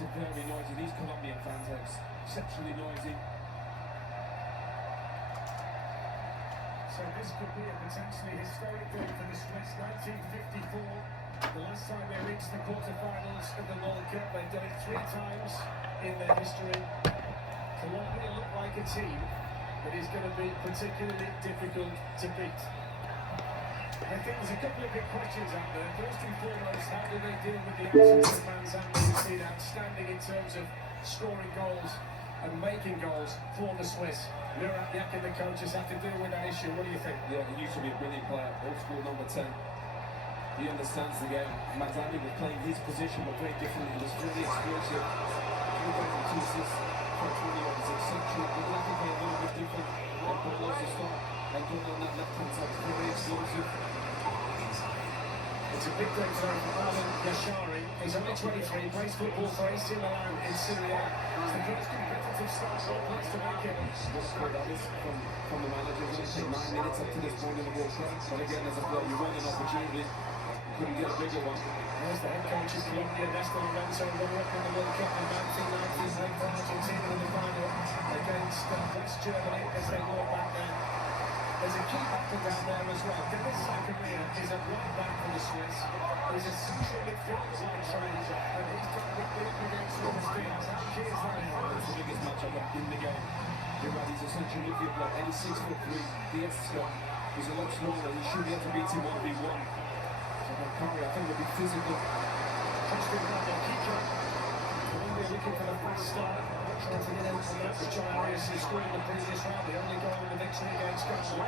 are very noisy. These Colombian fans are exceptionally noisy. So this could be a potentially historic day for the Swiss. 1954, the last time they reached the quarterfinals of the World Cup. They've done it 3 times in their history. Colombia look like a team that is going to be particularly difficult to beat. I think there's a couple of big questions out there. First and foremost, how do they deal with the absence of Manzano, who's been outstanding in terms of scoring goals and making goals for the Swiss? Murat Yak and the coaches have to deal with that issue. What do you think? Yeah, he used to be a brilliant player, old school number 10. He understands the game. Manzano was playing his position, but very differently. He was really explosive. 2 assists, 20 was exceptional. He would have to play a little bit different. And Carlos to start. And going on that left-hand side, very explosive. It's a big day today for Arlen Yashari. He's only 23, plays football for AC Milan in Serie A. It's the first competitive start for all players to make it. What a goal that is from the manager. It's only taken 9 minutes up to this point in the World Cup. But again, as a player, you won an opportunity. You couldn't get a bigger one. There's the head coach of Colombia, Néstor Lorenzo, runner-up in the World Cup in 1990, played for Argentina in the final against West Germany as they walk back there. There's a key backer down there as well. Dennis Zakaria is a right back for the Swiss. He's a central midfielder like Trainer, and he's got a big lead against Luis Diaz. How key is that? It's the biggest matchup in the game. You're right, he's a central midfielder, any 6'3". Diaz is a lot smaller. He should be able to beat him 1v1. So Zakaria, I think, will be physical. Christian Kiko. Colombia looking for the fast start. Trying to get out from that, which Arias has scored in the previous round, the only goal in the victory against Ghana.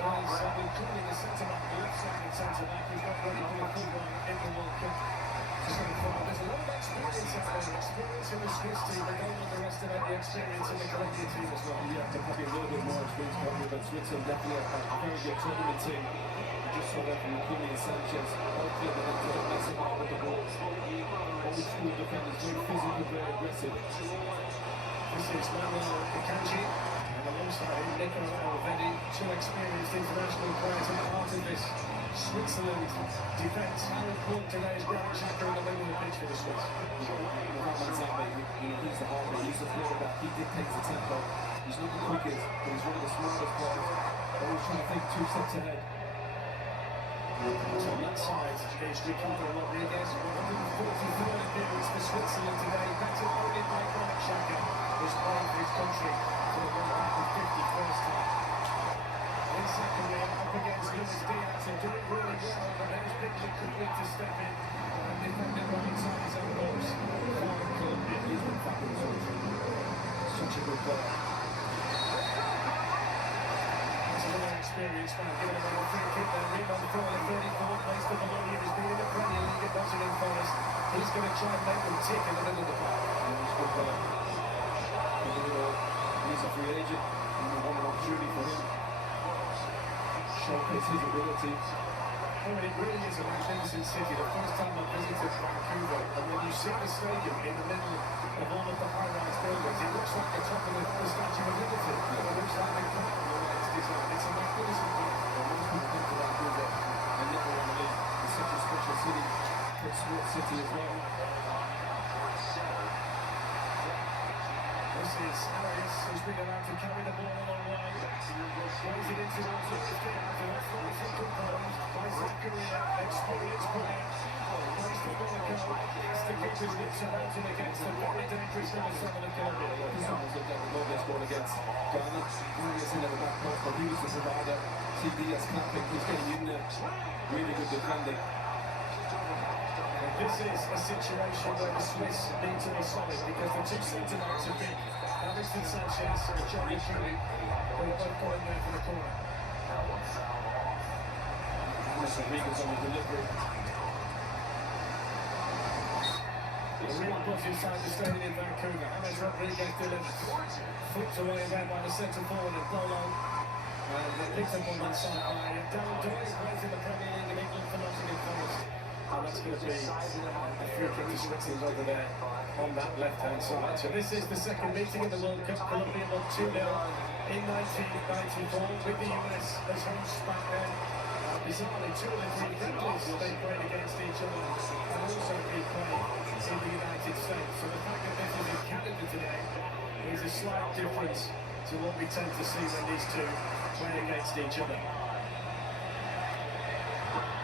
Guys, including the centre-back, the left-sided centre-back, who's got ready for the football in the World Cup. There's a lot of experience out there, experience in the Swiss team, but don't underestimate the experience in the Colombian team as well. Yeah, they're probably a little bit more experienced probably, but Switzerland definitely a very good tournament team. We just saw that from Kumi and Sanchez. Hopefully they don't mess about with the ball. Old school defenders, very physical, very aggressive. This is Manuel Akanji, and alongside him, Nicola Alvedi, 2 experienced international players at the heart of this Switzerland defence. How important today is Granit Xhaka in the middle of the pitch for the Swiss? He's the heart, he's the quarterback, he dictates the tempo. He's not the quickest, but he's one of the smartest players. Always trying to think 2 steps ahead. So on that side is Ricardo Rodriguez, 144 appearance for Switzerland today, better only by Granit Xhaka, who's playing for his country for the World Cup for 51st time. In second year, up against Luis Diaz, and doing really well, but then his big look complete to step in, and defended right inside his own box. Colombia, he's been fabulous. Such a good player. Experienced man, giving him a free kick there. Rebound for the 34th place for Bologna. He's been in the Premier League at Nottingham Forest. He's going to try and make them tick in the middle of the park. He's a good player. He's a free agent. We want an opportunity for him. Showcase his ability. I mean, it really is a magnificent city. The first time I visited Vancouver, and when you see the stadium in the middle of all of the high-rise buildings, it looks like the top of the Statue of Liberty. It looks like the crown the way it's designed. It's a magnificent thing. Most people come to Vancouver and never want to leave. It's such a special city. It's a sports city as well. This is Arias, who's been allowed to carry the ball a long way. Plays it into the field, and that's what is composed by Zakaria, experienced player. Plays the ball a goal, has to keep his wits about him against the very dangerous number 7 of Colombia. This one was looked at the goal they scored against Ghana. Arias in at the back post, but he was the provider. See Diaz clapping, he's getting in there. Really good defending. This is a situation where the Swiss need to be solid because the 2 centre-backs are big. Davinson Sanchez and Johnny Curry, who are both going there for the corner. Rodriguez on the delivery. A real push inside the stadium in Vancouver. James Rodriguez delivers. Flipped away there by the centre-forward of Bolo. And picked up on that side by Darren Doyle, who plays in the Premier League in England for Nottingham Forest. And that's going to be a free kick to Switzerland over there on that left-hand side. So this is the second meeting in the World Cup. Colombia won 2-0 in 1994 with the US as hosts back then. Bizarrely, 2 of the 3 friendlies they played against each other and also replayed in the United slight difference to what we tend to see when these two play against each other.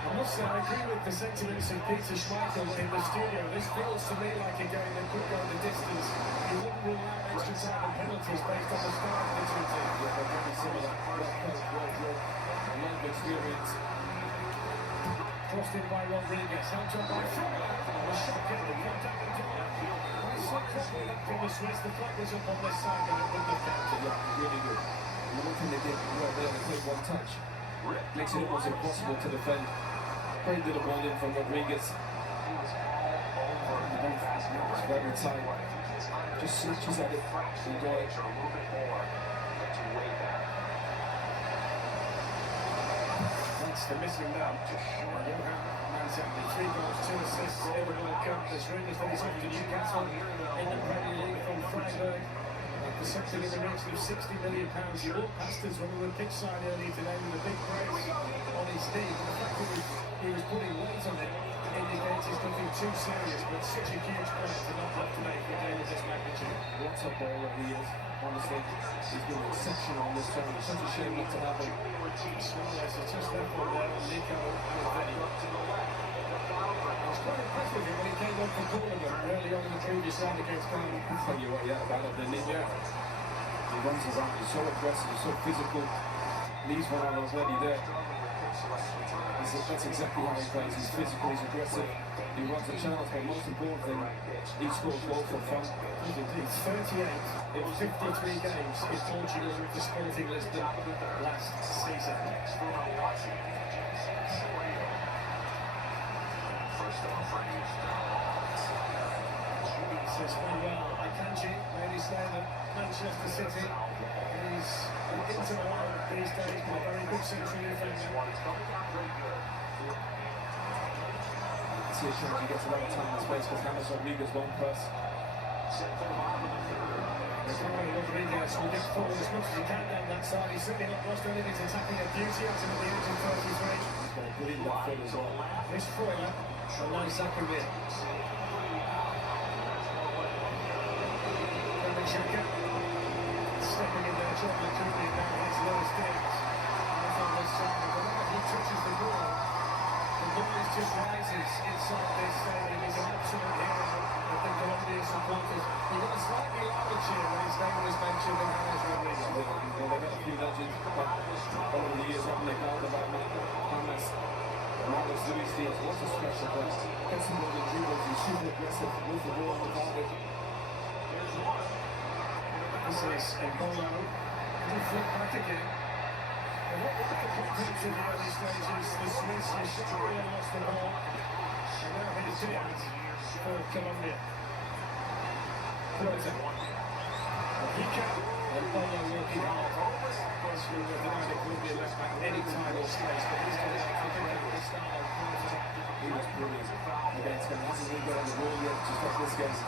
I must say, I agree with the sentiments of Peter Schmeichel in the studio. This feels to me like a game that could go the distance. You wouldn't rule out extra time and penalties based on the start of the two teams. Yeah, they're very similar. A lot of experience. Crossed in by Rodriguez, helped up by Shootout. The shot getting from down the goal. From the Swiss, the flag was up on this side and it wouldn't have counted. Yeah, really good. The one thing they did well there, they played one touch. Makes it almost impossible to defend. Great little ball in from Rodriguez. It's very tight. Just snatches at it and got it. That's the missing now. Manzanti, 3 goals, 2 assists in the World Cup. There's rumours that he's off to Newcastle in the Premier League from Freiburg. For something in the region of £60 million. He walked past us when we were pitchside early today with a big praise on his knee. The fact that he was putting weight on it indicates it's nothing too serious, but such a huge credit to not have to make a game of this magnitude. What a baller he is. Honestly, he's been exceptional on this tournament. Such a shame not to have him. Suarez has just left one there on Nico Alveni. It was quite impressive when he came up from Cordoba early on in the previous round against Ghana. I'll tell you what, yeah, about it, didn't he? Yeah. He runs around, he's so aggressive, he's so physical. Leaves one out already there. That's exactly how he plays. He's physical, he's aggressive, he runs the channels, but most important thing, he scores goals for fun. He's 38 in 53 games in Portugal for Sporting Lisbon last season. Says well, Akanji, maybe saying that Manchester City is into the line these days, but a very good century defender. See a chance he gets a lot of time and space because James Rodriguez won't press. Rodriguez will get forward as much as he can down that side. He's certainly not lost anything. He's attacking enthusiasm at the age of 33. He's got a brilliant left foot as well. This Freuler, and now Zachary. Stepping in there, trying to keep it down his lowest days. And on this side, whenever he touches the ball just rises inside this stadium. He's an absolute hero of the Colombian supporters. He got a slightly louder cheer when his name was mentioned in James Rodriguez. Well, they've got a few legends over the years, haven't they? Now about James. Marcos Luis Diaz, what's a special player? Gets him on the dribbles, he's super aggressive, moves the ball on the target. This is Embolo. He'll flip back again. And what was the confidence in the early stages? The Swiss has really lost the ball. And now he's in it for Colombia. Closer. Hika. Embolo working hard. Of course, we were denied a Colombia left back any time or space, but he's got it out of the start of He was brilliant against him. Hasn't really got on the ball yet, just like this game.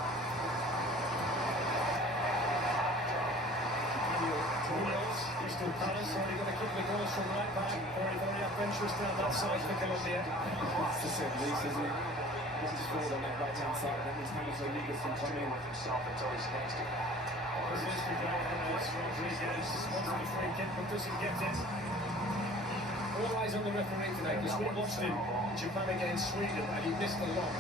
Crystal Palace already got a couple of goals from right back. Very, very adventurous down that side for Colombia. That's the same least, isn't it? Once scored on that right-hand side, that means James Rodriguez can come in. Resisted by James Rodriguez. Wants the free kick, but doesn't get it. All eyes on the referee today, because we watched him in Japan against Sweden, and he missed a lot.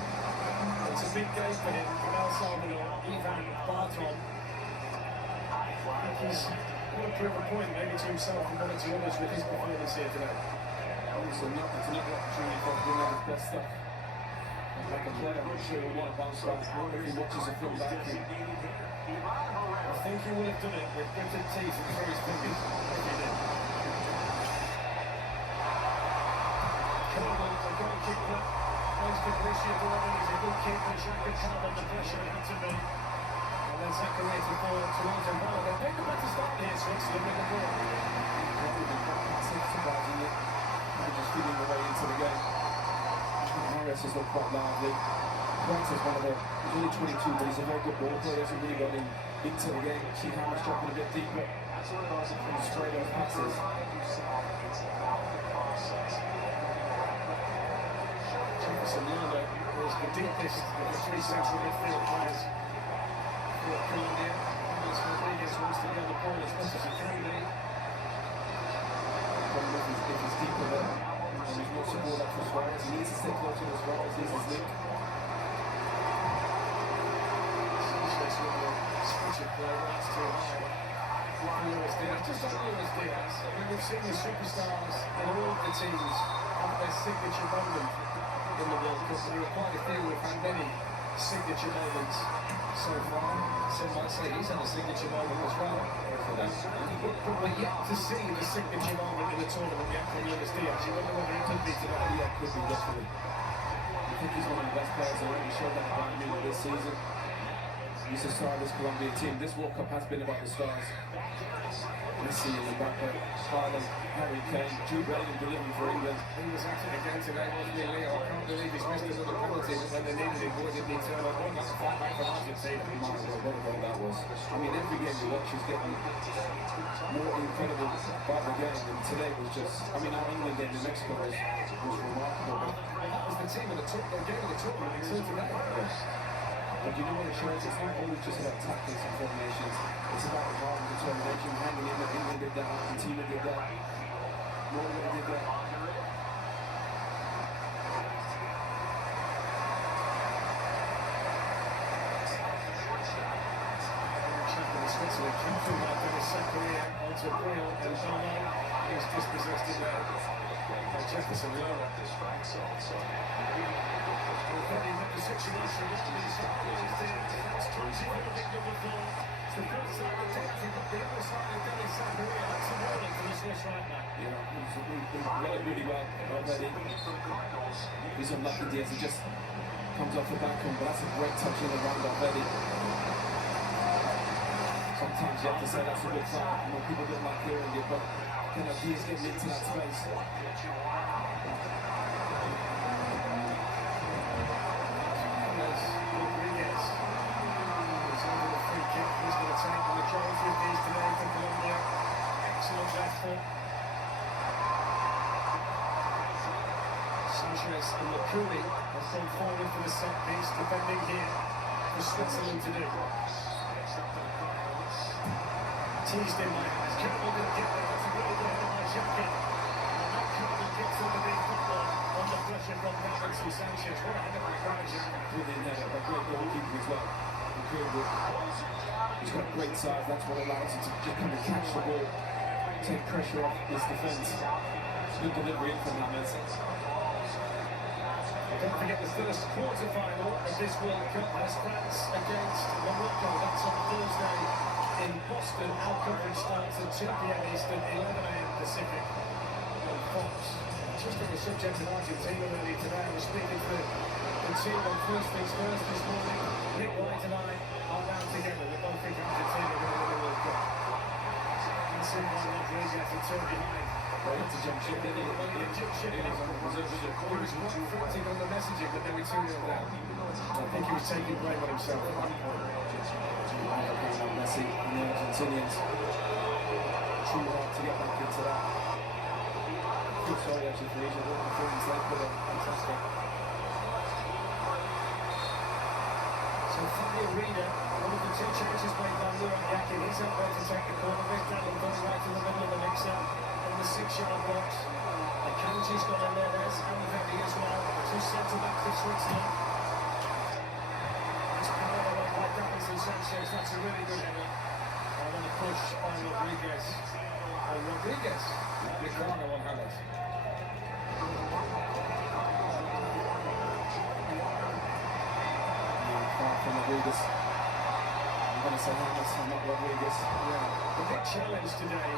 It's a big game for him, from El Salvador, Ivan Barton. I think he's going to prove a point, maybe to himself and one or two others with his performance here today. It's another opportunity for him to bring out his best stuff. Like a player, I'm sure he'll want to bounce back more if he watches a film back. I think he would have done it with gritted teeth and through his fingers, if he did. Carmel, a goal keeper, goes to Borussia Dortmund, he's a good keeper, Shaka Khan under pressure, it had to be. And then Zachary to forward towards Embolo. They've made a better start here, Switzerland with the ball. Surprisingly, they're just feeling their way into the game. Harris has looked quite lively. Price is one of the, he's only 22, but he's a very good ball player. He's really got into the game. See Harris dropping a bit deeper and spray those passes. Jefferson Lerner is the deepest of the three central midfield players for Colombia. James Rodriguez wants to be on the ball as much as he can be. If he's deeper there, and there's no support up for Suarez, he needs to stay closer to Suarez, he's his link. Sanchez with a switch of play, that's too high. Luis Diaz, just on Luis Diaz. I mean, we've seen the superstars in all of the teams have their signature moment in the World Cup, and there are quite a few who've had many signature moments so far. Some might say he's had a signature moment as well. But we're yet to see the signature moment in the tournament yet from Luis Diaz. You wonder whether he could be today. Yeah, could be, definitely. I think he's one of the best players already, showed that about me this season. He's the star of this Colombian team. This World Cup has been about the stars. Messi and Mbappe, Haaland, Harry Kane, Jude Bellingham delivering for England. He was at it again today, wasn't he, Leo? I can't believe he's missed another penalty, but when they needed him, boy, didn't he turn up? What about the fight back from Argentina? My God, what a goal that was. I mean, every game you watch is getting more incredible by the game, and today was just, I mean, our England game in Mexico was remarkable. Well, that was the team of the game of the tournament until today. Yes. But you know what it shows? It's not always just about tactics and formations. It's about heart and determination, hanging in there. England did that, Argentina did that, Norway did that. Switzerland captain Marcelo Zakaria onto Brill and Bono. He's dispossessed in there by Jefferson Lola. Already with the situation left to be surprised there. That's Tosi for the big number 4. It's the first time the Diaz have got the other side of Dennis Zakaria. That's a warning for the Swiss right back. Yeah, he's played really well already. He's unlucky, Diaz. He just comes off the backhand, but that's a great touch in the round already. Sometimes you have to say that's a good foul. You know, people don't like hearing it, but kind of Diaz getting into that space. Rodriguez is under the free kick. He's going to take the majority of these today for Colombia. Excellent effort. Sanchez and Lacuni have gone forward for the set piece, defending here for Switzerland to do. Teased in by Campbell didn't get there. That's a really good header by Jacket. And now Campbell gets underneath football under pressure from Robinson Sanchez. What a header by Jacket. Brilliant header, but great goalkeeping as well. Incredible. He's got great size. That's what allows him to just come and catch the ball, take pressure off his defence. Good delivery in from James. Don't forget the first quarter-final of this World Cup. That's France against Morocco. That's on Thursday in Boston. Our coverage starts at 2 p.m. Eastern, 11 a.m. Pacific on Fox. Just on the subject of Argentina earlier today, I was speaking to the team on First Things First this morning. Nick White and I are now together. We both think Argentina are going to win the World Cup. And Simon Rodriguez had to turn behind. Well, it's a jump ship, didn't it? He was quite frantic on the messaging, but they were 2-0 down. I think he was taking blame on himself at that point. Messi and the Argentinians. Too hard to get back into that. I feel sorry actually for Asia. What performance they put on. Fantastic. So Fabio Reina, one of the two changes made by Luan Yakin, he's out there to take the corner. Big Dallin goes right in the middle of the mixer in the 6-yard box. Akanji's got in there, there's Alvedi as well. Two centre-back for Switzerland. It's powered away by Davinson Sanchez, that's a really good header. And then a push by Rodriguez. Rodriguez, Ricardo on Hammers. Far from Rodriguez. I'm going to say Hammers, I'm not Rodriguez. Yeah. The big challenge today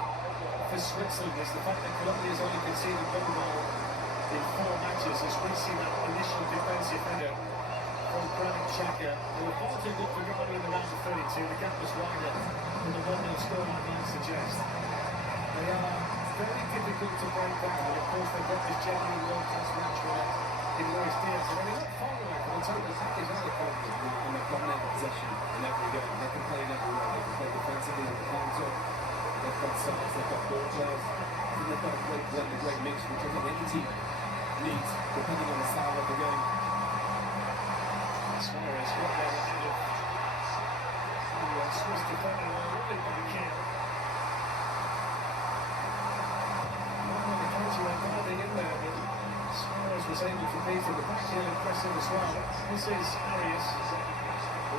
for Switzerland is the fact that Colombia's only conceded one goal in 4 matches as we see that initial defensive header from Granit Xhaka. They were far too good for goal in the round of 32. The gap was wider than the 1-0 scoreline might suggest. They are very difficult to break down, and of course they've got this genuine world-class match winner in Luis Diaz. I mean, they're not far away from the total package, are they, Colombia? And they've dominated possession in every game. They can play in every way. They can play defensively, they can counter. They've got size, they've got ball players. I think they've got a great blend, a great mix, which I think any team needs, depending on the style of the game. Suarez got there ahead of the Swiss defender. undefeated. The back heel impressive as well. This is Arias,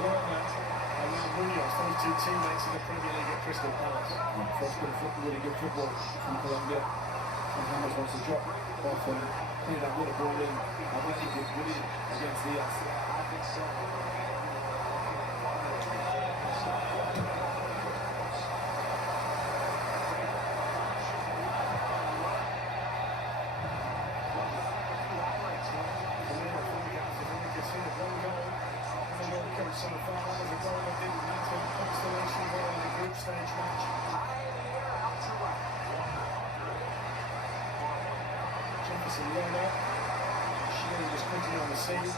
Lorna, and now Munoz, those two teammates in the Premier League at Crystal Palace. First bit of football, really good football from Colombia. And Hammers wants to drop off and play that little ball in. I think he did brilliant against Diaz. So far, that was a goal that didn't matter. Constellation goal in the group stage match. Jefferson Lerner. Shearer was quickly on the scene.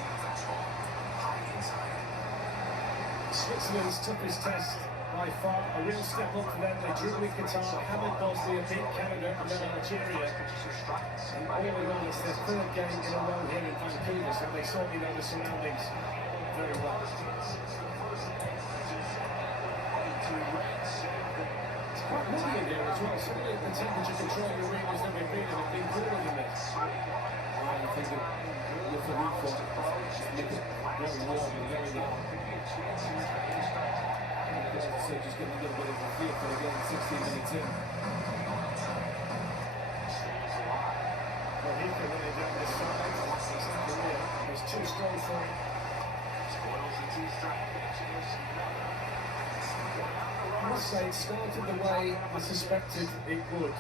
Switzerland's toughest test by far. A real step up for them. They drew with Qatar, hammered Bosnia, beat Canada, and then Algeria. And all in all, it's their third game in a row here in Vancouver, so they certainly know the surroundings very well. It's quite windy in here as well. Some of the temperature control arenas that we've been in have been cooler than this. I think that with the week for make it very warm and very loud. As I said, just getting a little bit of a feel for the game 16 minutes in. Well, he can really down this side. It's too strong for him. I must say, it started the way I suspected it would.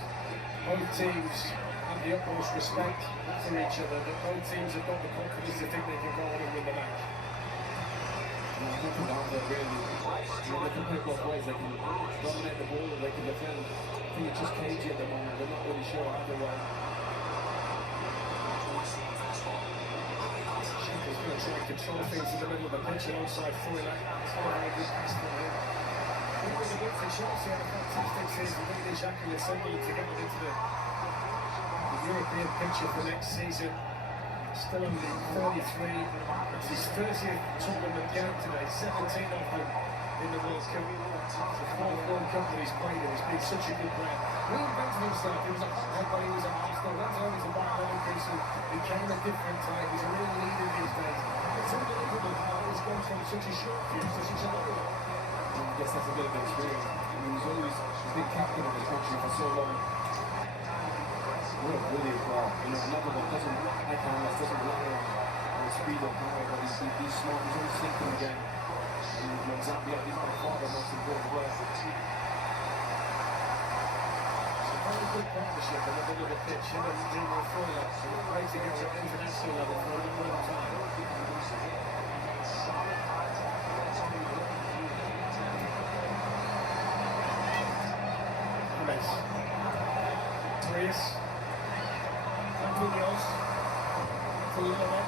Both teams have the utmost respect for each other, but both teams have got the confidence to think they can go on and win the match. I think down there really, they can play both ways. They can dominate the ball or they can defend. I think it's just cagey at the moment. They're not really sure either way. He's going to try and control things in the middle of the pitch alongside Foyler. It's not a very good pass from him. It was a good for Chelsea, had a fantastic season. Really Xhaka and Sunderland to get them into the European picture for next season. Still only 33. It's his 30th tournament game today, 17 of them in the World Cup. It's the fourth World Cup that he's played in. He's been such a good player. Reinvented himself. He was a hot when he was at Arsenal, went over to Bayern Leverkusen, became a different type. He's a real leader these days. It's unbelievable how he's gone from such a short fuse to such a long one. I guess that's a bit of experience. I mean, he's been captain of this country for so long. What a brilliant player. You know, another one doesn't rely on speed or power, but he's smart, he's always thinking again. And you know exactly like he's by far the most important player. It's a very good partnership in the middle of the pitch, him and Dino Foyler. They're great together at international level for a long time. Arias, Munoz, Lorna.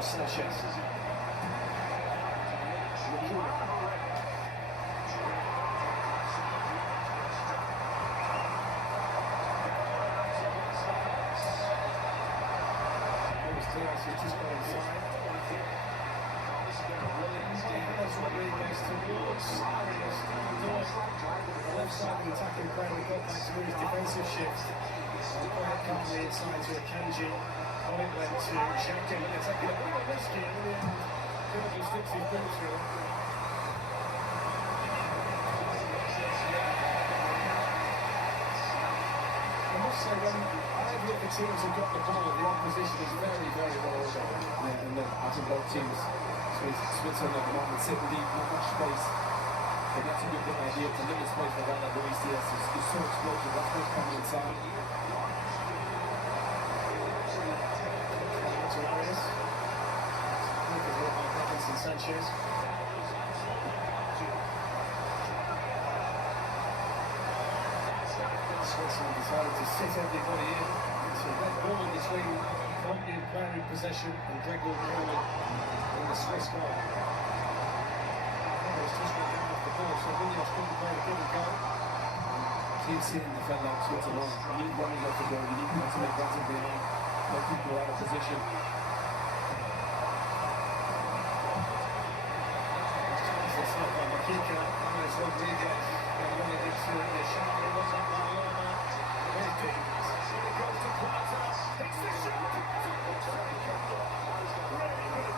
Sanchez. Diaz has just gone inside. Rodriguez towards Arias. The left side of the attacking player, we got back to his defensive shift. Quite calmly inside to Akanji. On it went to Xhaka, but they're taking a bit of a risk here. In the end, Gordon sticks his boot through it. I must say, when I've looked at teams who got the ball, the opposition is very, very well organised. Yeah, and then I think both teams, Switzerland at the moment, sitting deep, not much space. But that's a good idea to limit space for that. Luis Diaz is so explosive, that's what's coming inside. To Arias. Look at what by Davinson Sanchez. Switzerland decided to sit everybody in. It's a red ball between Colombian player in possession and Gregor Coleman in the Swiss goal. It's just went down off the ball, so Munoz couldn't play the good goal. Teams sitting defend like Switzerland. You need runners off the ball, you need to make runs in behind, put people out of position. It's not by Makika, Rodriguez, and one of the absolutely shocking, wasn't it, by Lerma? Here's Diaz, and it goes to Plata. It's the shot! Really good.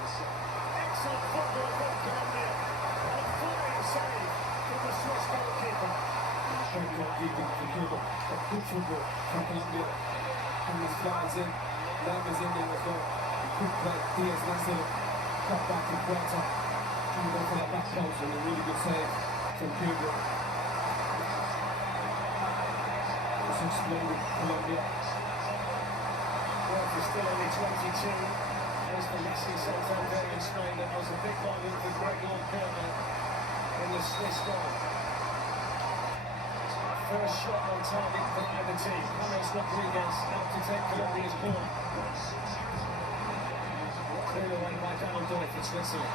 Excellent football from Colombia. A flying save from the Swiss goalkeeper. Great goalkeeping from Cuba. Good football from Colombia. And he slides in. Lerma's in there as well. Quick play. Diaz nice little cut back in Puerta. Trying to go for that back post and a really good save from Cuba. It's exploded Colombia. Puerta's still only 22. There's the Messi Santander in Spain. That was a big moment for Gregor Kerber in the Swiss goal. First shot on target for either team. James Rodriguez out to take Colombia's corner. Cleared away by Donald Doyle for Switzerland.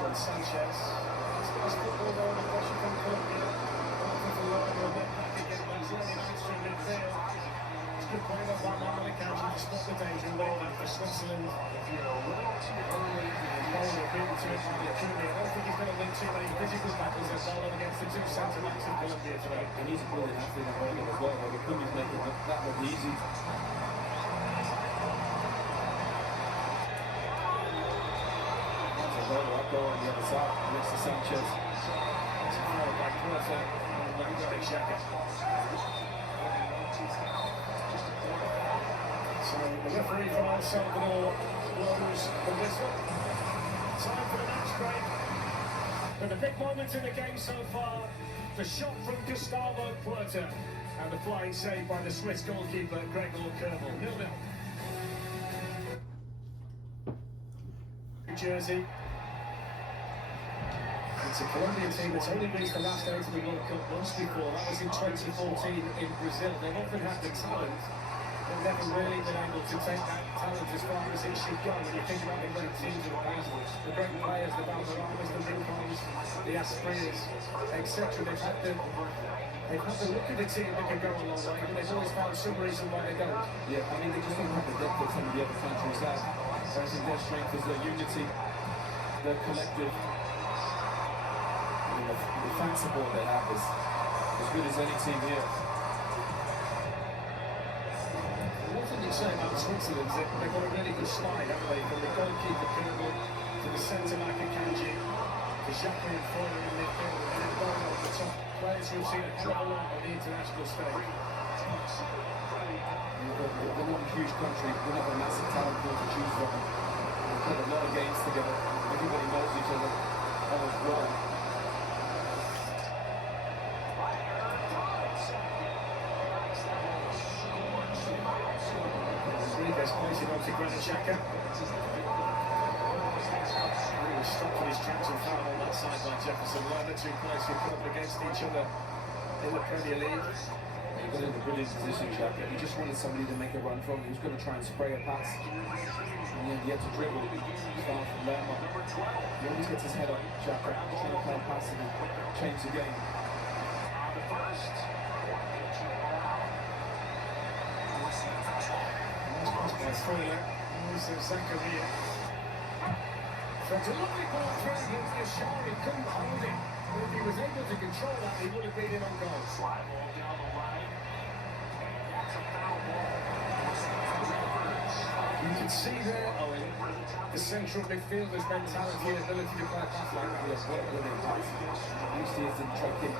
On Sanchez. It's nice football though, the pressure from Colombia. After the line, we'll get back again. That's really nice from midfield. It's good play by Manuel Akanji to spot the danger way back for Switzerland. Bowler beaten to it by Acuna. I don't think he's going to win too many physical battles as Bowler against the two centre-backs of Colombia today. And he's a brilliant athlete at home as well. Like, Acuna's making that look easy. I'll go on the other side next to Sanchez. It's a foul by Puerta on Granit Xhaka. So the referee from El Salvador blows the whistle. Time for the match break. But the big moments in the game so far, the shot from Gustavo Puerta and the flying save by the Swiss goalkeeper Gregor Kerber. 0-0. New Jersey. It's a Colombian team that's only reached the last 8 of the World Cup once before. That was in 2014 in Brazil. They've often had the talent, but never really been able to take that talent as far as it should go. When you think about the great teams of the past, the great players, the Valderramas, the Rincons, the Asprias, etc. They've had the look of the team that can go a long way, but they've always found some reason why they don't. Yeah, I mean, they just don't have the depth that some of the other countries have. I think their strength is their unity, their collective. The fan support they have is as good as any team here. One thing you say about Switzerland is that they've got a really good slide, haven't they? From the goalkeeper Kerber to the centre-back Akanji, to Xhaka and Foyler in midfield, and then Bono at the top. Players who've seen a hell of a lot on the international stage. They're not a huge country, they're not a massive talent pool to choose from. They've played a lot of games together, everybody knows each other as well. Rodriguez plays it on to Granit Xhaka. He was stopped in his tracks and fouled on that side by Jefferson. Lerma, two players who come up against each other in the Premier League. He was in a brilliant position, Xhaka. He just wanted somebody to make a run from. He was going to try and spray a pass. And then he had to dribble. Start from Lerma. He always gets his head up, Xhaka. Trying to play a pass and change the game. By Foyler, Zakaria. So it's a lovely ball through against Yashari, couldn't hold it. But if he was able to control that, he would have been in on goal. Fly ball down the line. That's a foul ball. You can see there, Owen, the central midfielder's mentality and ability to play a pass like that. Yes, what a brilliant pass. Used to didn't try kick.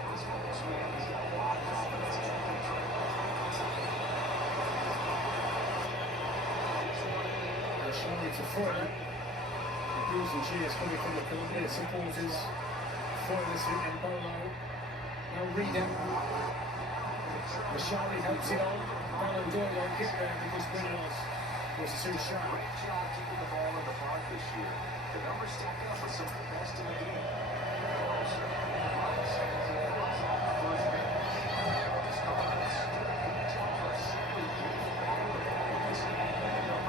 Showing to Foyler. The blues and cheers coming from the Colombia supporters. Foyler's in Bolo. Now Rida. Mashali helps it on. Alan Doyle won't get there because Brinos was too sharp. Great job keeping the ball in the park this year. The numbers stack up with some of the best in the game.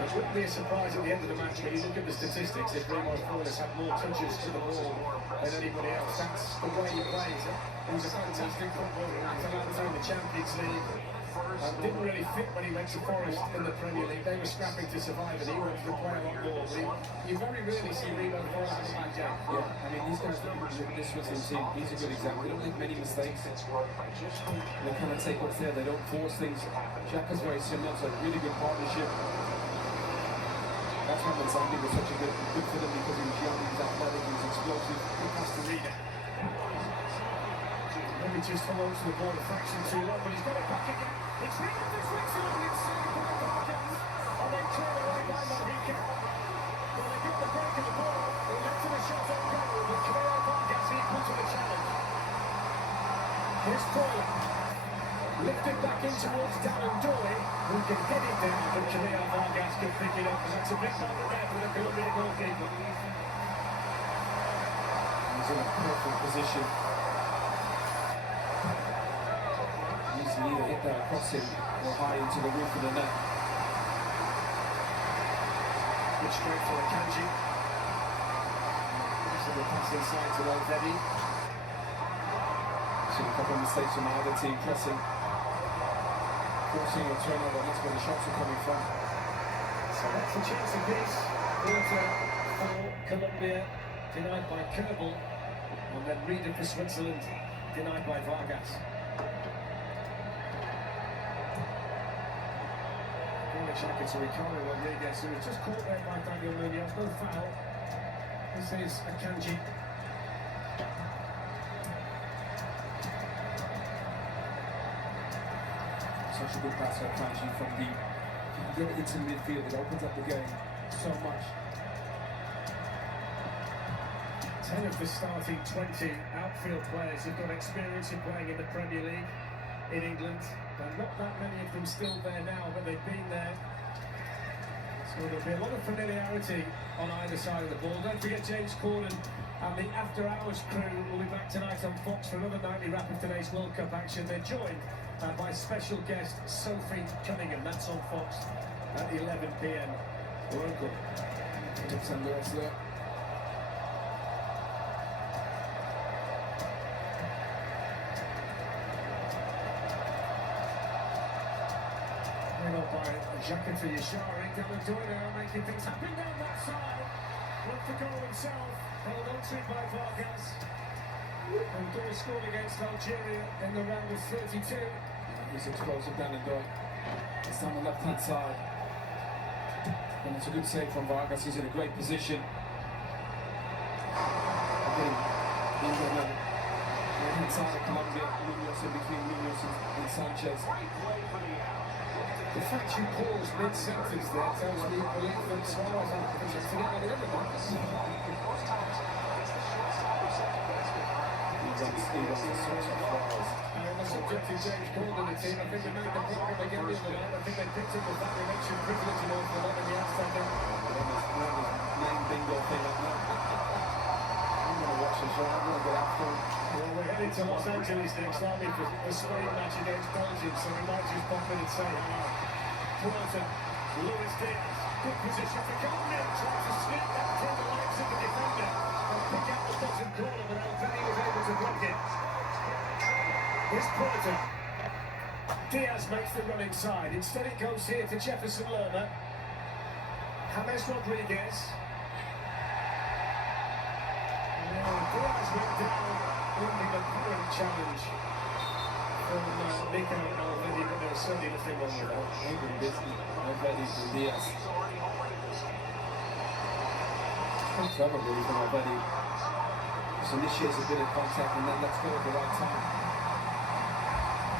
It wouldn't be a surprise at the end of the match when you look at the statistics if Ramos Flores had more touches to the ball than anybody else. That's the way he plays. He was a fantastic footballer at Atalanta in the Champions League. Didn't really fit when he went to Forest in the Premier League. They were scrapping to survive and he wanted to play a lot more. But you very rarely see Ramos Flores in a bad game. Yeah, I mean, these guys, look at this Switzerland team, he's a good example. They don't make many mistakes. They kind of take what's there, they don't force things. Xhaka's very similar, so a really good partnership. That's why Manzani was such a good for them because he was young, he was athletic, he was explosive. Good pass to Reader. Maybe just holds the ball a fraction too long, but he's got it back again. It's Reader for Switzerland, it's saved by Vargas. And then cleared away by Marica. Well, they get the break of the ball. They left to the shot on goal, but Camilo Vargas equal to the challenge. Here's Paul. Lifted back in towards Darren Dory, who can get it down, but Camilo Vargas can pick it up, and that's a big number there for the Colombian goalkeeper. He's in a perfect position. He needs to either hit that across him or high into the roof of the net. Good straight for Akanji. So the pass inside to Valverde. Seen a couple of mistakes from either team pressing. Forcing a turnover, and that's where the shots are coming from. So that's a chance of this. Quarter for Colombia, denied by Kerbal. And then Reader for Switzerland, denied by Vargas. Corner jacket to Ricardo Rodriguez, who was just caught there by Daniel Munoz. No foul. This is Akanji. Such a good pass by Kanji from deep. If you can get it into midfield, it opens up the game so much. 10 of the starting 20 outfield players have got experience in playing in the Premier League in England. There are not that many of them still there now, but they've been there. So there'll be a lot of familiarity on either side of the ball. Don't forget James Corden and the After Hours crew will be back tonight on Fox for another nightly wrap of today's World Cup action. They're joined by special guest Sophie Cunningham. That's on Fox at 11 p.m. local. Tips under us there. Up by Xhaka to Yashari. Galadona making things happen down that side. Look for goal himself. Held on to by Vargas. And Doyle scored against Algeria in the round of 32. He's explosive down the door. It's down the left hand side. And it's a good save from Vargas. He's in a great position. Again, he's on the right hand side of Colombia. Munoz in between Munoz and Sanchez. The fact you pause mid-sentence there tells me you believe that Suarez has to get on the other one. He runs the sorts of fouls. And the subjective James Corden, the team, I think they made the program again the other night. I think they picked up the fact they mentioned privilege and all for a lot in the outstanding. Name bingo thing like that. I'm going to watch this show. I'm going to get after him. Well, we're heading to Los Angeles next, aren't we, for the Spain match against Belgium, so we might just pop in and say hi. Wilson, Luis Diaz, good position for Colombia, tries to slip that through the legs of the defender and pick out the bottom corner, but Alveni was able to block it. Here's Porter. Diaz makes the run inside. Instead it goes here to Jefferson Lerma. James Rodriguez. Diaz went down, winning a current challenge from Nico Alveni, but there was certainly nothing wrong with that. Alveni from Diaz. It's clever really from Alveni. Just initiates a bit of contact and then let's go at the right time.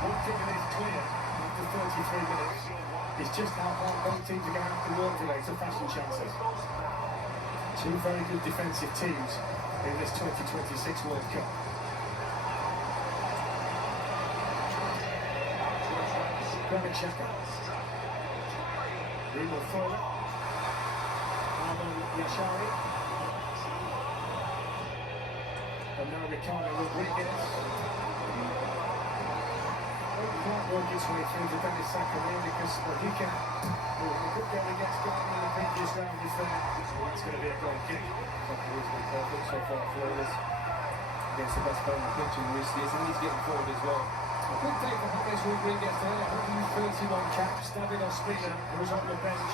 One thing that is clear after 33 minutes is just how hard both teams are going to have to work today to fashion chances. Two very good defensive teams in this 2026 World Cup. Granit Xhaka. Remo Fola. Yashari. And now Ricardo Rodriguez. Can't work his way through to Dennis Zakaria because Modric, who could go against Gardner in the previous round, is there. So that's going to be a goal kick. Zacharia's been perfect so far, flawless against the best player on the pitch in recent years, and he's getting forward as well. A good day for James Rodriguez today. 131 caps. David Ospina, who's on the bench,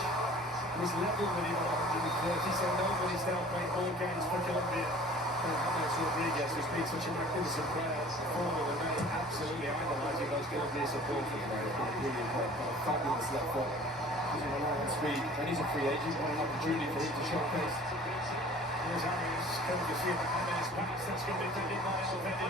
was level with him at 130, so nobody's now playing all games for Colombia. James Rodriguez has been such a magnificent player, former and many absolutely idolising those Colombian supporters. Brilliant player, fabulous left foot. Doesn't rely on speed, and he's a free agent. What an opportunity for him to showcase. Here's Arias, coming to see about James pass. That's going to be defended by Alvedi.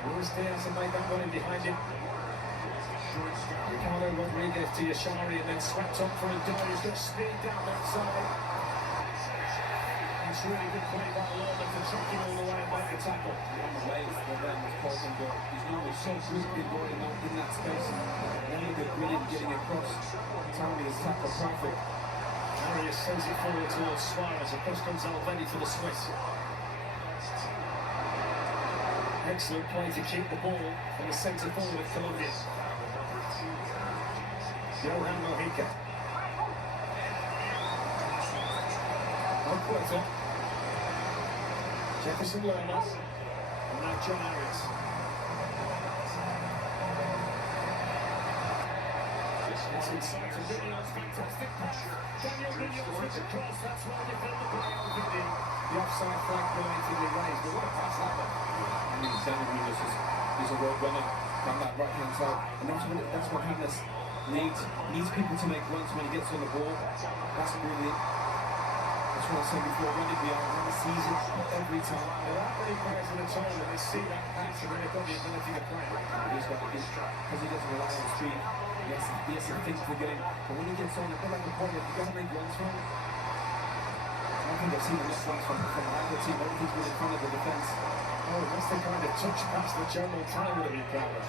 Luis Diaz have made that one in behind him. Ricardo Rodriguez to Yashari and then swept up for Ndai, who's got speed down that side. It's really good play by Lorna to track him all the way and make the tackle. On the way, the man was Colton, but he's normally so good in going out in that space. Really good, brilliant getting across. Timing his tackle perfect. Arias sends it forward towards Suarez. Across comes Alvedi for the Swiss. Excellent play to keep the ball on the centre forward of Colombia. Johan Mojica. Puerta. Jefferson Lerner. And now John Arias. It's inside to Vigneault's fantastic pass. Daniel Vigneault with the cross. That's why they found the play on Vigneault. The offside flag belatedly raised. But what a pass that one. I mean, Daniel Vigneault is a road runner down that right-hand side. And that's what Hannes needs people to make runs when he gets on the ball. That's brilliant. That's what I said before, running behind, Hannes sees it every time. There aren't many players in the tournament that see that pass and then they've got the ability to play. Because he doesn't rely on speed. He has to think the game. But when he gets on, it's like a point that you've got to make runs from. I think I've seen the next ones from either team. Everything's been in front of the defence. Oh, that's the kind of touch pass that Joe Montana would have been proud of.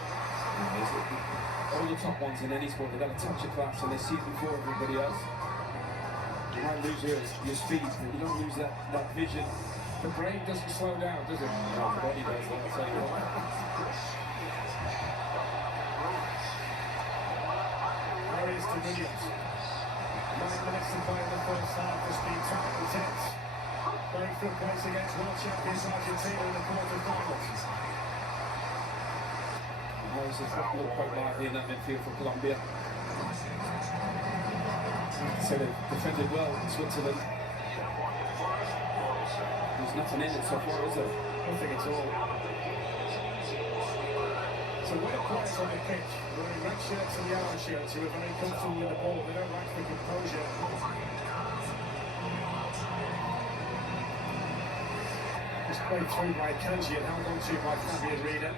All the top ones in any sport, they've got a touch of class and they see it before everybody else. You might lose your speed, but you don't lose that vision. The brain doesn't slow down, does it? No, the body does, I'll tell you what. Arias to Williams. 9 minutes to play in the first half. Has been tight and tense. Playing for a place against world champions Argentina in the quarterfinals. Harris has looked quite lively in that midfield for Colombia. So they defended well in Switzerland. There's nothing in it so far, is there? Nothing at all. So when a players on the pitch, wearing red shirts and yellow shirts, who are very comfortable with the ball, they don't lack the composure. Just played through by Kanji and held on to by Fabian Rieder.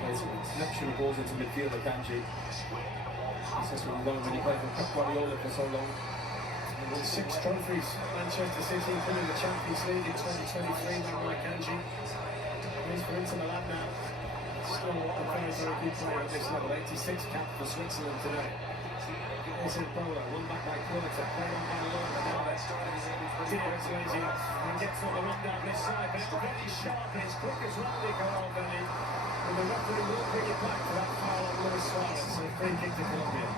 Selection of balls into midfield at Kanji. This is what when he played for Pep Guardiola for so long. He won 6 trophies. Manchester City including the Champions League in 2023 when Mike Kanji plays for Inter Milan now. Still a very, very good player at this level. 86 cap for Switzerland today. Here's Ebola, won back by Puerta, played on by Lorna. Now Diaz lays it off and gets on the run down this side. But it's very sharp, it's quick as well, Nico Alvedi. And the referee will bring it back for that foul on Luis Suarez. So free kick to Colombia.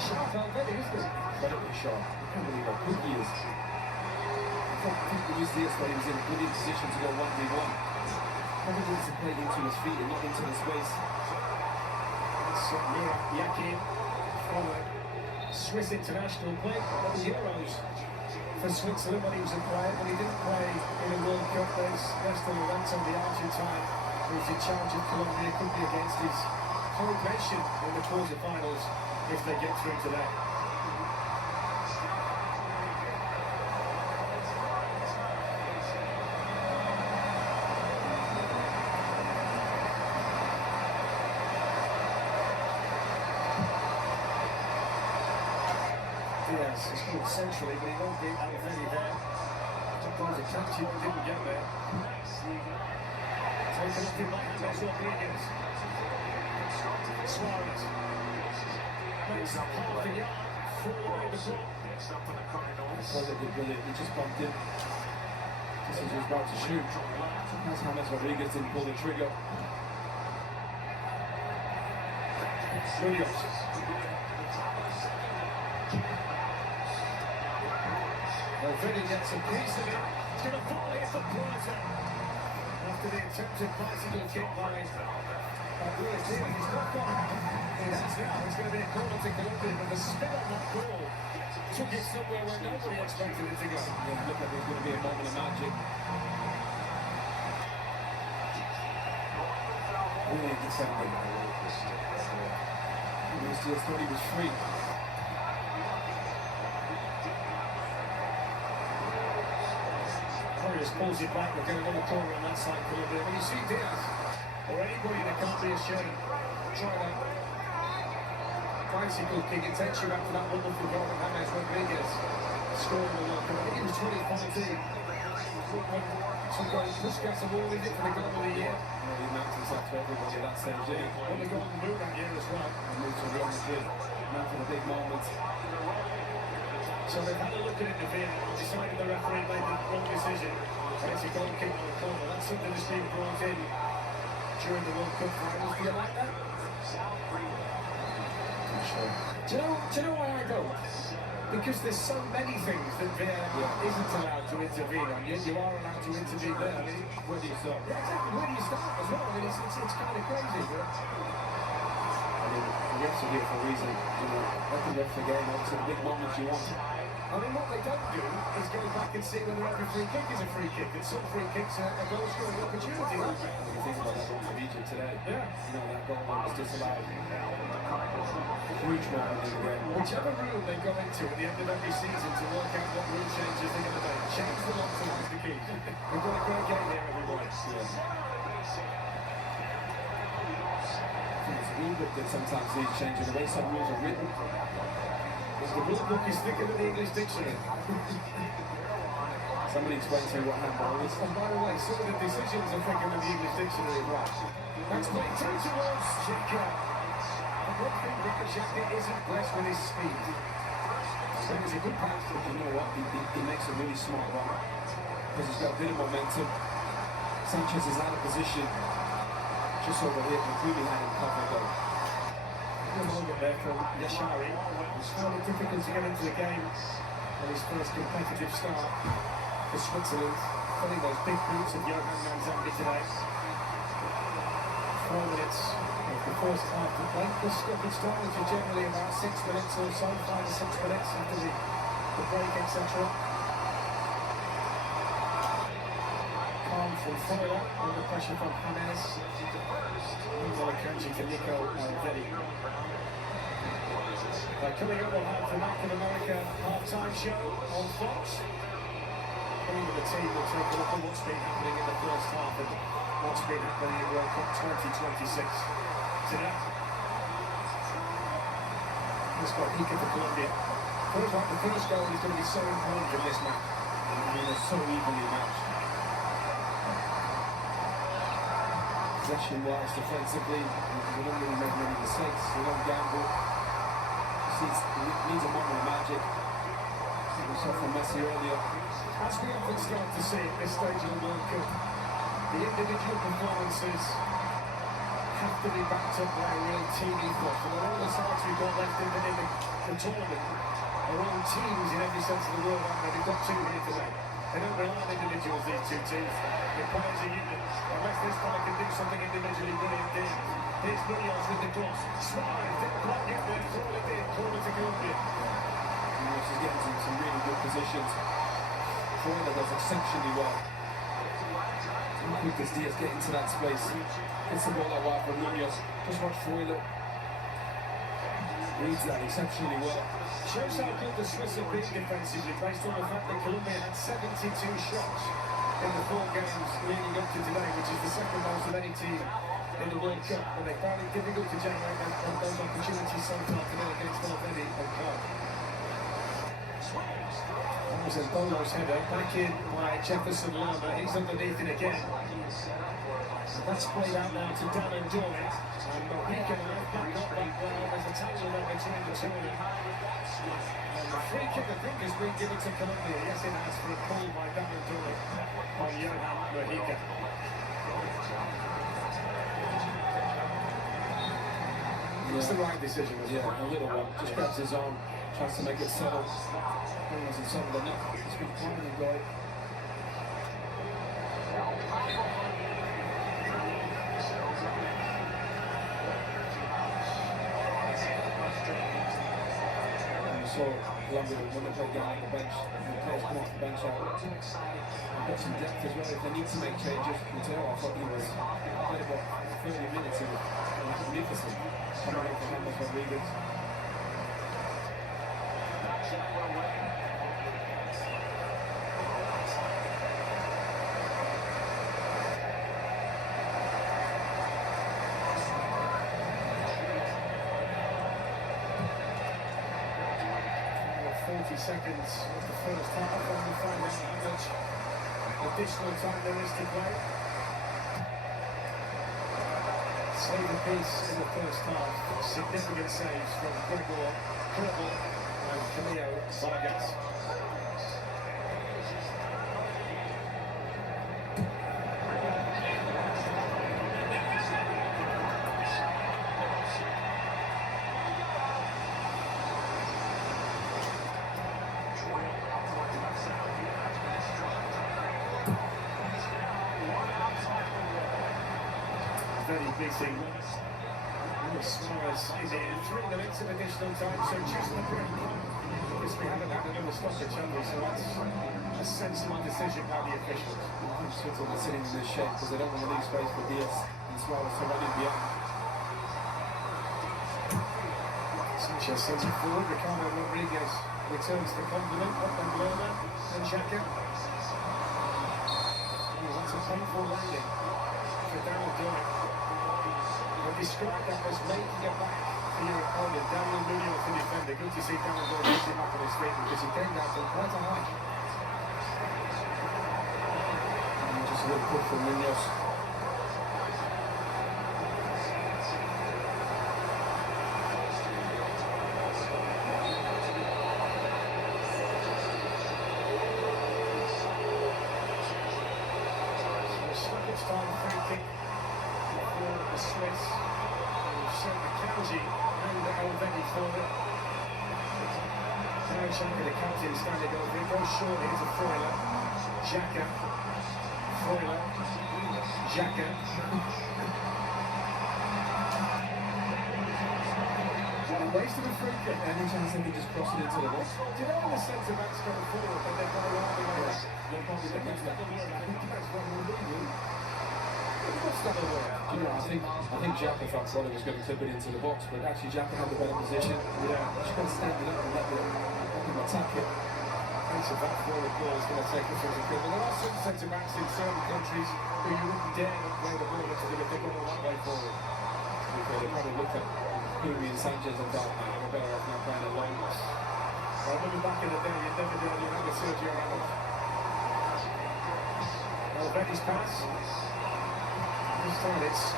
Sharp Alvedi, isn't it? Incredibly sharp. I can't believe how good he is. I thought Luis Diaz thought he was in a good position to go 1v1. Probably needs to play into his feet and not into the space. That's Murat Yakin, former Swiss international, played at the Euros for Switzerland when he was a player, but he didn't play in a World Cup. There's Ernesto Lorenzo, the Argentine, who's in charge of Colombia, could be against his home nation in the quarterfinals if they get through today. Diaz has scored centrally, but he won't beat Alvedi there. Sometimes a catch him, didn't get there. Taken up in by James Rodriguez. Suarez makes half a yard, through away the ball. Next up for the Cardinals. That's what they did brilliant. He just bumped in. Just as he was about to shoot. That's James Rodriguez didn't pull the trigger. Munoz. Already gets a piece of it. It's going to fall here for Plaza. After the attempted bicycle kick by Luis Diaz. He's not gone. It has now. It's going to be a corner to Colombia, but the spin on that ball took it somewhere where nobody expected it to go. Yeah, looked like it was going to be a moment of magic. Really defending. Luis Diaz thought he was free. Warriors pulls it back. We're going to go the corner on that side for a little bit. When you see Diaz, or anybody that can't be ashamed, try that bicycle kick. It takes you back to that wonderful goal that James Rodriguez scored in the World Cup. I think it was 2014. Some goals, Puskas awarded it for the goal of the year. Well, he announced himself to everybody at that stage, didn't he? Won the Golden Boot that year as well. And moved to Real Madrid. Now for the big moments. So they've had a look at it in the video and decided the referee made the wrong decision. And it's a goal kick on the corner. That's something that's been brought in during the World Cup finals. Do you like that? Not sure. Do you know why I don't? Because there's so many things that VAR isn't allowed to intervene on. Yet you are allowed to intervene there. I mean, Where do you start? yeah, exactly. Where do you start as well? I mean, it's kind of crazy. But I mean, the refs are here for a reason. You know, let the ref again. Obviously, the big moments you want. I mean, what they don't do is go back and see whether every free kick is a free kick. And some free kicks are a goal scoring opportunity, aren't they? When you think about that goal for Egypt today, Yeah. you know, that goal was disallowed. Huge moment in the game. Whichever room they go into at the end of every season to work out what rule changes they're going to make, change the lock to the key. We've got a great game here, everybody. Yeah. I think it's a rule book that sometimes needs changing. The way some rules are written. The rule book is thicker than the English dictionary. Somebody explain to me what handball is. And by the way, some of the decisions are thicker than the English dictionary. Right. That's played through towards Xhaka. And one thing Ricky Xhaka isn't blessed with his speed. So it's a good pass. But you know what? He makes a really smart run. Because he's got a bit of momentum. Sanchez is out of position. Just over here, completely had him covered though. A moment there from Yashari. It's found it difficult to get into the game on his first competitive start for Switzerland. Filling those big boots of Johan Manzambi today. 4 minutes of the first half to play. The stoppage time, which is generally about 6 minutes or so, 5 or 6 minutes after the break, etc. Calm from Foyler, under pressure from James. Meanwhile, coaching to Nico Alvetti. Coming up, we'll have the Map in America half-time show on Fox. Coming with the team, we'll take a look at what's been happening in the first half and what's been happening in World Cup 2026 today. Let's go Hika for Colombia. Feels like the first goal is going to be so important in this match. I mean, they're so evenly matched. Possession-wise, defensively, they don't really make many mistakes. They don't gamble. It needs a moment of magic. We saw from Messi earlier. As we often start to see at this stage of the World Cup, the individual performances have to be backed up by a real team ethos. And all the sides we've got left in the tournament are all teams in every sense of the word, aren't they? We've got 2 here today. They don't rely on individuals, these 2 teams. The players are unit. Unless this guy can do something individually brilliant, here's Munoz with the cross. Slide, didn't quite get there, throw it in, corner to Colombia. Munoz is getting some really good positions. Foyler does exceptionally well. How quick does Diaz get into that space? It's the ball out wide from Munoz. Just watch Foyler. Reads that exceptionally well. Shows how good the Swiss have been defensively, based on the fact that Colombia had 72 shots in the 4 games leading up to today, which is the second most of any team in the World Cup. But they found it difficult to generate those opportunities so far today against Alvetti and Clark. was a Bolo's header, back in by Jefferson Lerma, he's underneath it again. And that's played out now to Dan and Joy. And Mohica back up that well, there's a tangle there between the two of them. And the free kick, I think, has been given to Colombia. Yes, it has, for a pull by Dan and Joy, by Johan Mohica. It's the right decision as well. Yeah, a little one. Just grabs his arm, tries to make it settle. He wasn't settled enough. He's been climbing the goal. So Colombia when they play down on the bench, the players come off the bench out. They've got some depth as well. If they need to make changes, Mateo, I thought he was played about 30 minutes. He was magnificent. Coming out for Ramos Rodriguez. Seconds of the first half, and we find out how much additional time there is to play. Save a piece in the first half. Significant saves from Gregor, Kerbal and Camilo Vargas. Very busy. Suarez is in 3 minutes of additional time, so just the break. Because we haven't had another stoppage, have we? So that's a sensible decision by the officials. Switzerland are sitting in this shape because they don't want to leave space for Diaz and Suarez to run in beyond. Sanchez sends it forward. Ricardo Rodriguez returns the compliment up on Lerma and Xhaka. Oh, that's a painful landing for Daniel Joy. I described that as making a back for your opponent. Daniel Munoz, the defender. Good to see Daniel Joy hitting back on his feet because he came down from quite a height. And just a little push from Munoz. Time free kick for the Swiss. We've sent Akanji and Elvedi for it. Now Xhaka, the captain, standing over it. Goes short here to Freuler. Xhaka. Freuler. Xhaka. Wasted a free kick. Any chance they can just cross it into the box? Do you know when the centre backs go forward, but they're going around the way? They'll probably get that. I think that's what we're doing. What's that all about? You know, I think Xhaka thought Freuler was going to clip it into the box, but actually Xhaka had the better position. Yeah. Just got to stand it up and let him attack it. Pace of that forward ball is going to take us as a good. There are some centre backs in certain countries who you wouldn't dare not play the ball into them if they go all that way forward. They probably looked at Pumi and Sanchez and thought, man, we're better off now playing alone. I remember back in the day, you'd never dare you had a Sergio Ramos. Elvedi's pass. This time it's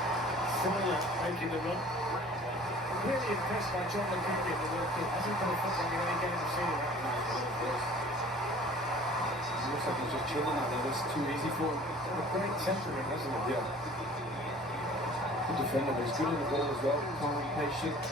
Freuler making the run. I'm really impressed by John McGeary in the World Cup. Hasn't come a football in any game I've seen him at. It looks like he's just chilling out there. It's too easy for him. Got a great temperament, hasn't it? Yeah. Good defender, but he's good on the ball as well. Calm, patient.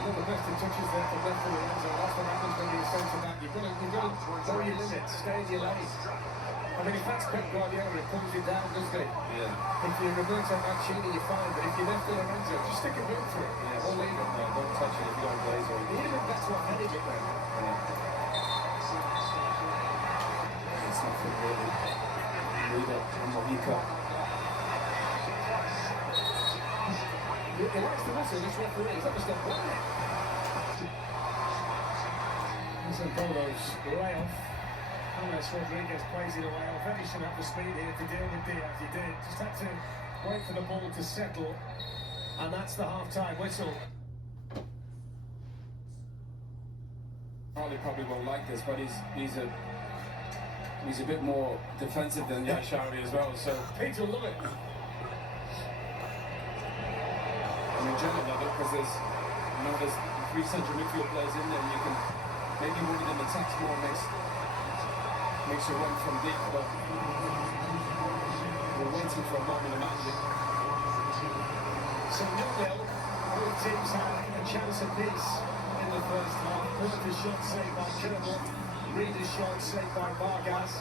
One of the best touches there from left to the end zone. That's what happens when you're centre back. You've got to know your limits, stay in your lane. I mean, if that's Pep Guardiola, it pulls you down, doesn't it? Yeah. If you're Roberto Mancini, you're fine, but if you're left to Lorenzo, just stick a boot through it. Yeah. Or leave it. No, don't touch it if you don't blaze or Even that's what headed it then. it's nothing really. Leader and Mohica. He likes to whistle, this referee. He's not stop playing it. So Bolo's way off. James Rodriguez plays it away. Very shouldn't have the speed here to deal with Diaz. He did. Just had to wait for the ball to settle And that's the half-time whistle. Charlie probably won't like this, but he's a bit more defensive than Yashari as well. So Peter will love it. I mean, generally love it because there's three central midfield players in there. And you can maybe one of them attacks more, makes a run from deep. But we're waiting for a moment of magic. So 0-0, both teams had a chance apiece in the first half. Porter's shot saved by Kermel, Reeder's shot saved by Vargas.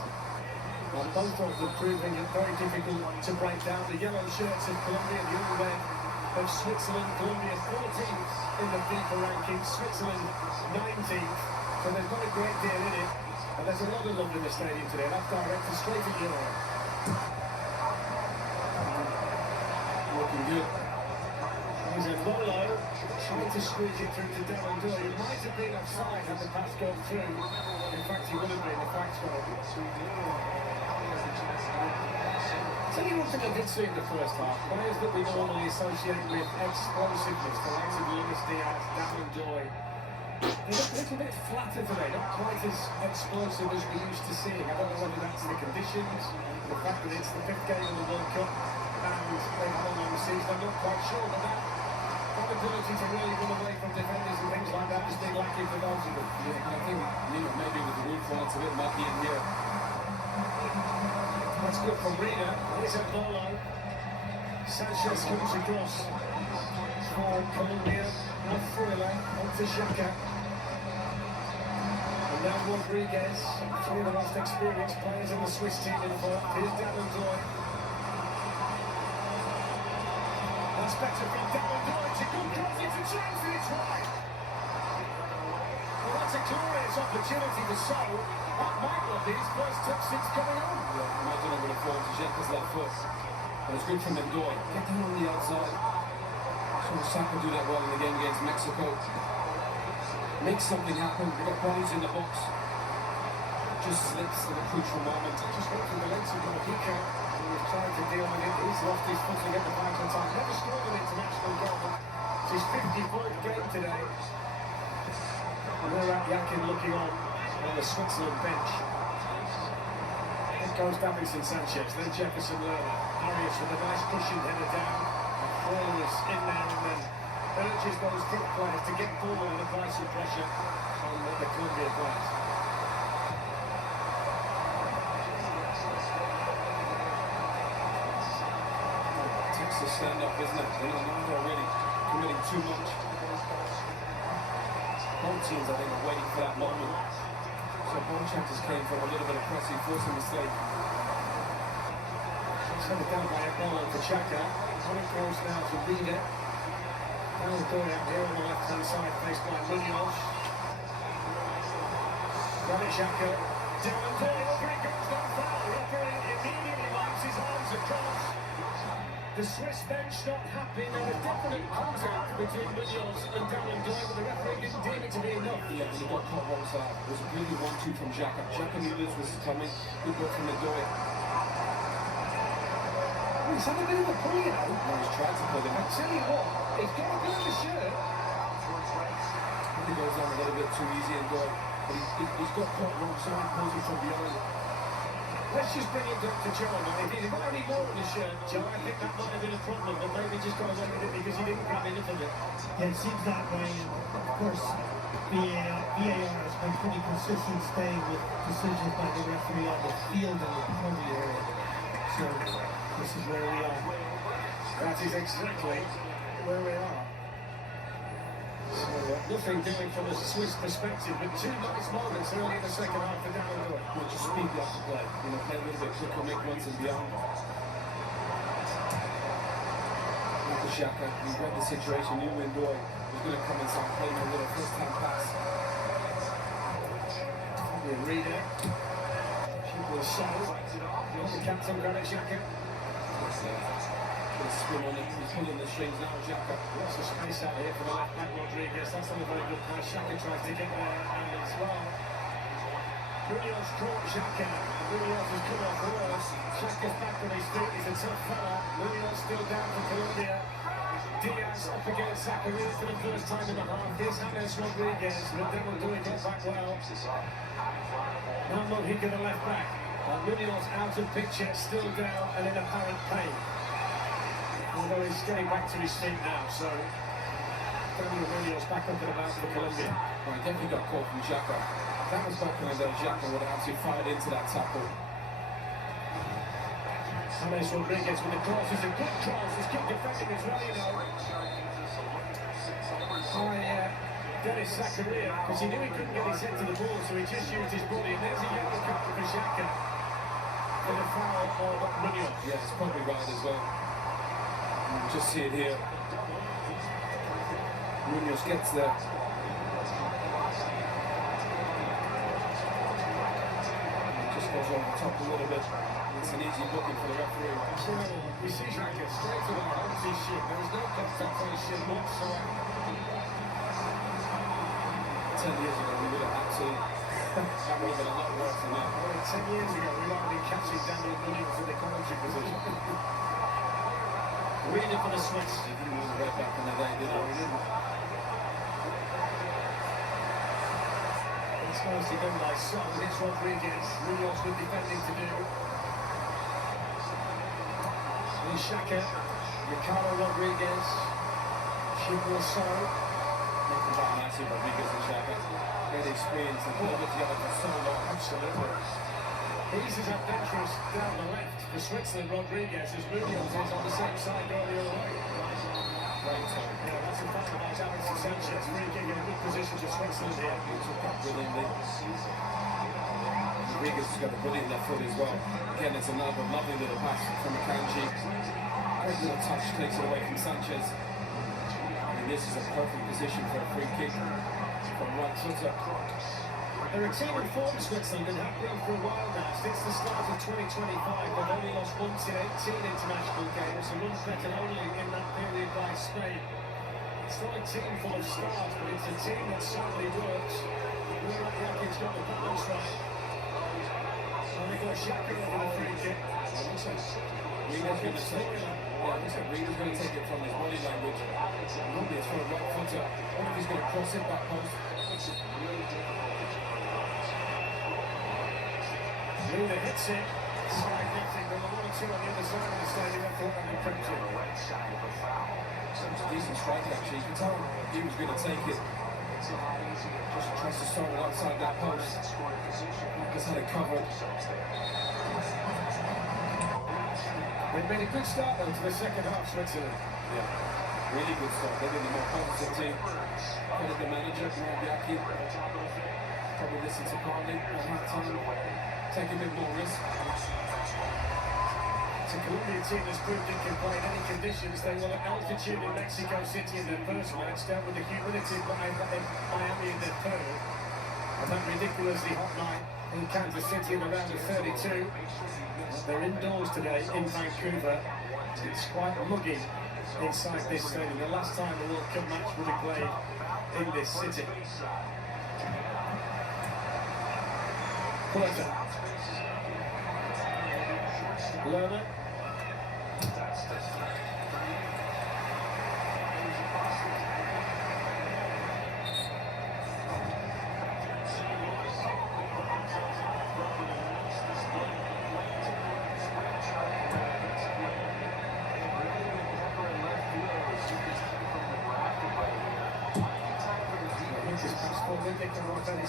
And both of them proving it very difficult to break down. The yellow shirts of Colombia, the other red of Switzerland. Colombia 14th in the FIFA rankings, Switzerland 19th. So there's not a great deal in it. And there's a lot of love in the stadium today. That's directed straight at Euro. Looking good. Here's a Bolo trying to squeeze it through to Darren Doyle. He might have been offside had the pass gone through. In fact, he would have been, the facts were. Tell you one thing I did see in the first half. Players that we normally associate with explosiveness, the likes of Luis Diaz, Darren Doyle. They look a little bit flatter today, not quite as explosive as we used to see. I don't know whether that's the conditions, the fact that it's the 5th game of the World Cup, and they've had a long season. I'm not quite sure, but that ability to really run away from defenders and things like that has been lacking for those of them. Yeah, I think maybe with the roof on, it's a bit mucky in here. That's good from Reina. Here's a Bolo. Sanchez comes across for Colombia. Now Frula onto Xhaka. And now Rodriguez, three of the most experienced players in the Swiss team involved. Here's Darren Doyle. That's better from Darren Doyle. It's a good cross, it's a chance, and it's wide. Well, that's a glorious opportunity for Sol. That might not be his first touch since coming on. Yeah, imagine over the form to Xhaka's left foot. But it's good from Mendoy. Get down on the outside. Saw Saka do that well in the game against Mexico. Make something happen. They've got bodies in the box. Just slips at a crucial moment. Just went from the legs of Benfica, who was trying to deal with it. He's lost his footing at the back on time. Never scored an international goal. It's his 54th game today. And we're at Yakin looking on the Switzerland bench. In goes Davinson Sanchez, then Jefferson Lerner. Arias with a nice pushing header down. Freuler is in there and then urges those front players to get forward and apply some pressure on the Colombia players. Texas stand up, isn't it? They're already committing too much. Both teams, I think, are waiting for that moment. So Bonchak just came from a little bit of pressing, forced a mistake. Sent it down by Ebola to Xhaka. Running close now to Reeder. Now going out here on the left-hand side, faced by Munoz. Granit Xhaka. Darren Doyle, over it goes, no foul. The referee immediately wipes his arms across. The Swiss bench not happy. There was definite contact between Munoz and Darren Doyle, but the referee didn't deem it to be enough. Yeah, and he got caught wrong side. It was a really 1-2 from Xhaka. Xhaka knew this was coming. Good work from Mendoy. He's had a bit of a pull, you know. No, he's tried to pull him. I tell you what, he's got a bit of a shirt. I think he goes on a little bit too easy and Doyle. But he's got caught wrong side, pulls him from behind. Let's just bring in Dr. John. If he'd got any more on his shirt, Joe, I think that might have been a problem, but maybe just got away with it because he didn't grab enough of it. Yeah, it seems that way. And of course, VAR has been pretty consistent staying with decisions by the referee on the field and the penalty area. So this is where we are. That is exactly where we are. So, nothing doing from a Swiss perspective, but two nice moments early in the second half for Darren Doyle. Well, just speed up the play. Play a little bit quicker, make runs and beyond. With the Xhaka, he read the situation, knew Mendoy was going to come inside, playing a little first-time pass. Reeder. She will show. The captain, Granit Xhaka. Spin on it, he's pulling the strings now, Xhaka. Lots of space out here for the left back, Rodriguez. That's not a very good pass. Xhaka tries to get there as well. Munoz caught Xhaka. Munoz has come off worse. Xhaka's back on his feet. He's a tough fella. Munoz still down for Colombia. Diaz Zachariah for the first time in the half. Here's James Rodriguez, but they will do it all back well. Now Mojica, the left back. Munoz out of picture, still down and in apparent pain. Although he's getting back to his feet now, so Daniel Munoz back up and about for Colombia. Well, he definitely got caught from Xhaka. That was back when Xhaka would have actually fired into that tackle. James Rodriguez with the cross. It's a good cross. It's good defending as well, you know. Dennis Zachariah, because he knew he couldn't get his head to the ball, so he just used his body. And there's a yellow card for Xhaka for the foul of Munoz. Yeah, it's probably right as well. You can just see it here. Munoz gets there. Just goes over the top a little bit. It's an easy booking for the referee. So we see Xhaka straight away onto his shin. There was no contact on his shin whatsoever. 10 years ago, we would have absolutely. That would have been a lot worse than that. Well, 10 years ago, we might have been catching Daniel Munoz in the commentary position. Really for the Swiss. He didn't lose the red back in the day, did he? It's nicely done by Son. It's Rodriguez. Munoz with defending to do. And Xhaka, Ricardo Rodriguez, Chico Son. They combine nicely, Rodriguez and Xhaka. Great experience and put it together for so long. Absolutely. He's as adventurous down the left for Switzerland, Rodriguez, as Munoz is on the same side going the other way. Great time. Yeah, that's a foul by Davinson Sanchez. Free kick in a good position for Switzerland here. He took that brilliantly. Rodriguez has got a brilliant left foot as well. Again, it's another lovely little pass from Akanji. Great little touch, takes it away from Sanchez. And this is a perfect position for a free kick from right footer. They're a team in form, Switzerland, and have been for a while now. Since the start of 2025, they've only lost once in 18 international games, and one second only in that period by Spain. It's not a team full of stars, but it's a team that certainly works. Murat Yakin's got the balance right. And they've got Xhaka over the free kick. Rega's going to take it. Yeah, listen, Rega's going to take it from his body language. Normally it's for a right footer. What if he's going to cross it back post? Luna hits it. Side nothing, but the 1-2 on the other side of the stadium. I thought that would come to. Decent strike actually. You can tell he was going to take it. Just tries to start it outside that post. Marcus had it covered. They've made a good start though to the second half, Switzerland. Yeah, really good start. They've been the more positive team. Credit the manager, Yaki. Probably listen to Carly at that time. Take a bit more risk. It's a Colombian team that's proved it can play in any conditions. They were at altitude in Mexico City in their first match, down with the humidity in Miami in their third. And that ridiculously hot night in Kansas City in around the 32. They're indoors today in Vancouver. It's quite muggy inside this stadium. The last time the World Cup match would have played in this city. Puerta. Lerner.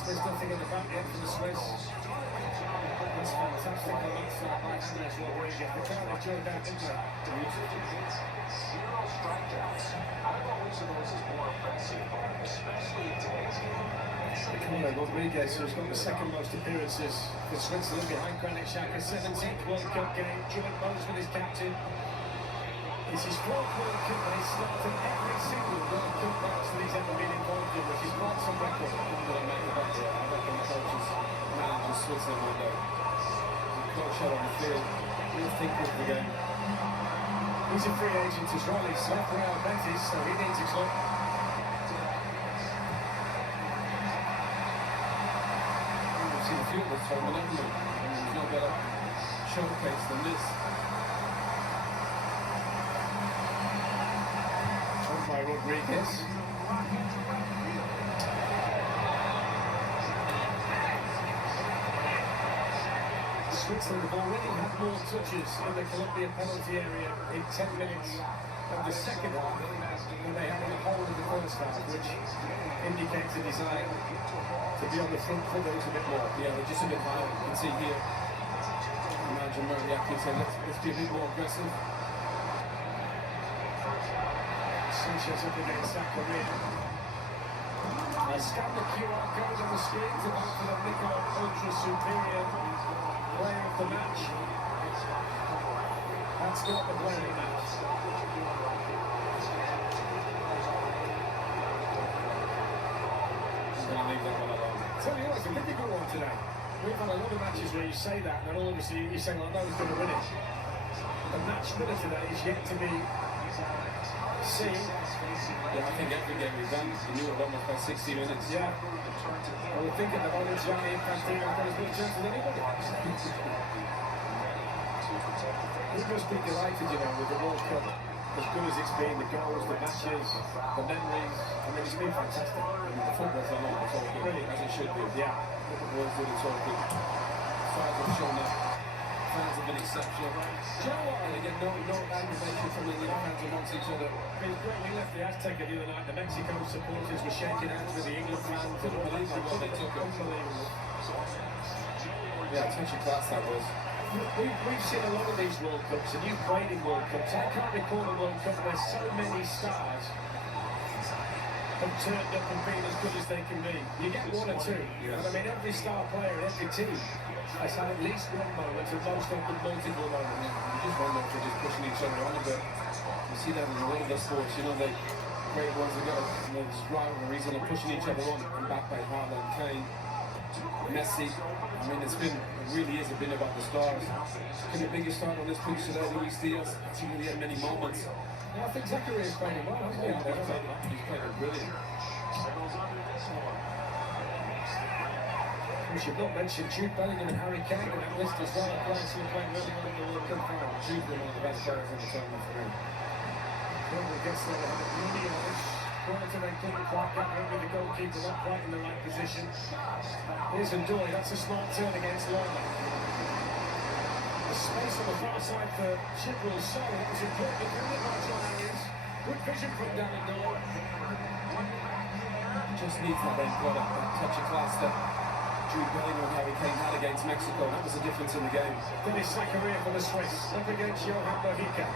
There's nothing in the back yet for the Swiss. That's fantastic on that side by James Rodriguez. The crowd enjoyed that, didn't they? Zero strikeouts. I don't know which of those is more impressive, especially in today's game. Rodriguez, who's got the second most appearances for Switzerland behind Granit Xhaka, 17th World Cup game, joint most with his captain. It's his fourth World Cup and he's started every single World Cup match that he's ever been involved in, which is quite some record. I'm going to make the bet. I reckon the coaches, managers, Switzerland will go. The coach out on the field, he'll think of the game. He's a free agent as well. He's left Real Betis, so he needs a club. We've seen a few of this tournament, haven't we? There's no better showcase than this. By Rodriguez. Switzerland have already had more touches in the Colombia penalty area in 10 minutes of the second half than they had in the whole of the first half, which indicates a desire to be on the front foot a little bit more. Yeah, they're just a bit higher. You can see here. Imagine Murray saying, let's be a bit more aggressive. Sanchez up against Zakaria. I scan the QR code on the screen to vote for the Nico Ultra Superior Player of the Match. That's not the player of the match. Tell you what, it's a difficult one today. We've had a lot of matches where you say that, and then all of a sudden you say, well, I know who's going to win it. The match winner today is yet to be seen. Yeah, I think every game we've done, you knew it almost by 60 minutes. Yeah. I would think at the moment, Gianni Infantino has got as much chance as anybody. He must be delighted, you know, with the World Cup. As good as it's been, the goals, the matches, the memories. I mean, it's been fantastic. The football's on all, it's all good, Really? as it should be. Yeah. The football's good, it's all good. Fans have shown up. Fans have been exceptional. Do you know what? And again, no aggravation from the fans amongst each other. It was great. We left the Azteca the other night. The Mexico supporters were shaking hands with the England fans. Unbelievable what they took. Unbelievable. Yeah, touchy class that was. We've seen a lot of these World Cups, and you've played in World Cups. I can't recall a World Cup where so many stars have turned up and been as good as they can be. You get one or two, Yeah. but I mean every star player in every team has had at least one moment, and most of them multiple moments. You just wonder if they're just pushing each other on a bit. You see that in all of the sports, you know, they great ones that got, you know, this rivalries and they're pushing each other on. Mbappe, Haaland, Kane, Messi. I mean, it really has been about the stars. Can the biggest star on this pitch today, Luis Diaz, hasn't really had many moments. Yeah, I think Zakaria's playing well, hasn't he? He's played brilliant. We should not mention Jude Bellingham and Harry Kane in that list as well. Players who are playing really well in the World Cup final. Jude's been one of the best players in the tournament for me. Probably gets there ahead of Munoz. Quarter they couldn't quite get there with the goalkeeper not quite in the right position. Here's Ndoye, that's a smart turn against Lorna. The space on the far side for Chilwell's so it was important defended by John Arias. Good vision from Dan Ndoye. Just needs that end product, that touch of class that Jude Bellingham and Harry Kane had against Mexico. That was the difference in the game. Dennis Zakaria for the Swiss, up against Johan Mojica.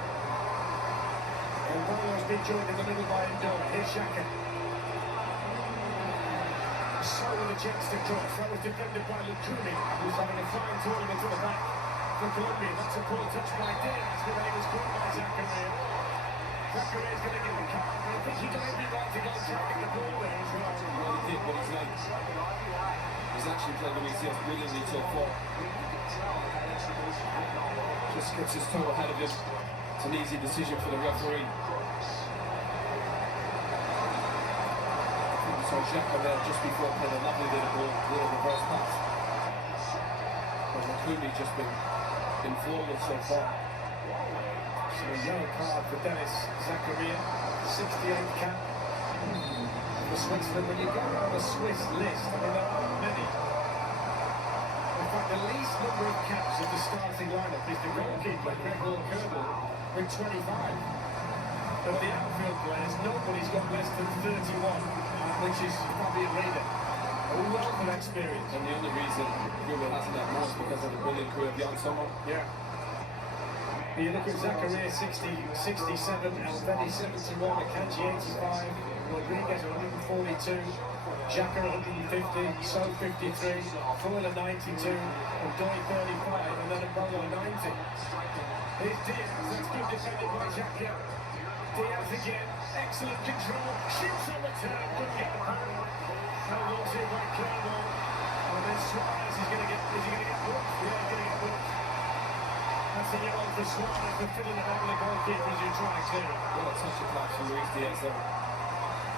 And Barlow's been joined in the middle by Ndoye. Here's Xhaka. So with a chance to cross. That was defended by Lucumi, who's having a fine tournament at the back for Colombia. That's a poor touch by Diaz, but then it was caught by Zakaria. Zakaria's going to get the card, but I think he might be right to go tracking the ball there as well. Well, he did, but he's actually played when he's just brilliantly so far. Just gets his toe ahead of him. It's an easy decision for the referee. So Xhaka there just before played a lovely little reverse pass. But Lukumi's just been flawless so far. So a yellow card for Dennis Zakaria, 68 cap for Switzerland. When you go on the Swiss list, I mean there aren't many. In fact, the least number of caps of the starting lineup is the goalkeeper, Gregor Kerbel, with 25. Of the outfield players, nobody's got less than 31, which is Fabian Reeder. A wealth of experience. And the only reason Google hasn't had more is because of the brilliant career of Jan Sommer. Yeah. You look at Zakaria 60, 67, Elvedi 71, Akanji 85, Rodriguez 142, Xhaka 150, So 53, Fuller 92, and Ndoye 35, and then Barlow 90. Here's Diaz, that's good defended by Xhaka. Diaz again, excellent control, shoots on the turn, couldn't get the power. Held on to by Kerbel, and then Suarez is he going to get booked? Yeah, he's going to get booked. That's a yellow for Suarez for filling it out with the goalkeeper as you're trying to clear it. What a touch of class from Luis Diaz there.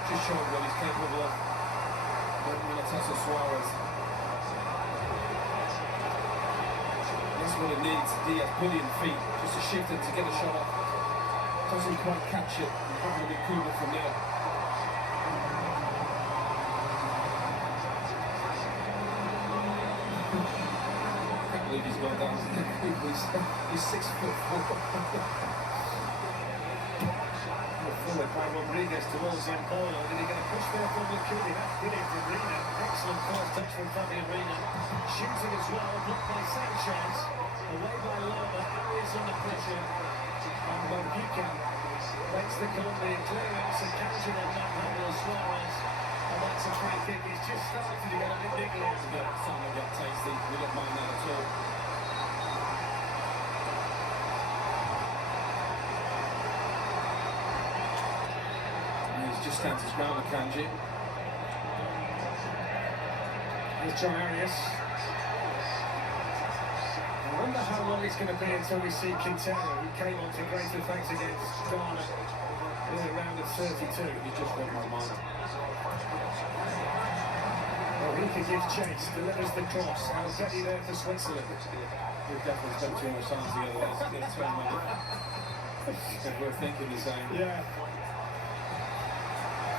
Just showing what he's capable of. When it's Suarez. That's what it needs. Diaz brilliant feet, just to shift it to get a shot off. Doesn't quite catch it. Probably be cool from there. believe he's gone down. He's 6'4". Forward by Rodriguez towards Zampolo. Did he get a push there from Lacuni? That's brilliant from Reina. Excellent first touch from Fabio Reina. Shooting as well, blocked by Sanchez. Away by Loma. Arias under pressure. And Buchanan makes the Colombian clearance. And counter on that handle Suarez. And that's a free kick. He's just started to get a bit niggly. It's time to get tasty. We don't mind that at all. Just stands his ground, Akanji. Here's John Arias. I wonder how long it's going to be until we see Quintero, who came on to great effect against Ghana in the round of 32. He just read my mind. Well, he can give chase, delivers the cross. Already there for Switzerland. We've definitely spent too much time together. Let's turn around. We're thinking the same. Yeah.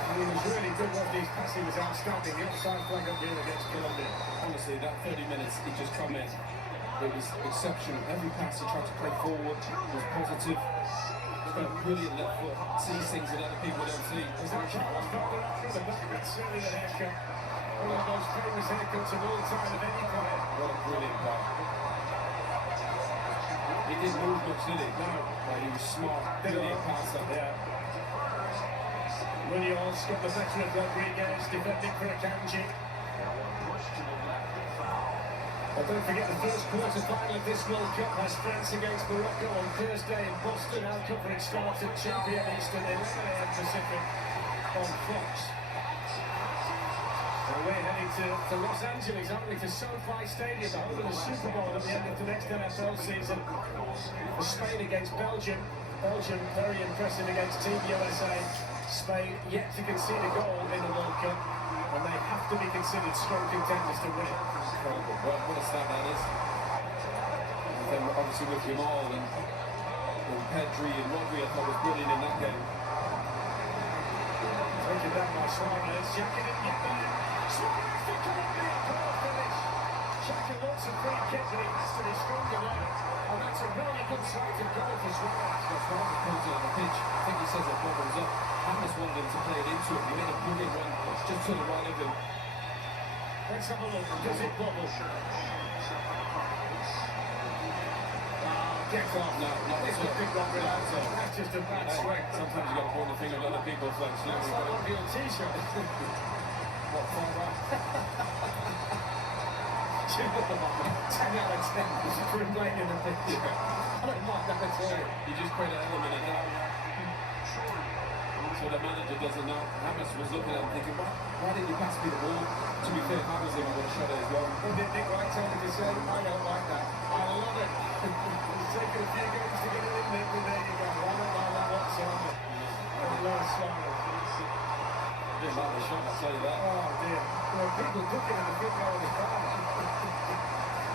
He was really good when his passing was outstanding. The offside flag up here against Colombia. Honestly, that 30 minutes, he just come in. It was exceptional. Every pass he tried to play forward was positive. He's got a brilliant left foot. Sees things that other people don't see. Is that Carlos Valderrama? The back of it, certainly the haircut. One of the most famous haircuts of all time of any player. What a brilliant player. He didn't move much, did he? No. But he was smart. Brilliant passer. Yeah. Munoz got the better of Rodriguez, defending for Akanji. But don't forget the first quarter-final of this World Cup has France against Morocco on Thursday in Boston. Our coverage starts at 2 p.m. Eastern, 11 a.m. Pacific on Fox. And we're heading to Los Angeles, aren't we, to SoFi Stadium, the home of the Super Bowl at the end of the next NFL season. For Spain against Belgium. Belgium very impressive against Team USA. Spain yet to concede a goal in the World Cup, and they have to be considered strong contenders to win. Incredible. What a stat that is. And then obviously with Jamal and Pedri and Rodri, I thought was brilliant in that game. Taken down by Suarez. Xhaka didn't get there. Suarez for Colombia. Poor finish. Xhaka wants a free kick, but he has to be stronger there. And that's a really good sighted goal for Suarez. Suarez comes on the pitch. I think he says it bubbles up. Hamas wanted him to play it into it. He made a brilliant run just to the right of him. Let's have a look. Does it bubble? Get off. No, not It's at a all. big one without it. That's just a bad swing. Sometimes you got to point the finger at other people. Like, That's like on your t-shirt. what, far right? 10 out of 10. This is pretty black in the picture. I don't mind that at all. You just create an element of doubt. So the manager doesn't know. Hamas was looking at him thinking, why didn't you pass me the ball? To be fair, Hamas didn't want to shot it as well. He did Nick Wright tell me to say, I don't like that. I love it. It's taken a few games to get it in there, but there you go. I don't like that whatsoever. Lewis Suarez. Didn't like the shot, I'll tell you that. Oh dear. There were people looking at the front row of the crowd.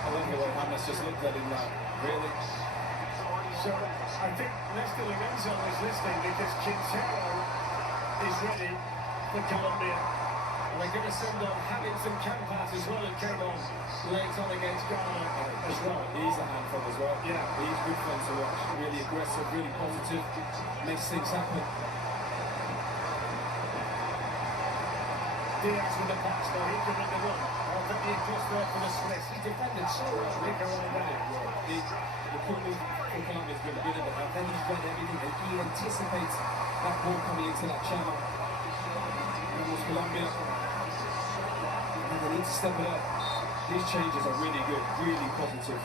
I love the way Hamas just looked at him like, really? So I think Nestor Lorenzo is listening because Quintero is ready for Colombia. And they're going to send on Hamilton Campas as well, who came on late on against Ghana as well. He's a handful as well. Yeah. He's good fun to watch. Really aggressive, really positive. Makes things happen. Diaz with the pass, though he can win the run. Already across there for the Swiss. He's defended so well, Nico, already. The quickly for Colombia has been good at it. And then he's read everything. And he anticipates that ball coming into that channel. And it was Colombia. And they need to step it up. These changes are really good, really positive.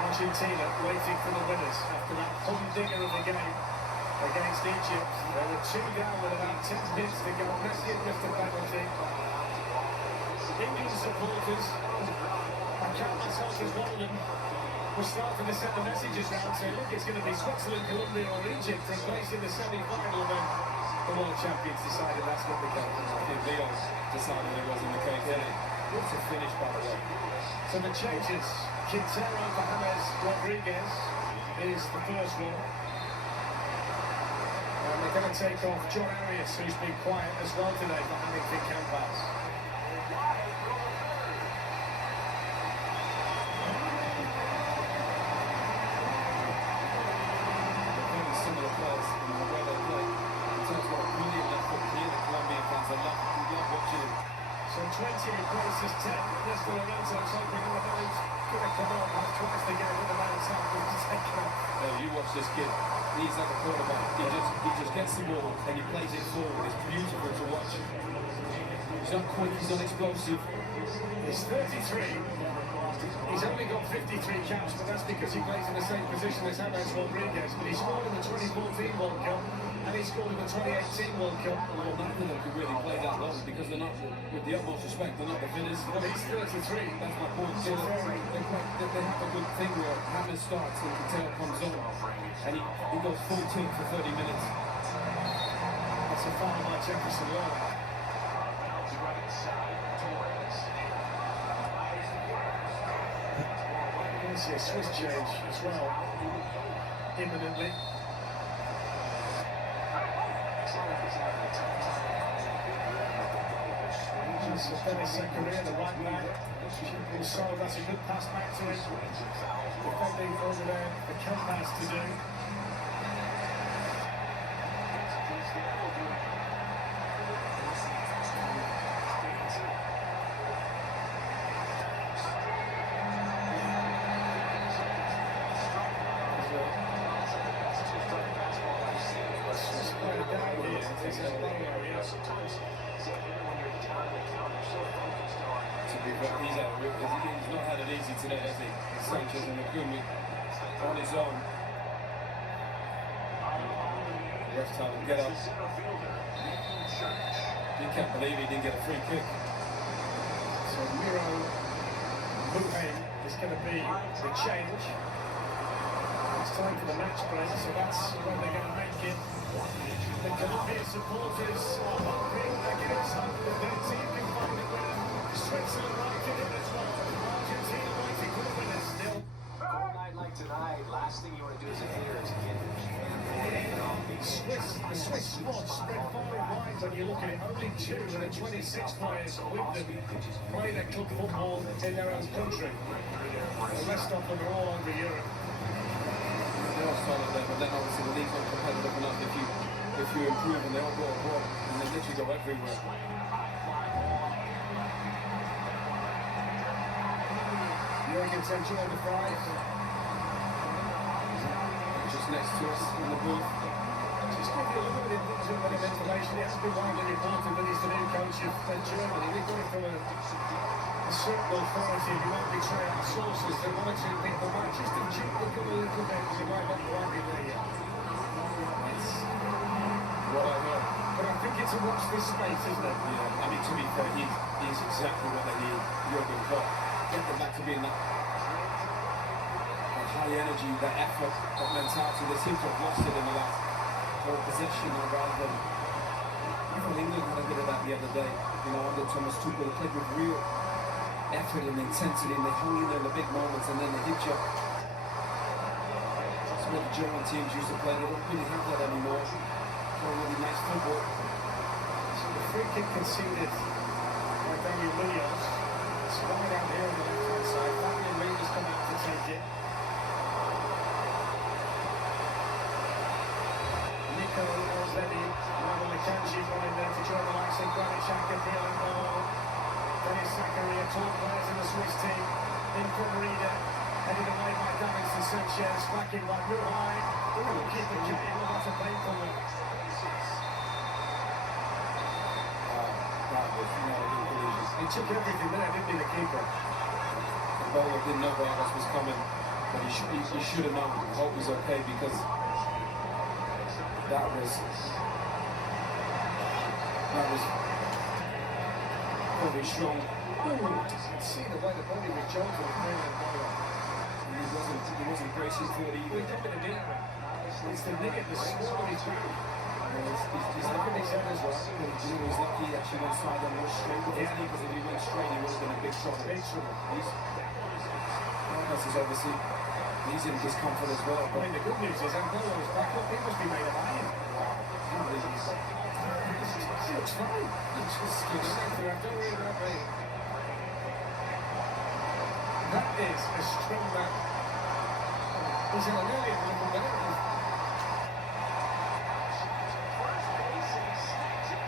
Argentina waiting for the winners after that humdinger of the game against Egypt. They were 2 down with about 10 minutes to go. Messi had missed a penalty. England supporters, I count myself as one of them, were starting to send the messages round saying, look, it's going to be Switzerland, Colombia or Egypt in place in the semi-final. Then the world champions decided that's what the case. I think Leo decided it wasn't the case. Yeah. What's the finish, by the way? So the changes, Quintero for James Rodriguez is the first one. And they're going to take off John Arias, who's been quiet as well today for Hamilton Campas. 20 replaces 10. Mr. Lorenzo's hoping one of those could have come on. Has twice to get with the man's hand with the second. You watch this kid. He's like a quarterback. He just gets the ball and he plays it forward. It's beautiful to watch. He's not quick, he's not explosive. He's 33. He's only got 53 caps, but that's because he plays in the same position as James Rodriguez. But he scored in the 2014 World Cup and he scored in the 2018 World Cup. Well, none of them could really play that long because they're not, with the utmost respect, they're not the fittest. Well, he's 33. That's my point. So they have a good thing where Hammers starts and Cattell comes on and he goes full tilt for 30 minutes. That's a foul by Jefferson Lowe. Right side, Torres. You see a Swiss change as well, imminently. So Dennis Zakaria, the right back, so that's a good pass back to him. Defending over there, the cut pass to do. He's not had it easy today, has he? Sanchez and Makumi on his own. Ref time to get up. He can't believe he didn't get a free kick. So Miro Muhe is going to be the change. It's time for the match break, so that's when they're going to make it. The Colombian supporters are hoping they get it some that their team can find a winner. Switzerland like it in as well. Argentina might be good winners still. Cold night like tonight, last thing you want to do as a player is get The Swiss squad spread far and wide when you look at it. Only 2 of the 26 players with them play their club football in their own country. The rest of them are all over Europe. They all started there, but then obviously the league's not competitive enough if you improve and they all go abroad and they literally go everywhere. Jurgensen joined the fries. Just next to us in the booth. Just give you a little bit of information. It has been widely reported that he's the new coach of Germany. We're going from a certain authority who won't betray our sources. That one or two people might just inject the gun a little bit because he might not quite be there yet. It's What I heard. But I think it's a watch this space, isn't it? Yeah, I mean, to be fair, he's exactly what they need. Jurgen Klopp. Get them back to being that high energy, that effort, that mentality. They seem to have lost it in the last possession rather than. Even England had a bit of that the other day. You know, under Thomas Tuchel, they played with real effort and intensity, and they hung in there in the big moments, and then they hit you. That's what the German teams used to play. They don't really have that anymore. Play really nice football. So the free kick conceded by Daniel Munoz. It's wide out here on the left-hand side. Daniel Munoz come out to take it. Nico Elzedi, Manuel Akanji running there to join the likes of Granit Xhaka, Dylan Ball, Dennis Zakaria, tall players in the Swiss team. In from Rieder, headed away by Davinson Sanchez, back in by Muhai. Ooh, keep the kick in, that's a painful one. That was not a good collision. He took everything there, didn't he, the keeper? The bowler didn't know that was coming, but he should have known. I hope he's okay because that was very strong. See the way the body was jolted with Greenland bowler. And he wasn't bracing for it either. He's not going to do that. It's the knee at the small of his back. He's looking at his head as well. He was lucky he actually went side and went straight with his knee, because if he went straight he would have been in big trouble. Big trouble. This is obviously, he's in discomfort as well. I mean, the good news is Angola is back up. He must be made of iron. He looks fine. Looks safer. I don't really know me. That is a strong man. He's in a nearly a little bit.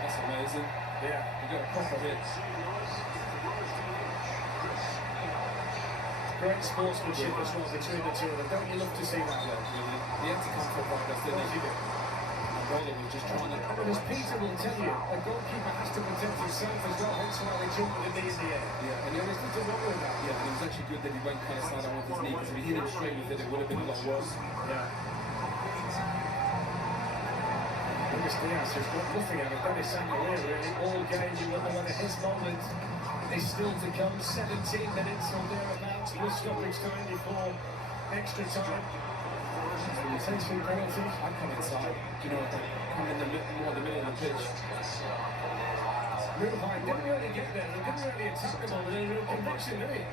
That's amazing. Yeah. He got a proper hit. Great sportsmanship as well between the two of them. Don't you love to see that? Yeah, really. He had to come for a progress, didn't he? And Bowler was just trying to... And as Peter will tell you, a goalkeeper has to protect himself as well, hence why they jump with the knee in the air. Yeah, and There is nothing wrong with that. yeah, and it was actually good that he went kind of side on with his knee, because if he hit him straight with it, it would have been a lot worse. Yeah. Luis Diaz has got nothing out of Dennis Sangaleer really all game. You wonder whether his moment is still to come. 17 minutes or thereabouts plus stoppage time before extra time. Potentially penalty. I'd come inside, you know, come in the more the middle of the pitch. Ruhai didn't really get there. They didn't really attack the ball with any real conviction, did he?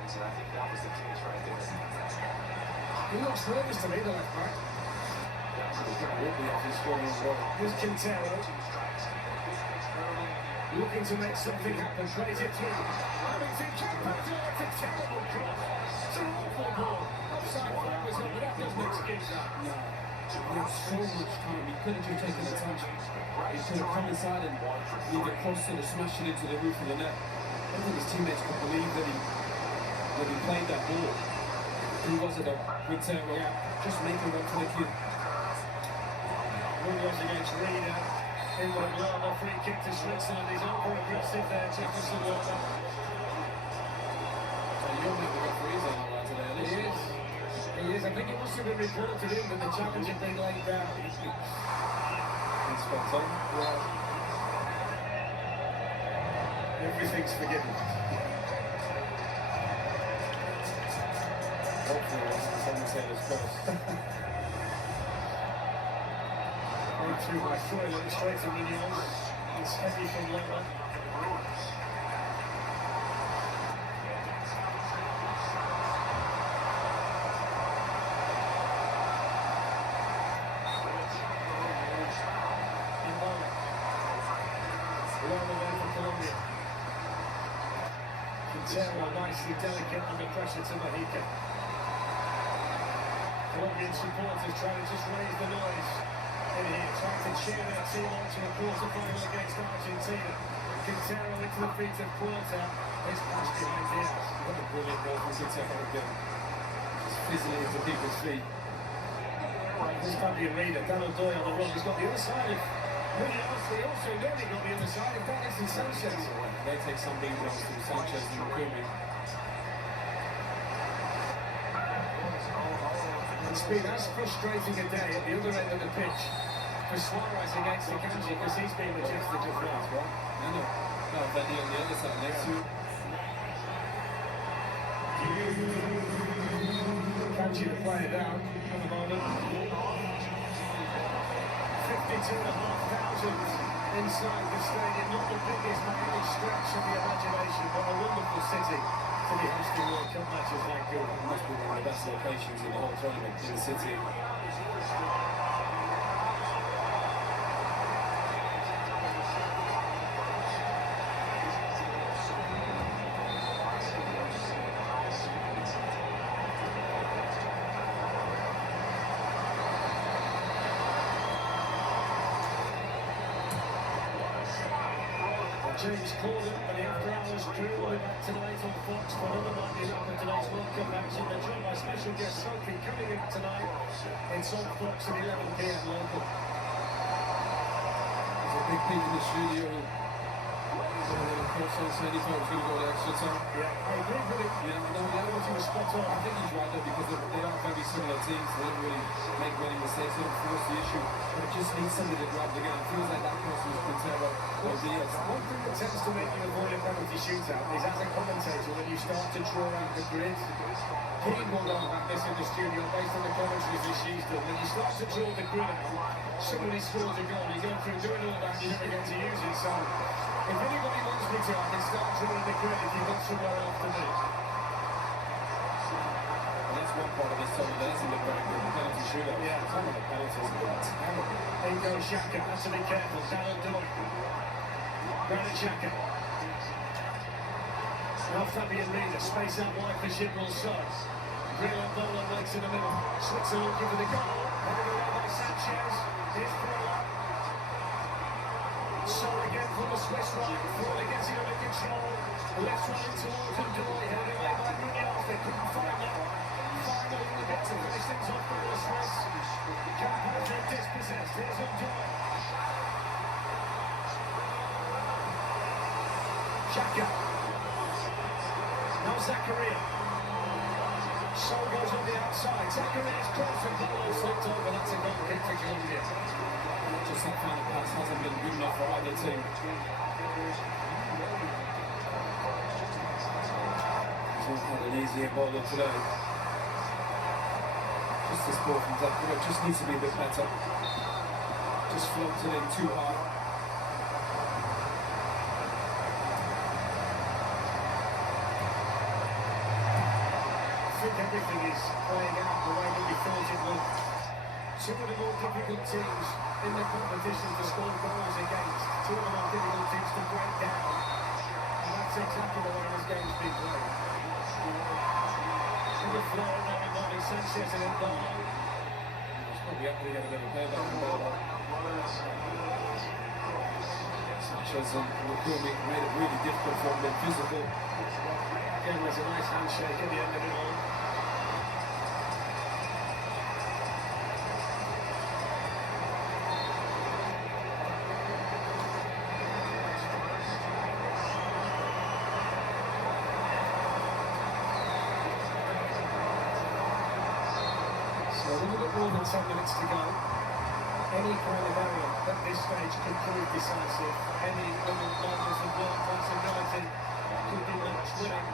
He looks nervous to me, the left back. Here's Quintero. Looking to make something happen. Plays it through. Hamilton can't pass it. It's a terrible cross. It's an awful ball. Offside flag was up, but that doesn't excuse that. No. He had so much time. He could have just taken a touch. He could have come inside and either crossed it or smashed it into the roof of the net. I don't think his teammates could believe that he played that ball. Who was it? Quintero. Yeah. Just make a run for the kid. Munoz against Reina. In the Lama free kick to Switzerland. He's over aggressive there, Jefferson Walker. So you'll make the referees on that today, at least. He is. He is. I think it must have been reported in that the challenge had been laid down. It's spot on. Yeah. Everything's forgiven. Hopefully it wasn't someone saying it's close. Going through by Froylan, straight to Munoz. It's heavy from Lema. Quintero nicely delicate under pressure to Mojica. Colombian supporters trying to just raise the noise in here, trying to cheer their team on to a quarter-final against Argentina. Quintero into the feet of Puerta. His pass behind Diaz. What a brilliant ball from Quintero again. Just fizzling into people's feet. This time the arena, Daniel Doy on the run. He's got the other side of Munoz. He also nearly got the other side of Dennis and Sanchez. They take some big runs to Sanchez and Kumi. It's been as frustrating a day at the other end of the pitch for Suarez against the Kanji because he's been majestic as well. No, Benny on the other side next to him. Kanji to play it down at the moment. 52,500 inside the stadium. Not the biggest by any stretch of the imagination, but a wonderful city to be hosting World Cup matches like good. It must be one of the best locations in the whole tournament in the city. James Corden and the After Hours crew will be back tonight on Fox for another Monday night of today's World Cup action. They're joined by special guest Sophie Cunningham tonight. It's on Fox at 11 p.m. local. There's a big peak in the studio. Of course, I said he thought it was going to go to extra time. Yeah, I agree with him. Yeah, no, I thought he was spot on. I think he's right though, because they are very similar teams. They don't really make many mistakes. They don't force the issue. But it just needs somebody to grab the game. It feels like that person is Quintero or Diaz. One thing that tends to make you avoid a penalty shootout is as a commentator when you start to draw out the grid. Keane will know about this in the studio based on the commentaries that she's done. When you start to draw the grid out, somebody scores a goal, you go through doing all that, you never get to use it. So if anybody wants me to, I can start drawing the grid if you've got somewhere else to be. And that's one part of this tournament that hasn't been very good. The penalty shootout. Yeah. Some of the penalties have been terrible. In goes Xhaka, has to be careful. Down Doy. Granit Xhaka. Now Fabian Reina, space out wide for Gibral's side. Real Bola waits in the middle. Switzer looking for the goal. Headed away by Sanchez. Here's Froylan. So again from the Swiss right. Fully gets it under control. The left running towards him. Held away by Munoz. They couldn't find that. Finally, we get to finish things off for the Swiss. Composure dispossessed. Here's Undoy. Xhaka. Now Zakaria. So goes on the outside. Zakaria's cross and Polo slipped over. That's a goal kick for Colombia. Just that final pass hasn't been good enough for either team. He's not had an easier bowler today. Just this ball from Zakaria just needs to be a bit better. Just floated in too hard. I think everything is playing out the way that we thought it would. Two of the more difficult teams in the competition to score goals against. Two of the more difficult teams to break down. And that's exactly the way this game's been played. In the floor now involving Sanchez and Ndala. He's probably up to get a little play back and ball. Sanchez and Lukumi made it really difficult for him, being physical. Again, there's a nice handshake at the end of it all. So a little bit more than 10 minutes to go. Any kind of error at this stage could prove decisive. Any little moments of world possibility could be match winning.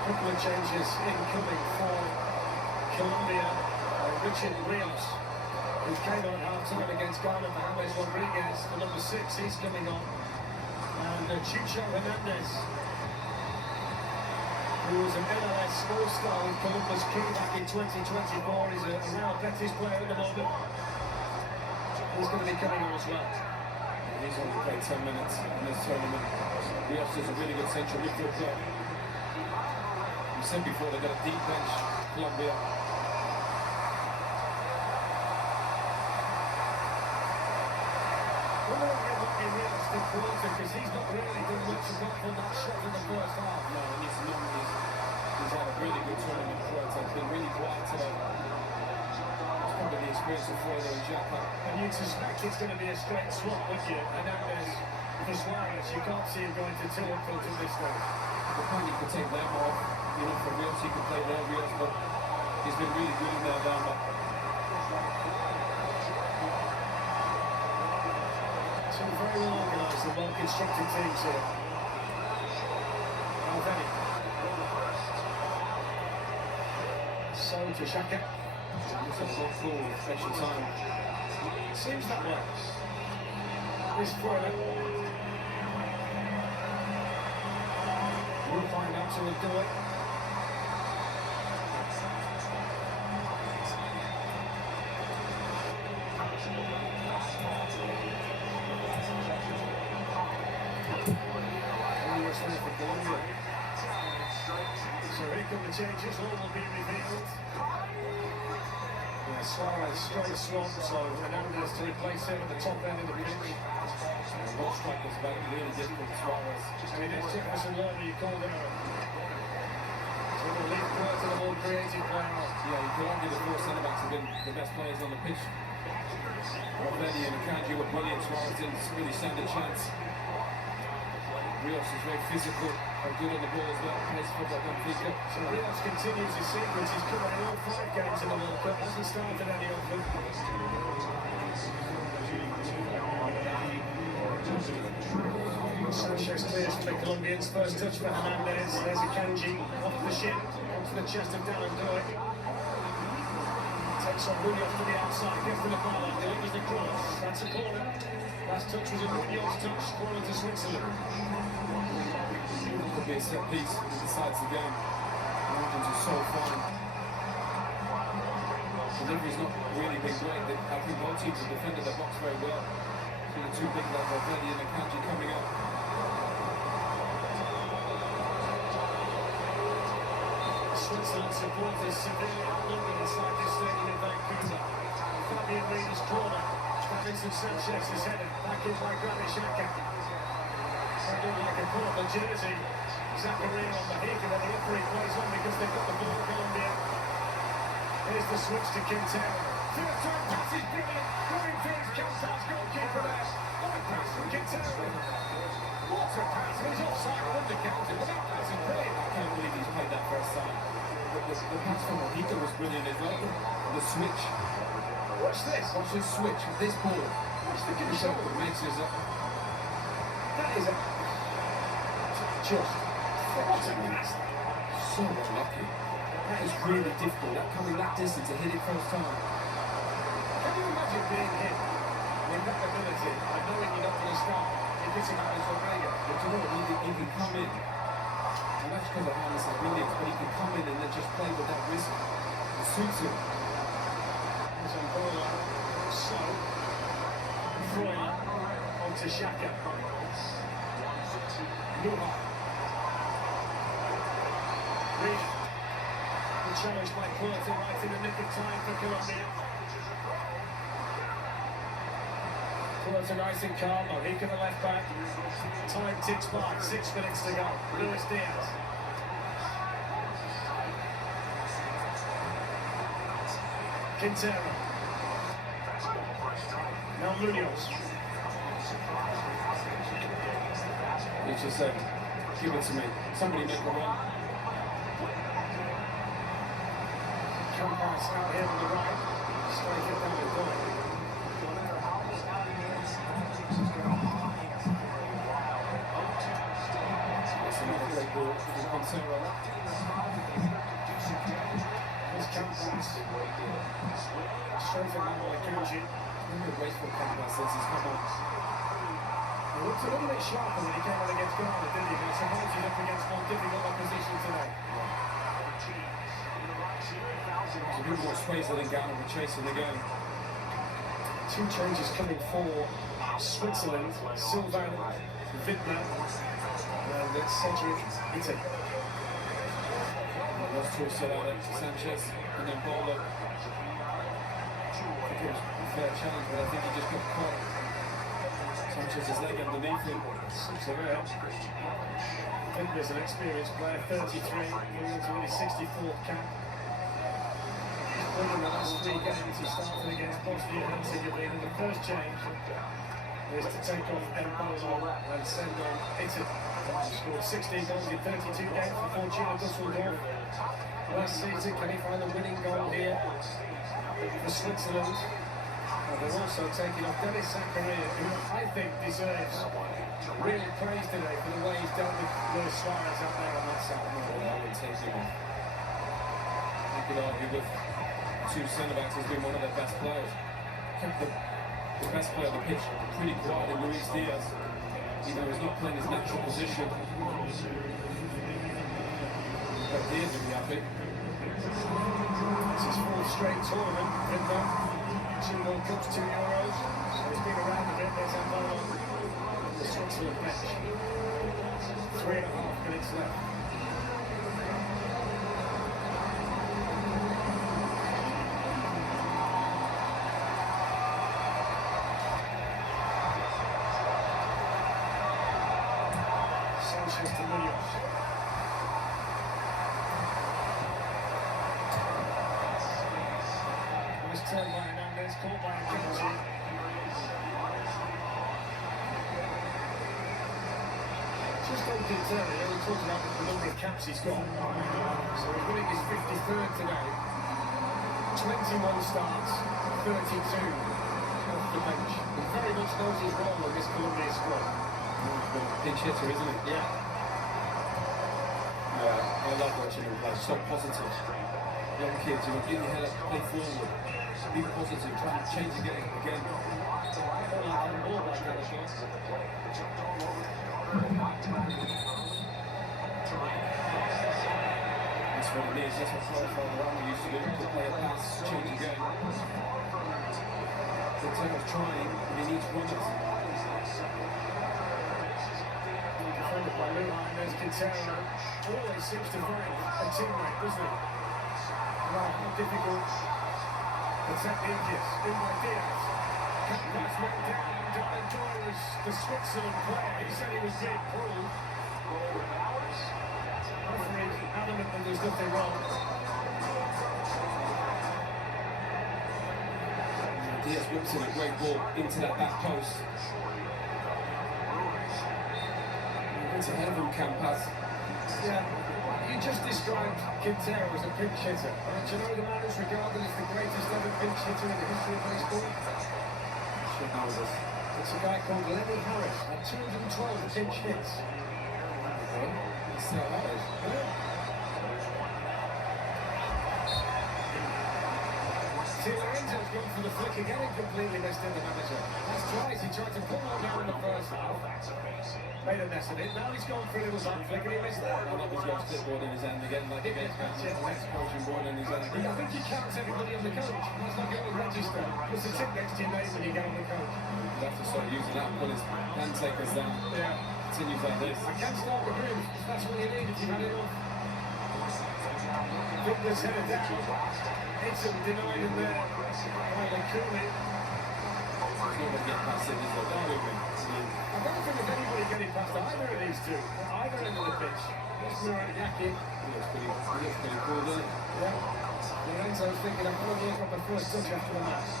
Couple of changes incoming for Colombia. Richard Rios, who came on half-time against Ghana for James Rodriguez, the number 6, he's coming on. And Chicho Hernandez, who was an MLS All-Star with Columbus Crew back in 2024, he's a Real Betis player at the moment. He's going to be coming on as well. He's only played 10 minutes in this tournament. Rios is a really good central midfield player. We said before they've got a deep bench, Colombia. We're not going to get in realistic quarter because he's not really done much apart from that shot in the first half. No, and he's had a really good tournament for us. It's been really quiet today. It's probably the experience of Fredo and Xhaka. And you'd suspect it's going to be a straight swap, wouldn't you? Hernandez for Suarez. You can't see him going to two up front at this stage. The point he could take them off, you know, for Rios, he could play there, Rios, but he's been really good in there down there. Two very well organised and well constructed teams here. Alveni. So to Xhaka. It's a long call, extra time. Seems that way. This Florida. We'll find out to do it. So here come the changes, all will be revealed. Yeah, Suarez straight swap, so Hernandez to replace him at the top end of the pitch. Both strikers back, really difficult to Suarez. I mean, it's Jefferson Lerner you called him out. So we'll leave Kurt to the more creative player. Yeah, you could argue the four centre-backs have been the best players on the pitch. Alveni and Akanji were brilliant. Suarez didn't really stand a chance. Rios is very physical and good on the ball as well. Plays football on Benfica. So Rios continues his sequence. He's covered all 5 games in the World Cup. Hasn't started any of them. Sanchez clears for the Colombians. First touch for Hernandez. There's Akanji off the shin, onto the chest of Darren Doyle. Takes on Munoz to the outside, gets to the byline, delivers the cross. That's a corner. Last touch was a Munoz touch, corner to Switzerland. Could be a set piece that decides the game. The margins are so fine. Delivery's not really been great. I think both teams have defended the box very well. So the two big lads, Alveni and Akanji, coming up. Switzerland supporters severely outnumbered inside this stadium in Vancouver. Fabian Reeder's corner. Travis Davinson Sanchez is headed back in by Granit Xhaka. Sounding like a purple jersey. Zachary on the hit, and then the referee plays on because they've got the ball, Colombia. Here's the switch to Quintero. First time pass is brilliant. Going for his Qatar's goalkeeper there. Long pass from Quintero. What a pass. He's offside, undercounted, but that pass is brilliant. I can't believe he's played that first time. The pass from Mojito was brilliant as well. The switch. Watch this. Watch his switch with this ball. Watch the He control. mixes up. That is a... Just... What a pass. So unlucky. That is really difficult. That coming that distance to hit it first time. Can you imagine being hit with that ability and knowing you're not going to start if it's an Alex Ortega? But you know what? He can come in. And that's because of Alex is brilliant. But he can come in and then just play with that risk. It suits him. He's on Bola. So, Freud onto Xhaka. Nuha. Reed. The challenge by Puerto right in the nick of time for Colombia. Puerto nice and calm, he to the left back. Time ticks by, 6 minutes to go. Luis Diaz. Quintero. Now Munoz. He just said, give it to me. Somebody make a run. Campas out here on the right. Straight it down the corner. That's another great ball from Quintero. Here's Campas. Straight it down by Kanji. Really a graceful Campas since he's come on. He looked a little bit sharper when he came on against Ghana, didn't he? But sometimes he's up against more difficult opposition today. There's a bit more space than Ghana were chasing the game. Two changes coming for Switzerland. Sylvain Wittmer and Cedric Itten. Lost to Alex Sanchez and then Bola. I think it was a fair challenge, but I think he just got caught. Sanchez's leg underneath him. Severe. Wittmer's an experienced player, 33, moving into his 64th cap. In the last 3 games he started against Bosnia and Herzegovina. The first change is to take off Embolo and send on Itten. Scored 16 goals in 32 games for Fortuna Dusseldorf last season. Can he find a winning goal here for Switzerland? Well, they're also taking off Dennis Zakaria, who I think deserves real praise today for the way he's dealt with Luis Suarez out there on that side. Well, I would take him off. You could argue with two centre-backs has been one of their best players. Kept the best player on the pitch pretty quiet in Luis Diaz, even though he's not playing his natural position. But Diaz will be happy. This is 4th straight tournament. Rimba, 2 World Cups, 2 Euros. So he's been around a bit. There's Embolo on the Switzerland bench. 3.5 minutes left. Sanchez to Munoz. Nice turn by Hernandez, caught by Akanji. Just on Quintero, we talked about the number of caps he's got. So he's winning his 53rd today. 21 starts, 32 off the bench. He very much knows his role in this Colombia squad. Pinch hitter, isn't it? Yeah. I love watching him play. So positive. Young kids, you know, get your head up, play forward, be positive, try to change the game again. That's what it is. That's what Florida Rama used to do. To play a pass, change the game. Quintero's trying, and he needs runners. Defended by Luha, and there's Quintero. Always seems to find a teammate, doesn't he? Wow, how difficult. The technique is in by Diaz. That's went down. Darren Doyle was the Switzerland player. He said he was being pulled. Referee adamant that there's nothing wrong. Diaz whips in a great ball into that back post. It's ahead of him, Campas. Yeah, you just described Quintero as a pinch hitter. And do you know the man who's regarded as the greatest ever pinch hitter in the history of baseball? Sure, how is this? It's a guy called Lenny Harris, had 212 pinch hits. Let's see how that is. See, Lorenzo's gone for the flick again and completely missed in the manager. That's twice. He tried to pull one down in the first half. Made a mess of it. Now he's gone for a little back flick and he missed that. One of us got a split board in his hand again, like against next coaching board in his hand. I think he counts everybody on the coach. He's not going to register. Puts a tick next to your name when you get on the coach. You'll have to start using that, pull his hand takers down. Yeah. Continues like this. I can't start the groove. That's what you need if you've had enough. Victor's headed down. It's a denied in there. Riley Cooley. Nobody get past it, is there? They're moving. I don't think there's anybody getting past either of these two. Either end of the pitch. That's Murayaki. He looks pretty cool, doesn't it? Yeah. Lorenzo's thinking I'm going to look up the first touch after the match.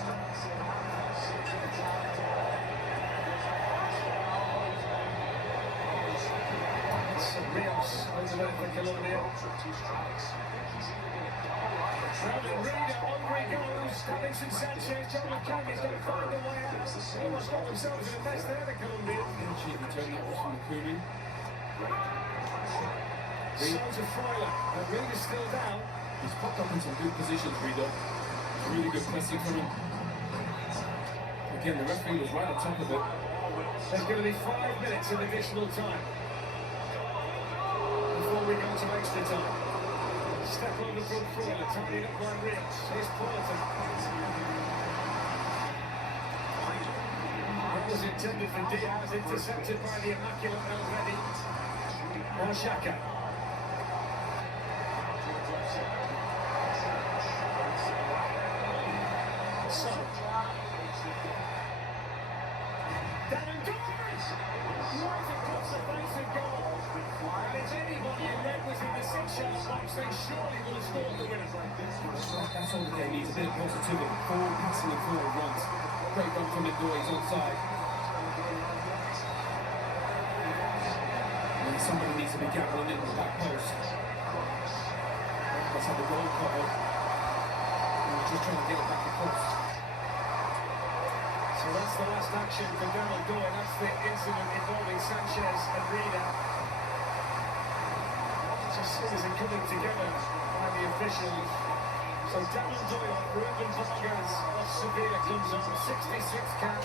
It's Rios over there for Colombia. Brandon Reed, over he goes. Davinson Sanchez, John McCann is going to find a way out. Almost got themselves in a mess there, the Colombians. Cheeky turn that was from the Kumi. Sounds a Freuler, but Reed is still down. He's popped up in some good positions, Reed. Really good pressing from him. Again, the referee was right on top of it. There's going to be 5 minutes of additional time before we go to extra time. Step on the front Freuler, tidied up by Rios. Here's Politan. That was intended for Diaz, intercepted by the immaculate Elvedi. Now Xhaka. So, Darren Doyle! Right across the face of goal. And if anybody in red was in the 6-yard box, they surely would have scored the winner. That's all the game needs, a bit of positivity. Forward passing and forward runs. Great run from Lindor, he's onside. And somebody needs to be gathering in the back post. Let's have the goal covered. And we're just trying to get it back across. So that's the last action for Darren Doyle. That's the incident involving Sanchez and Reader. Just soon as it coming together by the officials. So Darren Doyle, Ruben Vargas of Sevilla comes on, 66 cap.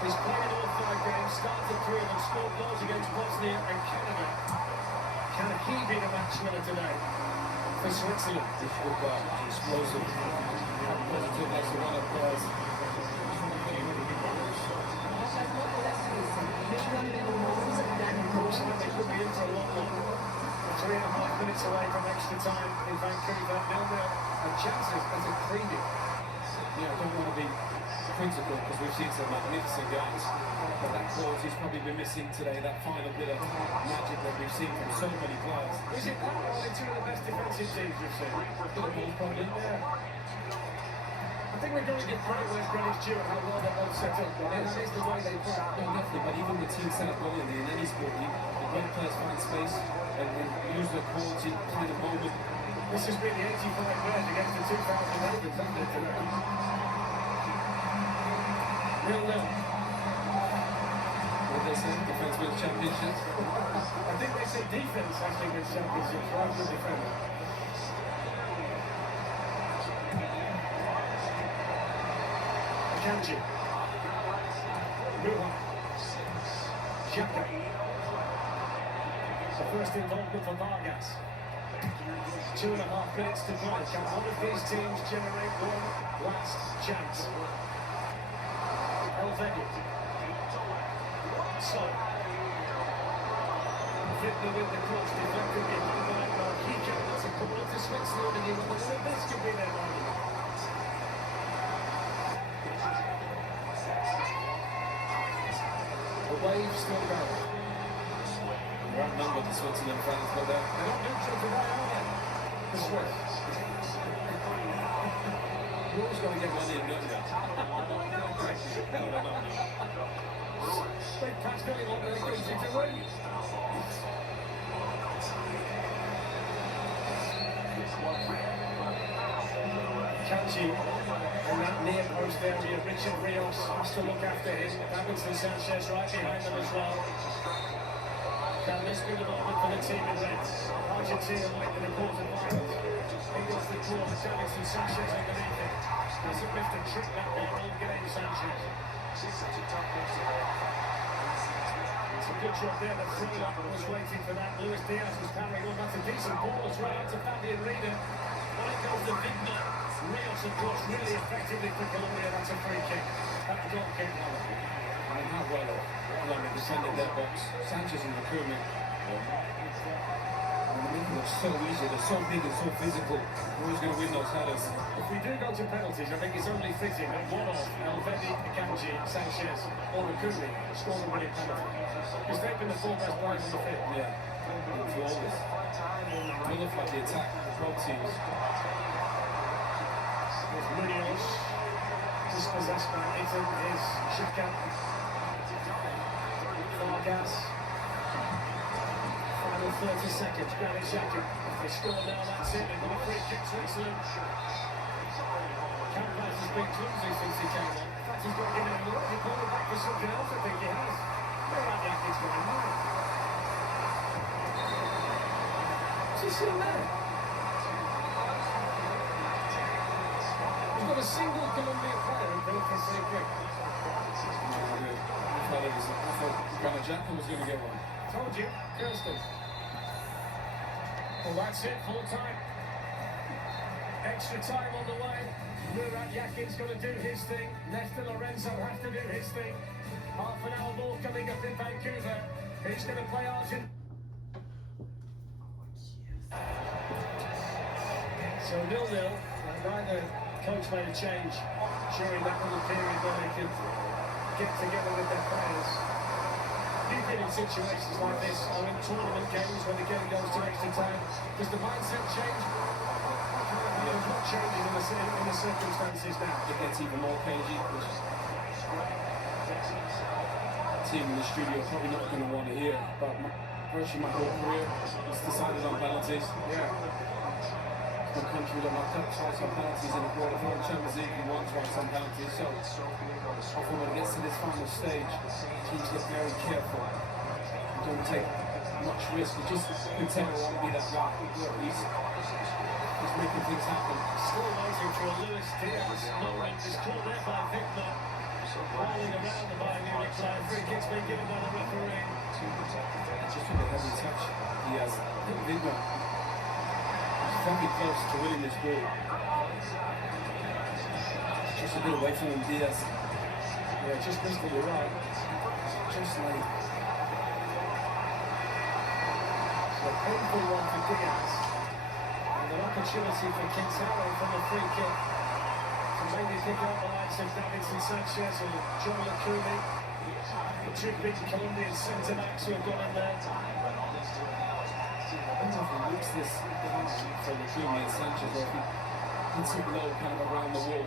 He's played in all 5 games, started 3 of them, scored goals against Bosnia and Canada. Can he be the match winner today for Switzerland? This would be explosive. Positive, that's a run of players. They could be in for a long one. 3.5 minutes away from extra time in Vancouver. 0-0 and chances as a preview. Yeah, I don't want to be critical because we've seen some magnificent games, but that quality's probably been missing today, that final bit of magic that we've seen from so many players. Is it that or are they two of the best defensive teams we've seen? Liverpool's probably there. I think we're going to give credit where credit's due and how well they're both set up. And that is the way they play. No, definitely, but even the team set up brilliantly in any sport, the great players find space and use their quality kind of moment. This has been the 85 players against the 2,000 Ravens, hasn't it, today? 0-0. What they say, defense wins championships. I think they say defense actually wins championships rather than defense. Akanji. Ruhan. Xhaka. The first involvement for Vargas. 2.5 minutes to play. Can one of these teams generate one last chance? Elvedi. So, Fitner with the cross, deflected behind the leg mark. He gets a corner to Switzerland, and you wonder whether this could be their moment. wave still going. They're outnumbered, the Switzerland fans, but They're not neutral today, are they? The Swiss. you're always going to get one in, don't you? They passionately want their country to win. Kanji in that near post area. Richard Rios has to look after him. Davinson Sanchez right behind them as well. Can this be the moment for the team in red? Argentina might in the quarterfinals. He goes the draw for Davinson Sanchez underneath him. Doesn't lift and trick that ball all game, Sanchez. It's a good job there. The free up was waiting for that. Luis Diaz was carrying on. That's a decent ball as well. Out to Fabian Reeder. Well, it goes to Vigna. Rios, of course, really effectively for Colombia. That's a free kick. That's a goal kick now. I mean, how well they defended their box. Sanchez and Lacuna. They make it look so easy. They're so big and so physical. Who's going to win those headers? If we do go to penalties, I think it's only fitting that one of Elvedi, Akanji, Sanchez, or Rakuni scores a winning penalty. Because they've been the four best players on the field. Yeah. Flawless. They look like the attack of both teams. With Munoz dispossessed by Itten is Xhaka. Vargas. Final 30 seconds. Granit Xhaka. If they score now, that's it. They've got a free kick, Switzerland. Campas has been clumsy since he came on. In fact, he's got to give it a look. He's pulled it back for something else, I think he has. They're like Jacket's going mad. What's he seen there? He's got a single Colombian player who built his free kick. I thought Granit Xhaka was going to get one. Told you, Kirsten. Well, that's it, full time. Extra time on the way. Murat Yakin's going to do his thing. Nesta Lorenzo has to do his thing. Half an hour more coming up in Vancouver. He's going to play Argentina. So 0-0, and neither coach made a change during that little period where they could get together with their players. You've been in situations like this, or in tournament games when the game goes to extra time. Does the mindset change? There's not changes in the circumstances now. It gets even more cagey. Team in the studio probably not going to want to hear about virtually my whole career. It's decided on penalties. Yeah. My country that knocked out twice on penalties in the quarterfinals, Champions League, and won twice on penalties. So often when it gets to this final stage, teams get very careful. Don't take much risk. You just pretend to want to be that guy. He's making things happen. Still waiting for Luis Diaz. Moment is called there by Vigna. Rolling around the Bayern Munich player. Free kick's been given by the referee. Just with a heavy touch, Diaz. Vigna is very close to winning this ball. Just a bit away from him, Diaz. Yeah, just missed it, you're right. Just like A painful one for Diaz. And an opportunity for Quintero from the free kick. To maybe pick up the likes of Davinson Sanchez or Joel Lacuna. The two big Colombian centre-backs who have gone in there. I don't know if he looks this pass from Lacuna and Sanchez, or if he hits it low, kind of around the wall.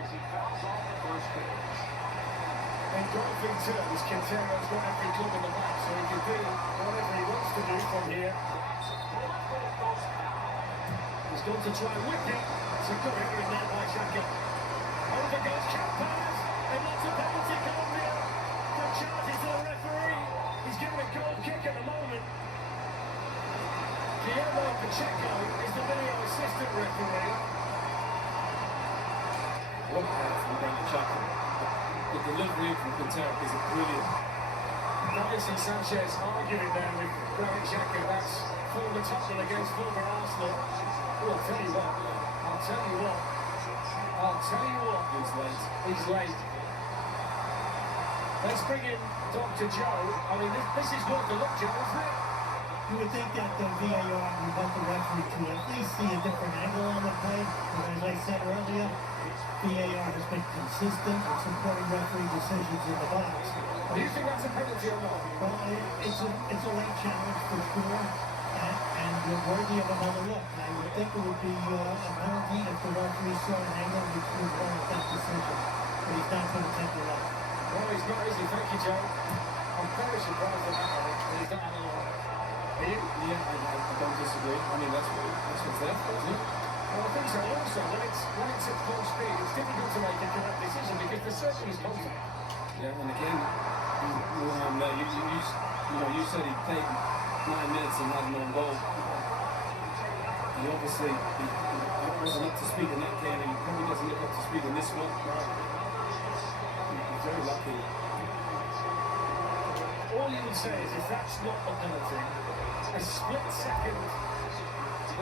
In golfing terms, Quintero's got every club in the back, so he can do whatever he wants to do from here. He's got to try and whip it. It's a good area there by Xhaka. Over goes Campas, and that's a penalty, Colombia. The charge is to the referee. He's given a goal kick at the moment. Guillermo Pacheco is the video assistant referee. What a head from Granit Xhaka. The delivery from Quintero is brilliant. Davinson Sanchez arguing there with Granit Xhaka. That's former Tottenham against former Arsenal. Oh, I'll tell you what. He's late. He's late. Let's bring in Dr. Joe. I mean, this is what to look, Joe, isn't it? You would think that the VAR would want the referee to at least see a different angle on the play. But as I said earlier, VAR has been consistent in supporting referee decisions in the box. Do you think that's a penalty or not? Well, it's a late challenge for sure, and worthy of another look. I would think it would be a penalty if the referee saw an angle which would warrant that decision. But he's not going to take the look. Well, he's not, is he? Thank you, Joe. I'm very surprised at that, Eric, that he's not another one. Are you? Yeah, I don't disagree. I mean, that's what's there for, isn't it? Well, I think so. Also, when it's at full speed, it's difficult to make a correct decision because there certainly is contact. Yeah, and again, you said he played 9 minutes and had an own goal. He obviously wasn't up to speed in that game, and he probably doesn't look up to speed in this one. He's very lucky. All you would say is if that's not a penalty, a split second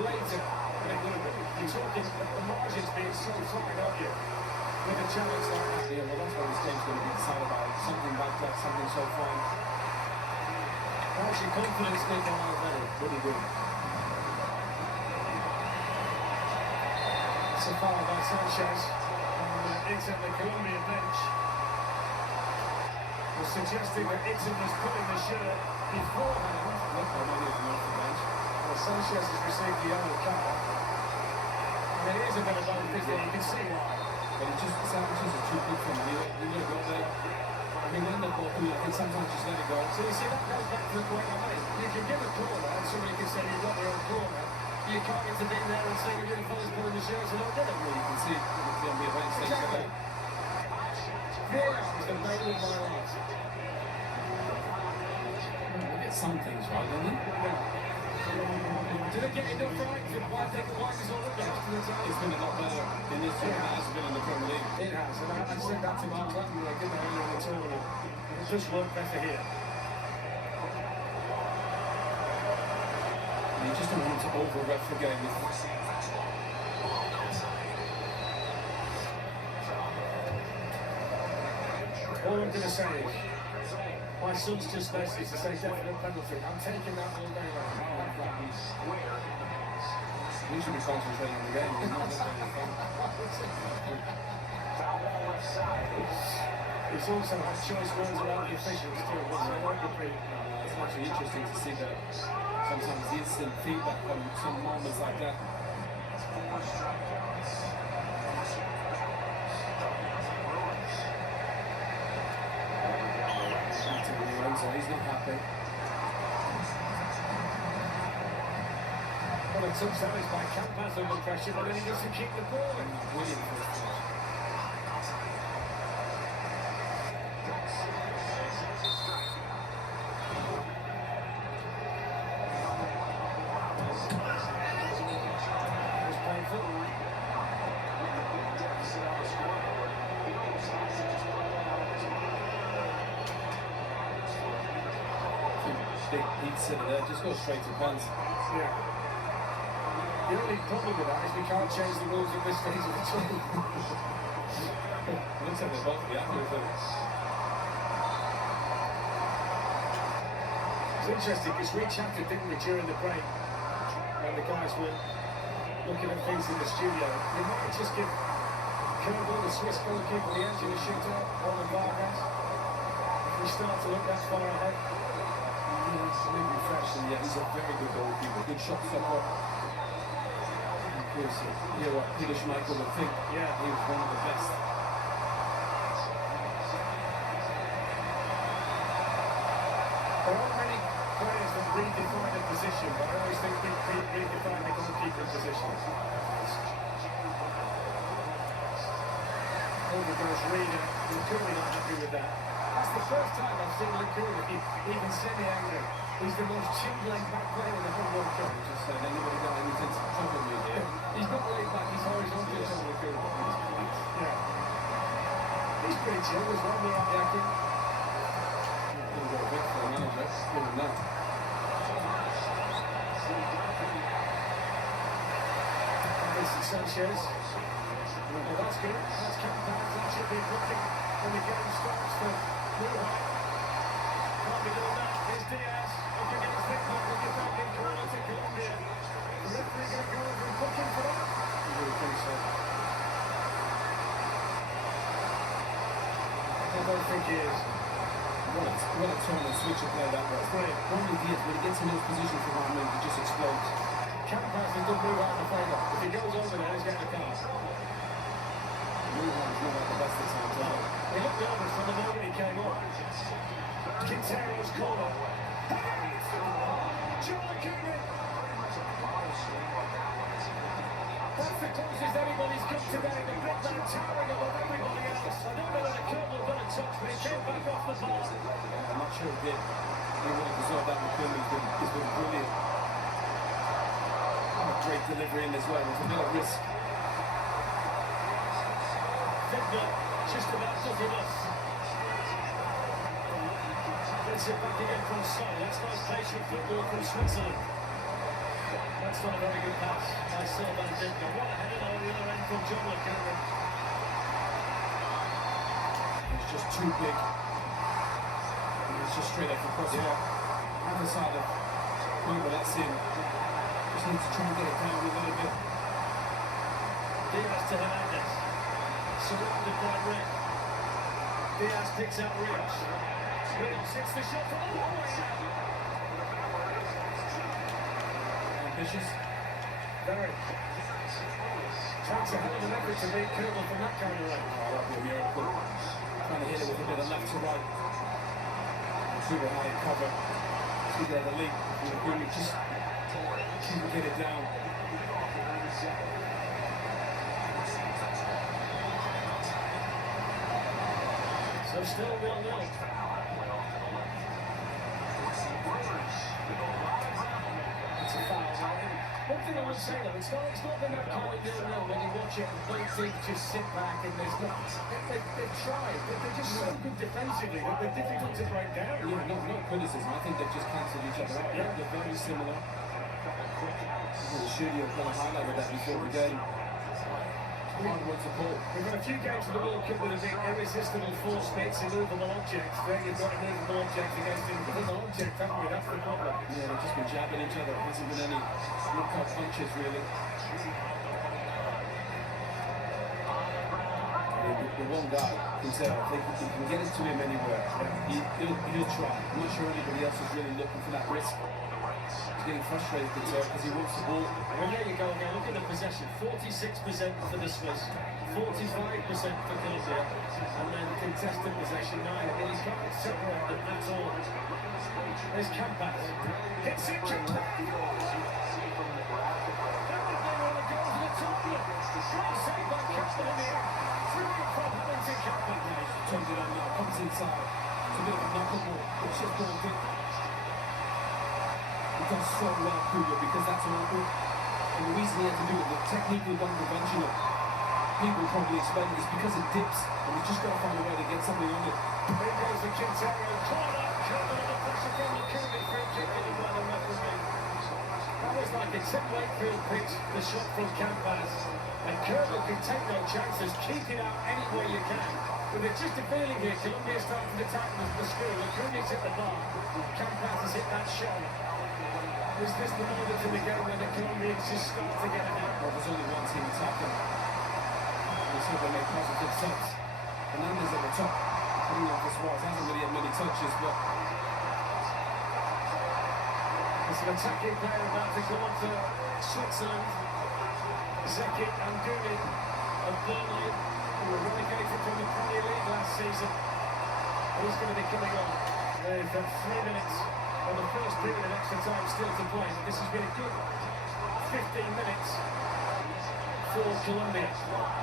later, and it would have been. You're talking the margins being so fine, aren't you? With a challenge like that. Yeah, well, that's what this game's going to be decided by. Something like that, something so fine. How's your confidence taken out of that? Really good. It's a foul by Sanchez. It's at the Colombia bench. Was suggesting that Ixon was putting the shirt beforehand. Look, I don't even know the bench. Well, Sanchez has received the yellow card. I mean, it is a bit of both, isn't it? You can see why. But Sanchez is too good for him. You let go there. I mean, when the ball comes, I think sometimes just let it go. So you see, that goes back to the point I made. You can give a corner, and somebody can say you've got your own corner. You can't intervene there and say you're the fellas pulling the shirts and not did it. Well, you can see on the event stage Exactly. today. VAR is the main of my life. We get some things right, don't we? Do they get enough right for why they the white is all up there after the time? It's been a lot better in this year than it has been in the Premier League. It has, and I said that to Mark Clatton when I did that earlier in the tournament. It just worked better here. And you just don't want to over-ref the game. All I'm going to say is, my son's just messaged to say definite penalty. I'm taking that all day long. You should be concentrating on the game. He's not necessarily fun. It's also had choice words about the officials too, so I won't repeat. It's actually interesting to see that sometimes the instant feedback from some moments like that. So he's not happy. Well, it took Salis by Campas under pressure, but then he doesn't keep the ball. William for his touch. It was painful. Big heat sitter there, just go straight to pens. Yeah. The only problem with that is we can't change the rules at this stage of the tournament. Looks like they're both be happy with it. It's interesting because we chatted, didn't we, during the break when the guys were looking at things in the studio. We might just give Kerbal, the Swiss goalkeeper, the edge in the shootout, Roman Vargas. If we start to look that far ahead. Absolutely fresh, and yeah, he's a very good goalkeeper. Good shot stopper. Of course, you know what Peter Schmeichel would think. Yeah, he was one of the best. There aren't many players that redefine a position, but I always think we redefine the goalkeeper position. Over goes Reader, Lukaku not happy with that. That's the first time I've seen Lukaku even semi-angry. He's the most chill-laid back player in the whole World Cup. Just saying, anybody got anything to trouble me here? He's not laid back, he's horizontal to Lukaku. Yeah. He's pretty chill as well, the Yakin. He'll go back for a manager, give him that. This is Sanchez. Well, that's good. That's Campas. That should be working when the game starts for Blue. can't be doing that. Here's Diaz. Looking at his pick back. Looking back in corner to Colombia. The referee going to go over and book him for that. I really think so. I don't think he is. What a turn and switch of play that was. Brilliant. Normally Diaz, when he gets in those positions for one minute, he just explodes. Campas has done move out of the favour. If he goes over there, he's getting a card. Move on, not like the best of times, are they? He looked over from the moment he came up. Quintero's corner. John Keenan. That's the closest anybody's come today. The big man towering above everybody else. I don't know whether Colonel got a touch, but he came back off the bar. I'm not sure he did. He would have deserved that. McCooley. He's been brilliant. Oh, great delivery in as well. It's a bit of risk. Vigna just about does enough. Gets it back again from Son. That's nice patient football from Switzerland. That's not a very good pass by Sylvain Vigna. What a header on the other end from John McCooley. It's just too big. And it's just straight up across the other side of Cuba. That's him. Just need to try and get it down a little bit. Diaz to Hernandez. Surrounded by Red. Diaz picks out Rios. Rios hits the shot from all the way out. Ambitious. Very. Takes a hell of an effort to beat Colonel from that kind of range. Oh, that'd be a miracle. Trying to hit it with a bit of left to right. Cuba high cover. See there the lead. Really just Cuba get it down. So still 1-0. It's a foul. One thing I would say though, it's not been that kind of 0-0 when you watch it and both teams just sit back and there's not. They've tried, but they're just so good defensively that they're difficult to break down. Yeah, no criticism. I think they've just cancelled each other out. Yeah, they're very similar. The studio kind of highlighted that before the game. Hard one to pull. We've got a few games in the World Cup that have been irresistible force meets immovable objects. There you've got an immovable object against an immovable object, haven't we? That's the problem. Yeah, they've just been jabbing each other. There hasn't been any knockout punches, really. The one guy, Quintero, if he can get it to him anywhere, he'll try. I'm not sure anybody else is really looking for that risk. He's getting frustrated, Quintero, because he wants the ball. Well, there you go again. Look at the possession. 46% for the Swiss, 45% for Colombia, and then contested possession 9. And he's got to separate them at all. There's Campas. Hits it, Campas! That would have been one of the goals of the tournament. Great save by Campas in the air. Brilliant from Hamilton Campas. Turns it on now, comes inside. It's a bit of a knuckleball. It's just ball deep. He does so well, Cuba, because that's an awkward. And the reason he had to do it, the technically unconventional, people probably expect it, is because it dips, and he's just got to find a way to get something on it. Here goes the Quintero corner. Curved under pressure from the Curvy free kick in by the referee. That was like a tip late field pitch, the shot from Campas. And Curvy can take no chances, keep it out any way you can. But there's just a feeling here, Colombia's starting to attack the score. The Curvy's hit the bar. Campas has hit that shot. Is this the moment in the game where the Colombians just start to get ahead? Well, there's only one team attacking. Let's hope they make positive sense. Hernandez at the top, coming off as well. Hasn't really had many touches, but It's an attacking player about to come on for Switzerland. Zeki Amdouni of Burnley, who were relegated from the Premier League last season. He's going to be coming on. They've got 3 minutes on the first period of extra time still to play. This has been a good 15 minutes for Colombia.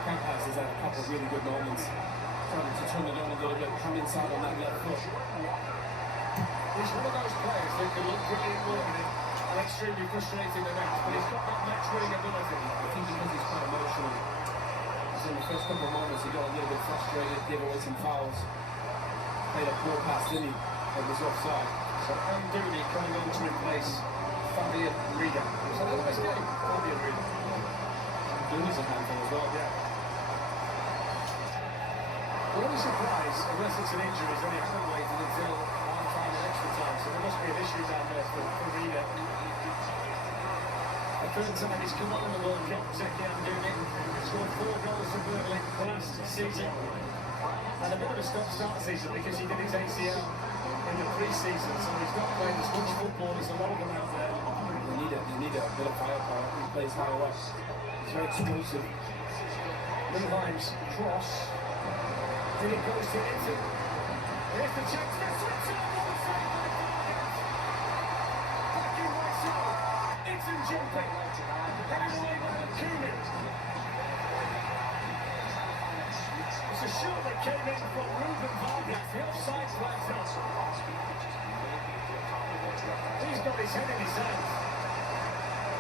Campas has had a couple of really good moments. Trying to turn it on a little bit, come inside on that left foot. He's one of those players that can look brilliant working and extremely frustrating the next, but he's got that match-winning ability. I think because he's quite emotional. Because in the first couple of moments he got a little bit frustrated, gave away some fouls. Played a poor pass, didn't he? It was offside. So Amdouni coming on to replace Fabian Riga. So that's the best game, Fabian Riga. Amdouni's a handful as well. Yeah. The only surprise, unless it's an injury, is that he hasn't waited until half-time and extra be an issue down there for Reader. The third time he's come on in the World Cup, Zeki Amdouni scored 4 goals for Burnley last season. And a bit of a stop-start season because he did his ACL in the pre-season, so he's not playing as much football as a lot of them out there. They need a bit of firepower. He plays higher up. He's very explosive. Wilhelm's cross. Then it goes to Itten. Here's the chance for Switzerland. Fucking myself. Itten jumping. Headed away by Lukumi. It's a shot that came in from Ruben Vargas. The offside flags up. He's got his head in his hands.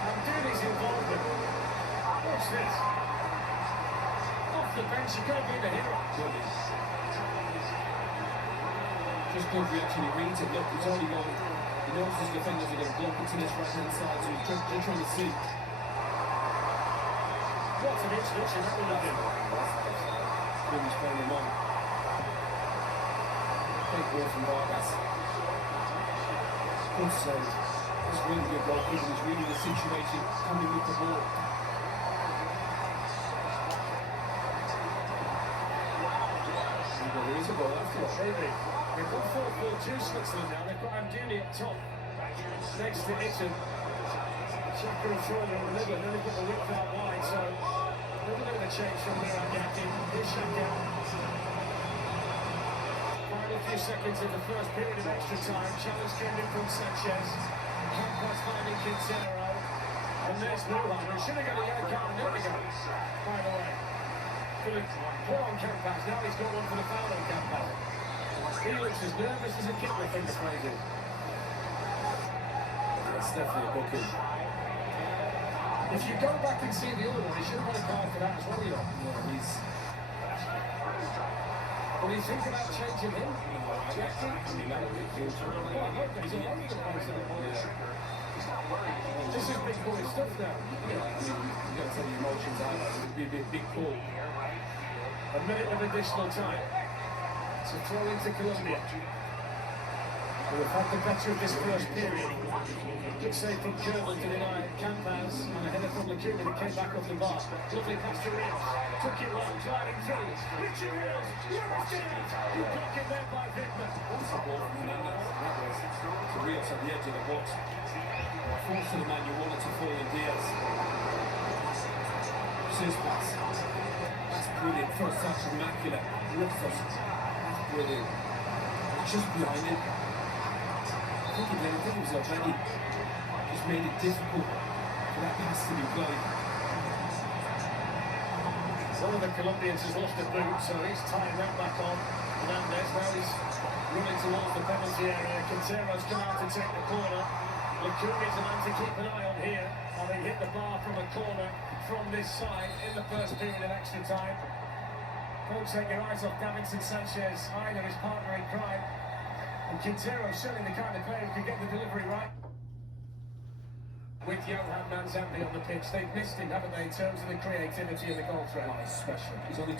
Amdouni's involvement. Watch this. Off the bench, you can't be the hero. Just good reaction. He reads it. Look, he's already going. He knows his defenders are going to block into this right-hand side, so he's just trying to see. What's an introduction? That will do. Really playing him on. Great ball from Vargas. Good save. It's really good goalkeeping. He's reading the situation, coming with the ball. There is a goal after all. Maybe. They've got 4-4-2 Switzerland now. They've got Amdouni up top. Next to Itten. Chaka and Troy in the middle, and then they've got the width out wide, so a little bit of a change from there, Agati. Here's Shaka. Final few seconds of the first period of extra time. Challenge came in from Sanchez. Campos finding Quintero. And there's Lujan, who should have got a yellow card a minute ago, by the way. Could have put on Campos, now he's got one for the foul on Campos. He looks as nervous as a kid with finger phrases. That's definitely a booking. If you go back and see the other one, he should have got a card for that as well, you know. Yeah, he's... What do you think about changing him? Jackie? I mean, that would be huge. He's all over the place at the moment. This is big boy stuff now. Yeah, I mean, you got to take the emotions out. It would be a big call. A minute of additional time. So throw into Colombia. Who have had the better of this first period. Good save from Kerbal to deny Campaz, and a header from Lukumi that came back off the bar. Lovely pass to Rios. Took it long, gliding through. Richard Rios, you're off it! You block it there by Victor. That's a ball from Hernandez. That was to Rios at the edge of the box. Force to the man you wanted to fall in Diaz. Sis pass. That's brilliant. First touch, immaculate. Rufus. That's brilliant. It's just behind it. I think it was already just made it difficult for that pass to be played. One of the Colombians has lost a boot, so he's tying that back on. Hernandez, now he's running towards the penalty area. Quintero's come out to take the corner. Lukumi's the man to keep an eye on here. Having hit the bar from a corner from this side in the first period of extra time. Don't take your eyes off Davinson Sanchez, either his partner in crime. And Quintero certainly the kind of player who can get the delivery right. With Johan Manzambi on the pitch, they've missed him, haven't they, in terms of the creativity and the goal threat. Oh, especially. He's only...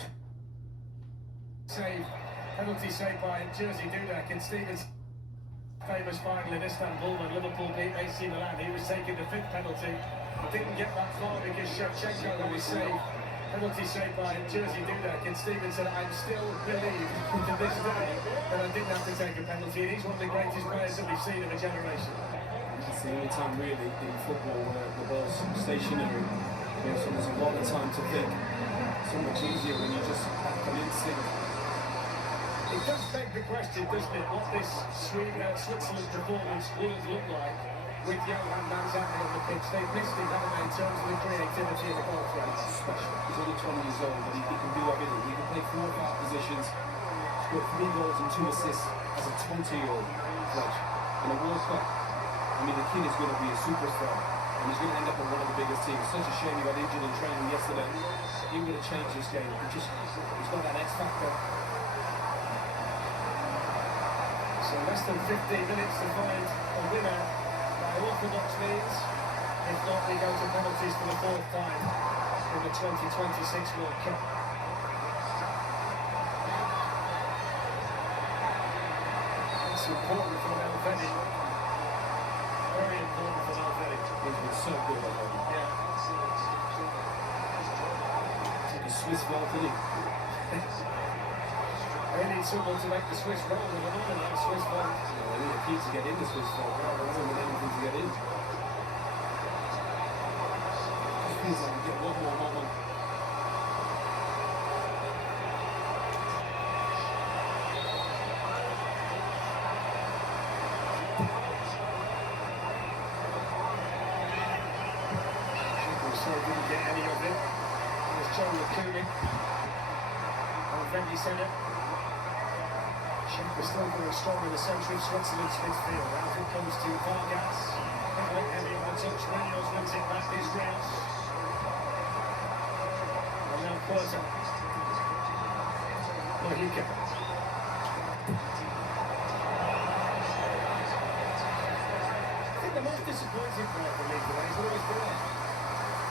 Penalty saved by Jerzy Dudek, and Stevens' famous final in Istanbul when Liverpool beat AC Milan. He was taking the 5th penalty, didn't get that far because Shevchenko was saved. Penalty saved by Jerzy Dudek, and Stevens said, I'm still believe to this day that I didn't have to take a penalty. And he's one of the greatest players that we've seen in a generation. It's the only time really in football where the ball's stationary. You know, so there's a lot of time to think. So much easier when you just have an instinct. It does beg the question, doesn't it, what this Switzerland performance would look like with Johan Manzambi on the pitch. They've missed him, haven't they, in terms of the creativity and the goal threat. Special. He's only 20 years old, but he can do everything. He can play 4 or 5 positions. He's got 3 goals and 2 assists as a 20-year-old. In a World Cup, I mean, the kid is going to be a superstar, and he's going to end up on one of the biggest teams. Such a shame he got injured in training yesterday. He would have changed this game. He's got that X factor. So less than 15 minutes to find a winner by orthodox means. If not, we go to penalties for the 4th time in the 2026 World Cup. It's important for Melveni. very important for Valverde. He's been so good at home. Yeah. It's like a Swiss vault, isn't he? They need someone to make the Swiss roll with a moment like Swiss vault. They need a key to get in the Swiss vault. Rather than anything to get in. Just feels like we get one more moment. So didn't get any of it. There's Joe Lacuni on Vendi Centre. Schenker still going strong in the centre of Switzerland's midfield. Out it comes to Vargas. Heavy on the touch. Reynolds wins it back. Is Reynolds. And now Quarter. Mojica. I think the most disappointing player for me today is always Villa.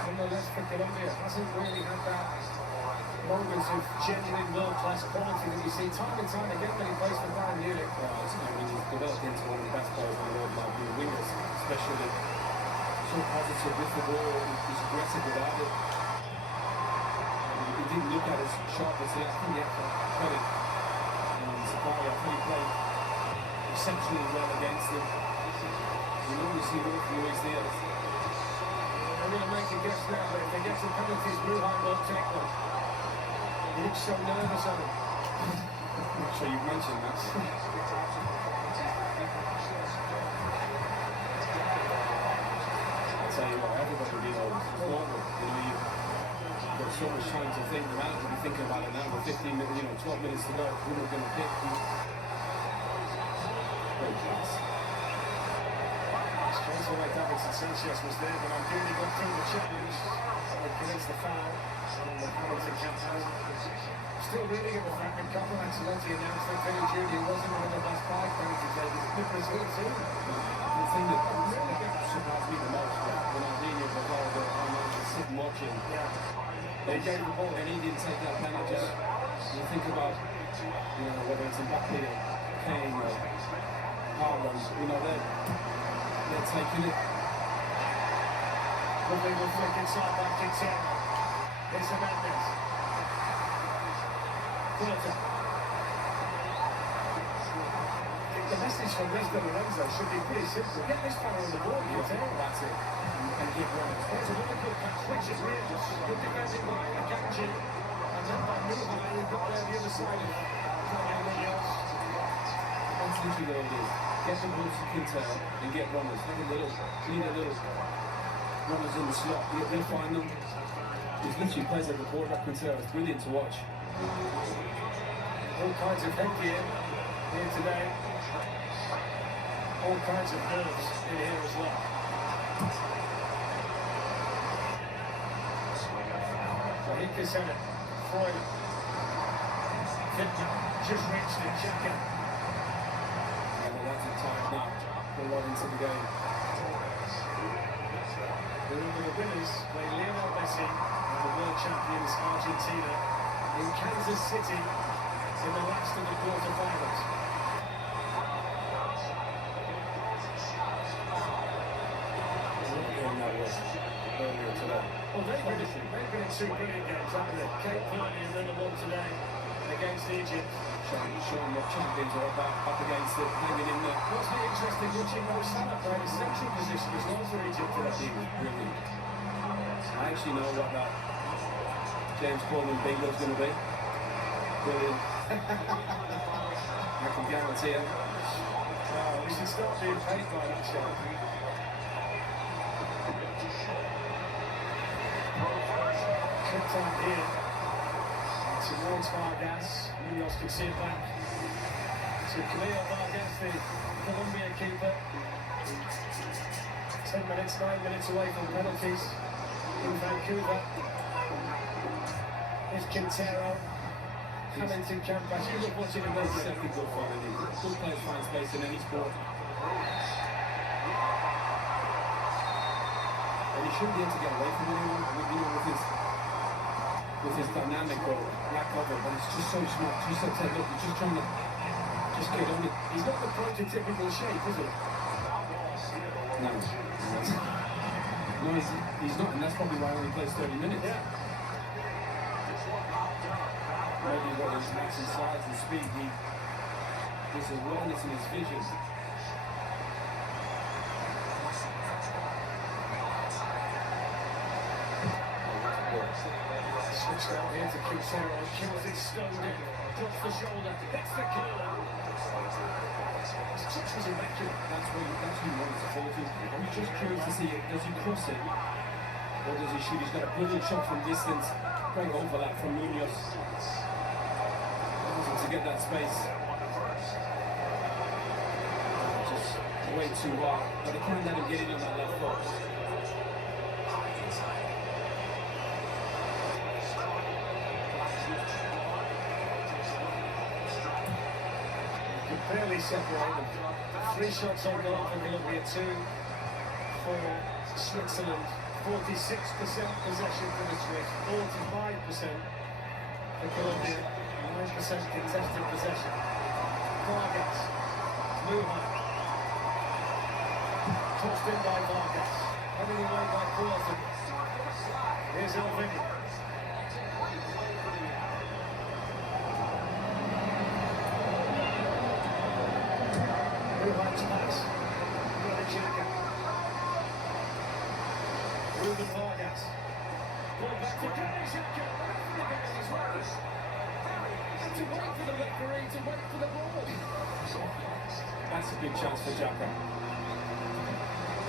Nonetheless, for Colombia, hasn't really had that moments of genuine world-class quality that you see time and time again when he plays for Bayern Munich. Well, it's not when he's developed into one of the best players in the world, like being wingers, especially so positive with the ball, he's aggressive without it. He didn't look at as sharp as he, I think he had to credit Sakari. I think he played exceptionally well against him. You normally see Luis Diaz. I'm going to make a guess now, but if they get some penalties, Bruheim won't take them. He looks so nervous on him. I'm not sure you've mentioned that. I'll tell you what, everybody will be nervous. It's normal. You know, you've got so much time to think. The manager will be thinking about it now. With 15 minutes, 12 minutes to go. Who are we going to pick? Great class. Straight away, Davidson Sanchez was there, but Anguni got through the challenge. And it commits the foul on the penalty countdown. Still reeling at the fact that Carlo Ancelotti announced that Terry Jr. wasn't one of the last 5 penalty takers. Nicholas Hill too. The thing that surprised me the most was when Aldini was all the sitting watching. Yeah. They gave the ball and he didn't take that penalty. You think about, whether it's Mbappe or Kane or Haaland, they're taking it. Lovely will flick inside by Quintero. Here's Hernandez. Quarter. The message from Leslie Lorenzo should be pretty simple. Get this fella on the ball, Quintero. That's it. And give runners. There's another good pass, which is Reynolds. Good defending by Akanji. And then by Bruheim, who got there the other side of Munoz. That's literally what it is. Get the ball to Quintero and get runners. Need a little runners in the slot. You'll find them. He literally plays like a quarterback. Quintero. It's brilliant to watch. All kinds of headgear here today. All kinds of nerves in here as well. Mojica sent it. Freud. Just reached it. Xhaka. That's a tight knot. Put a lot into the game. The winners play Lionel Messi and the world champions Argentina in Kansas City in the last of the quarterfinals. Earlier today. Well, they've been in 2 brilliant games, haven't they? Cape Verde and then the one today against Egypt. Showing what champions are about, up against it, hanging in there. What's been interesting watching Mo Salah play a central position as well for Egypt today. He was brilliant. I actually know what that James Coleman bingo's going to be. Brilliant. I can guarantee it. We should start being paid by that show. Good time here. Towards Vargas. Munoz can see it back to Camilo Vargas, the Colombia keeper. 10 minutes, 9 minutes away from penalties in Vancouver. Here's Quintero. Hamilton Campas. You look watching him. He's definitely good fun, and good players find space in any sport. And he shouldn't be able to get away from anyone, with his dynamic or lack of it, but it's just so smart, just so take up, he's just trying to get on it. He's not the prototypical shape, is he? No. No, he's not, and that's probably why he only plays 30 minutes. Yeah. Maybe what his matching size and speed, his awareness and his vision. Switched out here to Quintero, kills it, stoned it, drops the shoulder, hits the curler. His touch was immaculate. That's who you want to fall to. I'm just curious to see, does he cross it? Or does he shoot? He's got a brilliant shot from distance. Great overlap from Munoz. To get that space. Just way too hard. But they can't let him get in on that left foot. Barely separate them. 3 shots on goal for Colombia, 2 for Switzerland. 46% possession for the Swiss, 45% for Colombia, 9% contested possession. Vargas, Lujan, tossed in by Vargas, running away by Quarterfinals. Here's Elvini. Lujan's pass, Granit Xhaka. Ruben Vargas. Ball back to Granit Xhaka. To wait for the referee, to wait for the ball. That's a good chance for Xhaka.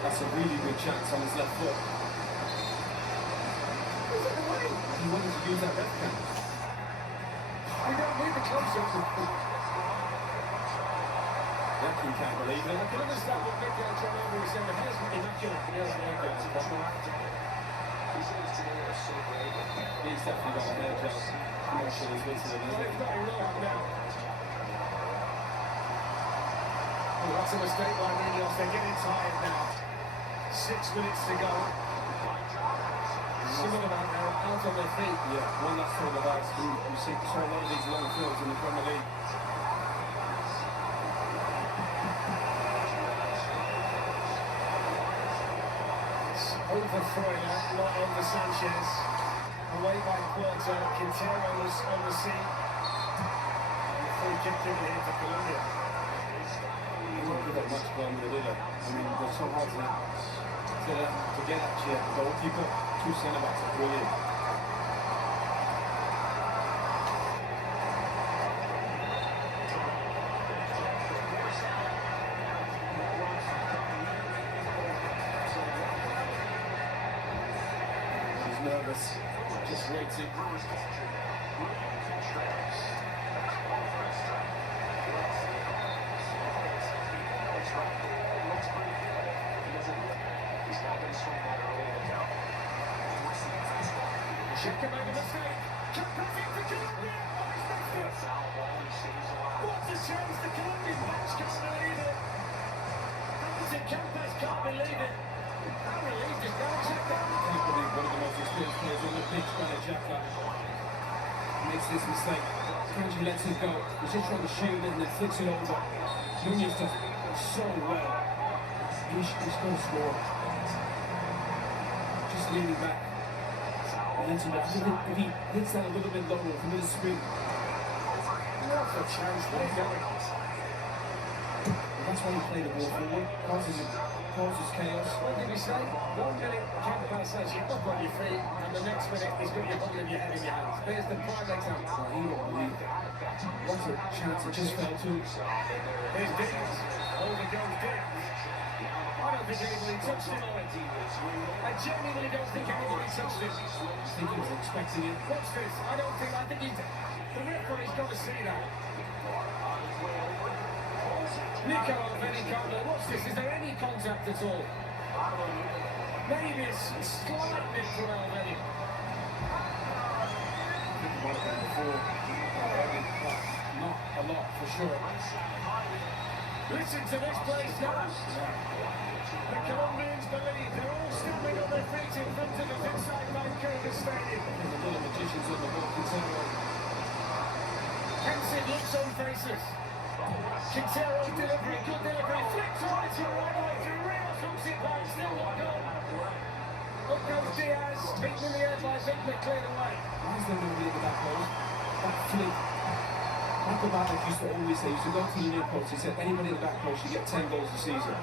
That's a really good chance on his left foot. Is it away? He wanted to use that left hand. We don't need the close-up. Yakin can't believe it. I can understand what Miguel Tremendo was saying. The hair's immaculate. The hair's immaculate. He's definitely got a hair gel. I'm not sure he's with it, Well, is it's it? not enough now. Oh, that's a mistake by Munoz. They're getting tired now. 6 minutes to go. Some of them out now, out on their feet. Yeah, one last throw of the dice. We see so a lot of these long fields in the Premier League. Overthrowing that, not over Sanchez. Away by Puerto, Quintero's on the seat. And the free kick in here for Colombia. They don't give up much Colombia, do they? I mean, they're so hard to get actually at the goalkeeper. 2 centre-backs are brilliant. Nervous, just waiting. Xhaka made a mistake. Can't pass it to Colombia. What a chance, the Colombian bench can't believe it. Hamilton Campos can't believe it. How relieved is Granit Xhaka? Can't believe one of the most experienced players on the pitch, Granit Xhaka, makes this mistake. Kanji lets it go. He's just trying to shield it and then flicks it over. Munoz does so well. He's going to score. Just leaning back. And then if he hits that a little bit lower with a little spin, What a chance they're going. that's why you play the ball forward. Causes chaos. What did he say? 1 minute, Campos says you're up on your feet, and the next minute he's got your ball in your head in your hands. There's the prime example. Well, he won't believe it. What a chance it just fell to. Here's Diaz. Over goes Diaz. I don't think anybody touched him on it. I genuinely don't think anybody touched him. I think he was expecting it. Watch this. I think the referee's got to see that. Nico Elvini can't look. Watch this. Is there any contact at all? Maybe a slight bit from Elvini. I think it might have been before. Not a lot, for sure. Listen to this place now. The Colombians believe they're all standing on their feet in front of us inside Vancouver Stadium. The little magicians on the ball, Quintero. Pensive looks on faces. Quintero delivery, good delivery, flicked right to right, right to real Thumps it back, still not gone. Up goes Diaz, beaten in the air by Victor, cleared away. Why is there nobody in the back post? That flick. Michael Bartlett used to always say, he used to go to the near post, he said, anybody in the back post, you get 10 goals a season.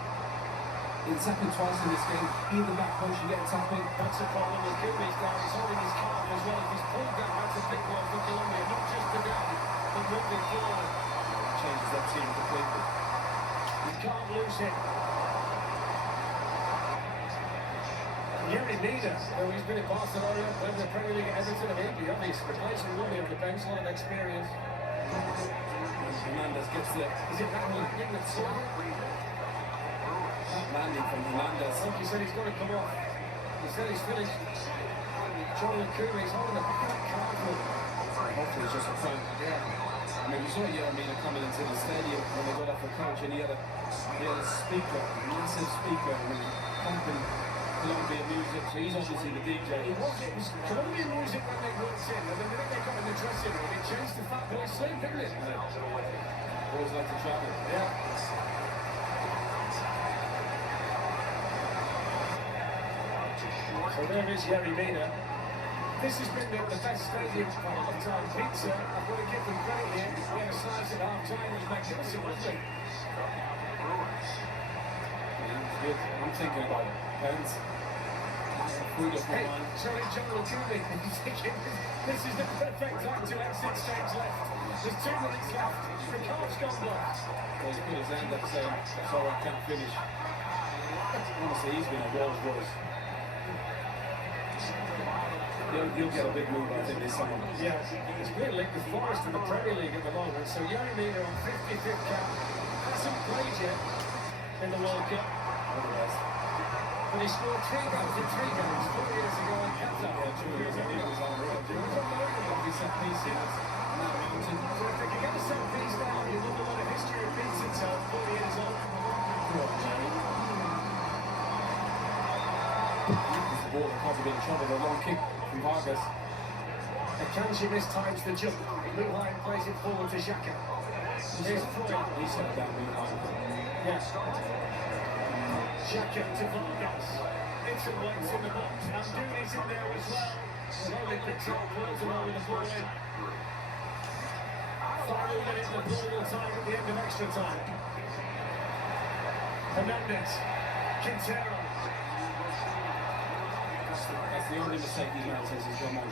It's happened twice in this game. Be in the back post, you get a tapping. That's a problem with Kubi's down. He's holding his calm as well. If he's pulled down, that's a big one for Colombia. Not just today, but moving forward. That changes that team completely. You can't lose him. Yerry Mina, though he's been in Barcelona, played in the Premier League at Everton and Indy, obviously replacing Rubio on the bench, a lot of experience. Hernandez gets there. Is it that one in that score? Landing from Hernandez. Like you said, he's got to come off. He said he's finished. Johnny Lacuna, he's holding a big card for him. Hopefully it's just a front. Yeah. I mean, we saw Yeremina coming into the stadium when they got off the coach, and he had a speaker, a massive speaker, and pumping Colombian music. So he's obviously the DJ. It was Colombian music when they walked in, and the minute they got in the dressing room, it changed the Fat Boy Slim, didn't it? Always like to travel. Yeah. So there is Yerry Mina. This has been the best stadium for half-time pizza. I've got to give them credit here. We had a slice at half-time. It was magnificent, wasn't it? Good. I'm thinking about pens. Hey, sorry, John Lacuna. He's thinking this is the perfect time to exit stage left. There's 2 minutes left. The card's gone blocked. Well, he's put his hand up saying, sorry, I can't finish. Honestly, he's been a Rolls Royce. He'll get a big move, I think, this summer. Yeah, it's been linked with Forest in the Premier League at the moment. So Yerry Mina on 55th cap. Hasn't played yet in the World Cup. All the best. But he scored 3 goals in 3 games 4 years ago in Qatar. Yeah, true. He was on the road. He was on the road. He set pieces. Now mountain. So if they can get a set piece down, you look a lot of history repeats itself 40 years old. It's the ball that caused a bit of trouble. The long kick from Vargas. Akanji mistimes the jump. Luhine plays it forward to Xhaka. Here's Freud. He said that Luhine. Yeah. Xhaka to Vargas. It's a waits in the box. Amdouni's in there as well. They've only picked up close and over the ball in. Final minute of normal time at the end of extra time. Hernandez. Quintero. That's the only mistake these man says he's gone on.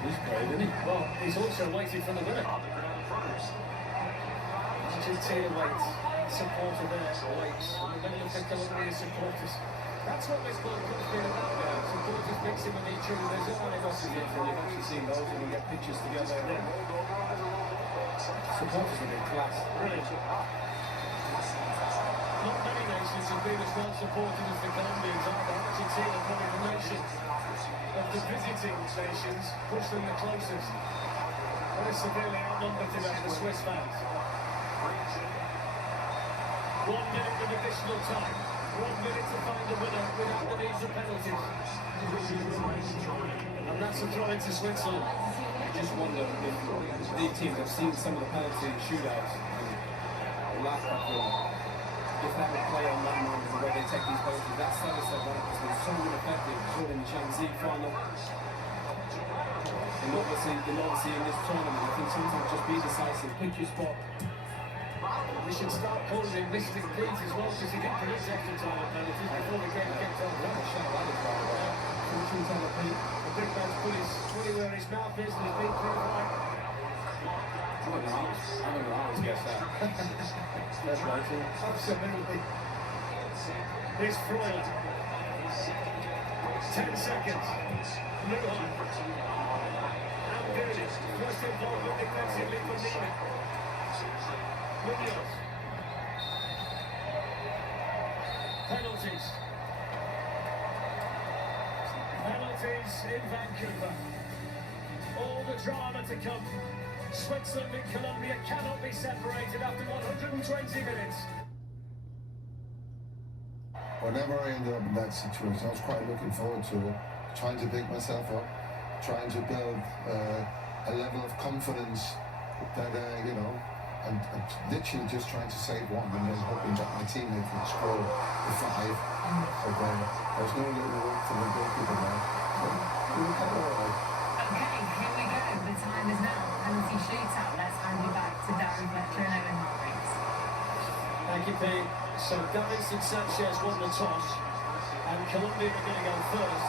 He's brave, isn't he? Well, he's also waiting for the winner. Argentina waits. Supporter there waits. And then look at Colombia's supporters. That's what this World Cup's been about now. Supporters mixing with each other. There's no animosity. You've actually seen those when we get pictures together. Supporters have been class. Brilliant. Not many nations have been as well supported as the Colombians are. Argentina probably the nation of the visiting nations, push them the closest. Very severely outnumbered today, the Swiss fans. 1 minute of additional time. 1 minute to find the winner without the need for penalties. And that's a throw into Switzerland. I just wonder if these teams have seen some of the penalty shootouts and the last couple. If that would play on landmines and the way they take these penalties, that service that one has been so ineffective. We saw it in the Champions League final. And obviously in this tournament, I think sometimes just be decisive, pick your spot. We should start calling him Mystic Pete as well, because he didn't produce extra time on penalties before the game kicked off. What a shot that is, by the way. Fortune teller Pete. The big man's put his money where his mouth is and his beat through the right. I don't know how he's guessed that. That's right, too. Absolutely. Here's Freud. 10 seconds. Luhine. Amdouni. First involvement defensively for Mina. Munoz. Penalties. Penalties in Vancouver. All the drama to come. Switzerland and Colombia cannot be separated after 120 minutes. Whenever I ended up in that situation, I was quite looking forward to it, trying to pick myself up, trying to build a level of confidence that you know, I'm literally just trying to save one and then hoping that my teammate would score the 5. But there's no little room for the goalkeeper there. So we were kind of all right. Okay, here we go. The time is now. Penalty shootout. Let's hand you back to Darren Fletcher and Owen Hargreaves. Thank you, Pete. So Davinson Sanchez won the toss, and Colombia are going to go first.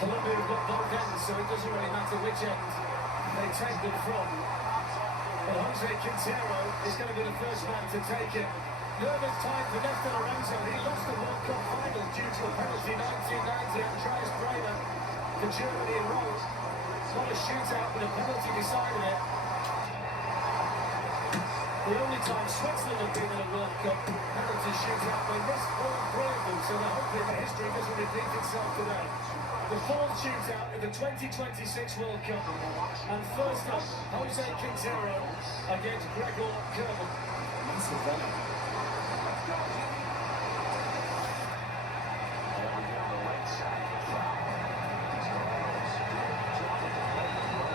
Colombia have got both ends, so it doesn't really matter which end they take them from. But Jose Quintero is going to be the first man to take it. Nervous time for Néstor Lorenzo. He lost the World Cup final due to a penalty 1990. Andreas Breiner for Germany in Rome. Not a shootout, but a penalty decided it. The only time Switzerland have been in a World Cup penalty shootout, they missed all 3 of them, so they're hoping the history doesn't repeat itself today. The 4th shootout in the 2026 World Cup. And first up, Jose Quintero against Gregor Kerman. Massive runner.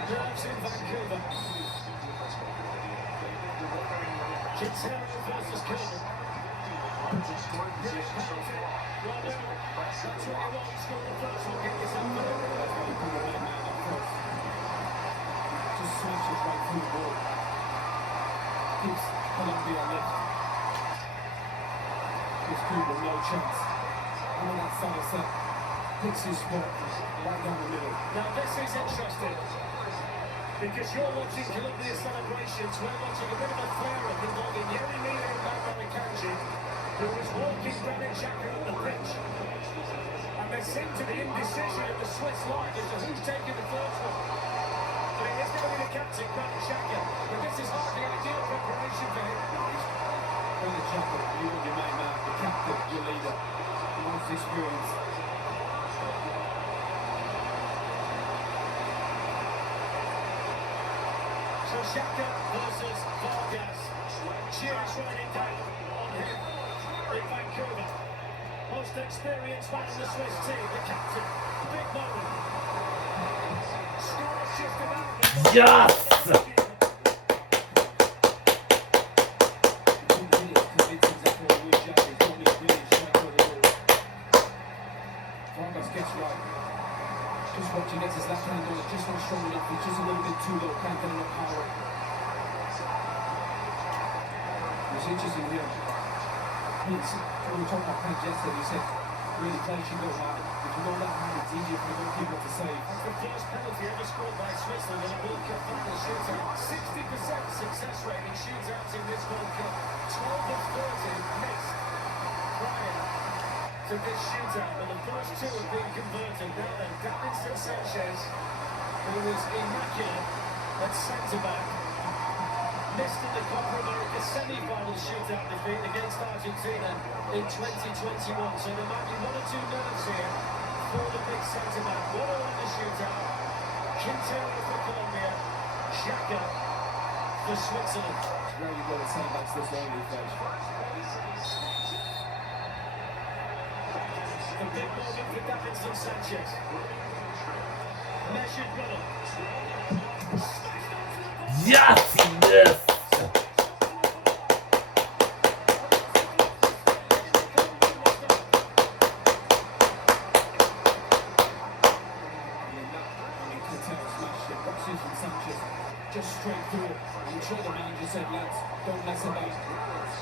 Nerves in Vancouver. Quintero versus Kerman. Great penalty. Well done. That's what you want. Score the first one. Get yourself there. Just smashes right through the ball. Keeps Colombia left. Gives Cuba no chance. And on that side set, picks his spot right down the middle. Now this is interesting, because you're watching Colombia celebrations, we're watching a bit of a flare-up involving Yeremia and Mauro, who was walking Granit Xhaka on the pitch. And there seemed to be indecision in the Swiss line as to who's taking the first one. But it is going to be the captain, Granit Xhaka, but this is hardly ideal preparation for him. Granit Xhaka, you want your main man, the captain, your leader. He wants the experience. So Xhaka versus Vargas. Cheers raining down on him in Vancouver. Most experienced man in the Swiss team, the captain. Big moment. Scores just about. Yes! Vargas gets right. Just watching, gets his left hand on it, just not strong enough, he's just a little bit too low, can't get enough power. It's interesting here. When we talked about Page yesterday, he said, really play should go hard. If you go that hard, it's easier for the goalkeeper to save. That's the first penalty ever scored by Switzerland in a World Cup final shootout. 60% success rate in shootouts in this World Cup. 12 of 30 missed prior to this shootout, but the first 2 have been converted. Now then, Davinson Sanchez, who was immaculate at centre-back, missed in the Copa America semi-final shootout defeat against Argentina in 2021. So there might be 1 or 2 nerves here for the big centre-back. 1-0 in the shootout. Quintero for Colombia, Xhaka for Switzerland. It's rare you've got a centre-backs this long these days. The big moment for Davinson Sanchez. Measured runner. Yes! Yes! Just straight through it. I'm sure the manager said, lads, don't mess about.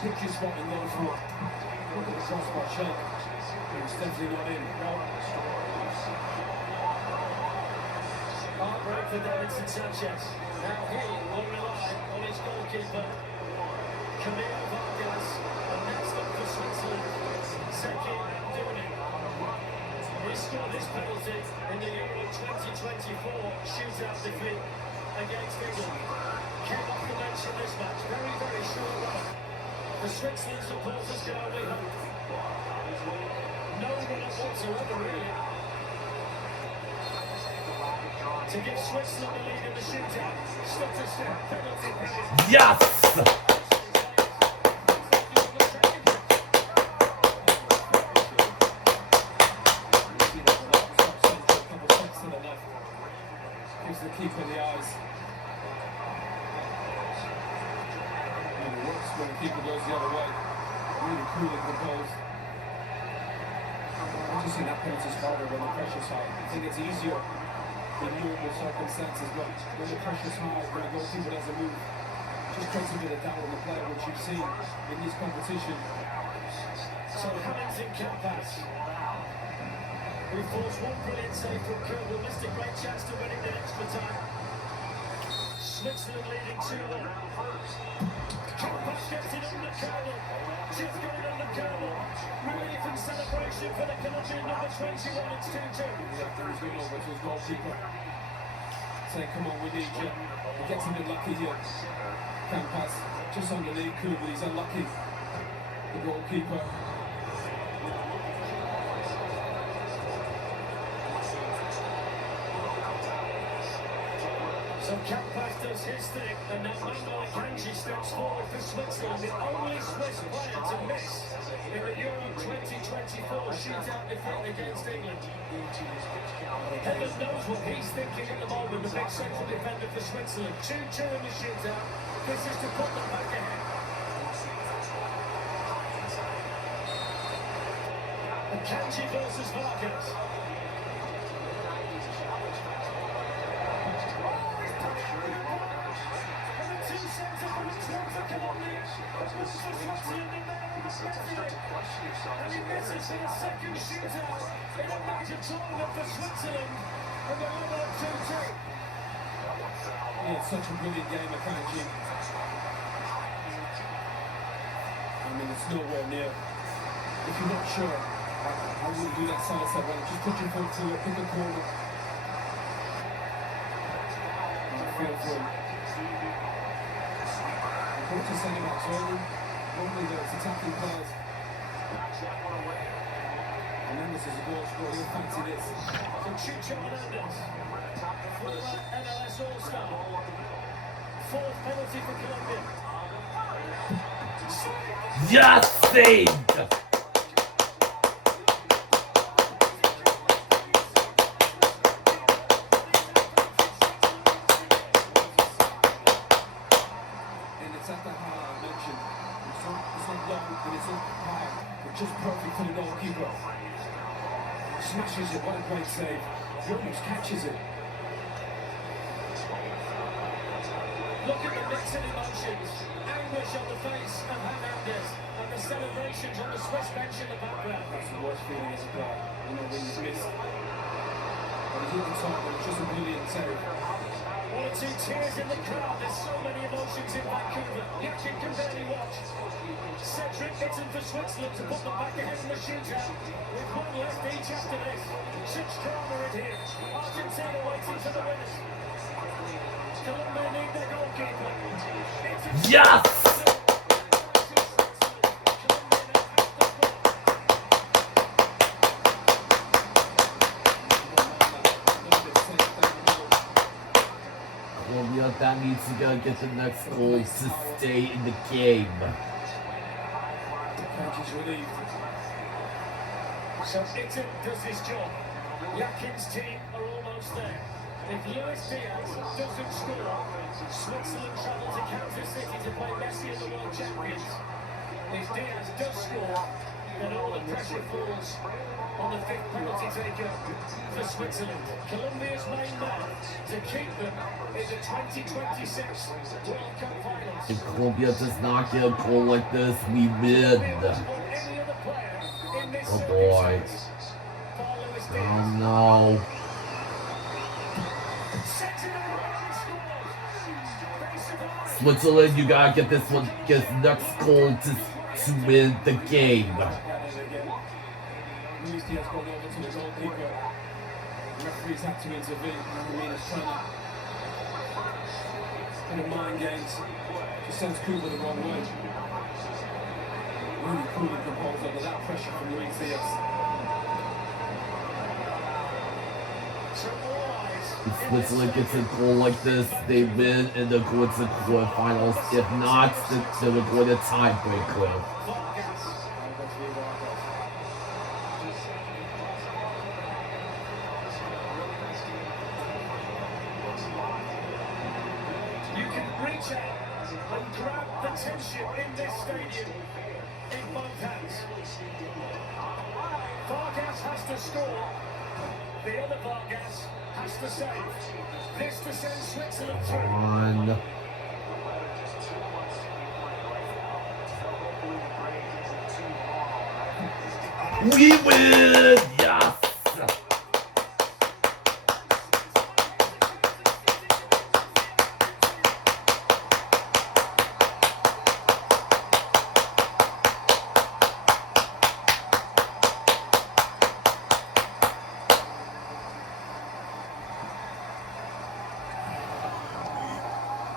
Pick your spot and go for it. Look at the cross by Shake. It's definitely not in. Heartbreak for Davinson Sanchez. Now he will rely on his goalkeeper, Camilo Vargas, and next up for Switzerland, Zeki Amdouni. He scored his penalty in the Euro 2024 shootout defeat against England. Came off the bench in this match. Very, very short run. The Switzerland supporters can only hope. No run-up whatsoever, really, to give Switzerland the lead in the shootout. Stop to step, penalty paid. Yes! Gives the keeper the eyes. And it works when the keeper goes the other way. Really cool and composed. I just think that penalty's harder when the pressure's high. I think it's easier in normal circumstances, but when the pressure's high, when the goalkeeper doesn't move, just creates a bit of doubt on the player, which you've seen in this competition. So Hamilton can't pass. We forced one brilliant save from Kerr, missed a great chance to win it in extra time. Switzerland leading 2-1. Campbell gets it under Kerr. Just going under Kerr. Relief and celebration for the Colombian number 21. It's 2-2. Yeah, he's been over to his goalkeeper. Saying, come on, we need you. He gets a bit lucky here. Can't pass just underneath Kuba. He's unlucky. The goalkeeper. So Campas does his thing, and now Manuel Akanji steps forward for Switzerland, the only Swiss player to miss in the Euro 2024 shootout defeat against England. Heaven knows what he's thinking at the moment, the big central defender for Switzerland. 2-2 in the shootout. This is to put them back ahead. Akanji versus Vargas. And he misses for the second shootout in a major tournament for Switzerland, and they're level at 2-2. Yeah, such a brilliant game, Akanji. I mean, it's nowhere near. If you're not sure, I wouldn't do that side step run. Just put your foot through it, pick a corner. I feel for him. The coach is saying about early. Normally there's attacking players. And then this is a goal score. You'll fancy this. So Chucho Hernandez, former MLS All-Star. Fourth penalty for Colombia. Just saved! Just perfect for the goalkeeper. Smashes it, what a great save. He almost catches it. Look at the mix of emotions. Anguish on the face of Hernandez and the celebrations on the Swiss bench in the background. That's the worst feeling as a player. You know, when he's missed. But he hit the target, it's just a brilliant save. One or two tears in the crowd. There's so many emotions in Vancouver. Yakin can barely watch. Cedric Itten for Switzerland to put them back ahead in the shootout. With one left each after this. Such drama in here. Argentina waiting for the winners. Colombia need their goalkeeper. Yes! Colombia, that needs to go get the next goal to stay in the game. He's relieved. So Itten does his job. Yakin's team are almost there. If Luis Diaz doesn't score, Switzerland travel to Kansas City to play Messi and the World Champions. If Diaz does score, then all the pressure falls on the fifth penalty taker for Switzerland. Colombia's main man to keep them in the 2026 World Cup finals. If Colombia does not get a goal like this, we win. Oh boy. Oh no. Switzerland, you gotta get this one, get this next goal to win the game. Luis Diaz gone over to the goalkeeper. The referees had to intervene. Ramina's trying to bit of mind games. Just sends Cuba the wrong way. Really cool and composed under that pressure from Luis Diaz. If Switzerland gets a goal like this, they win and they'll go into the quarterfinals. If not, they will go to tiebreaker. You can reach out and grab the tension in this stadium in both hands. Vargas has to score. The other Vargas has to save. This to send Switzerland through. On. We win!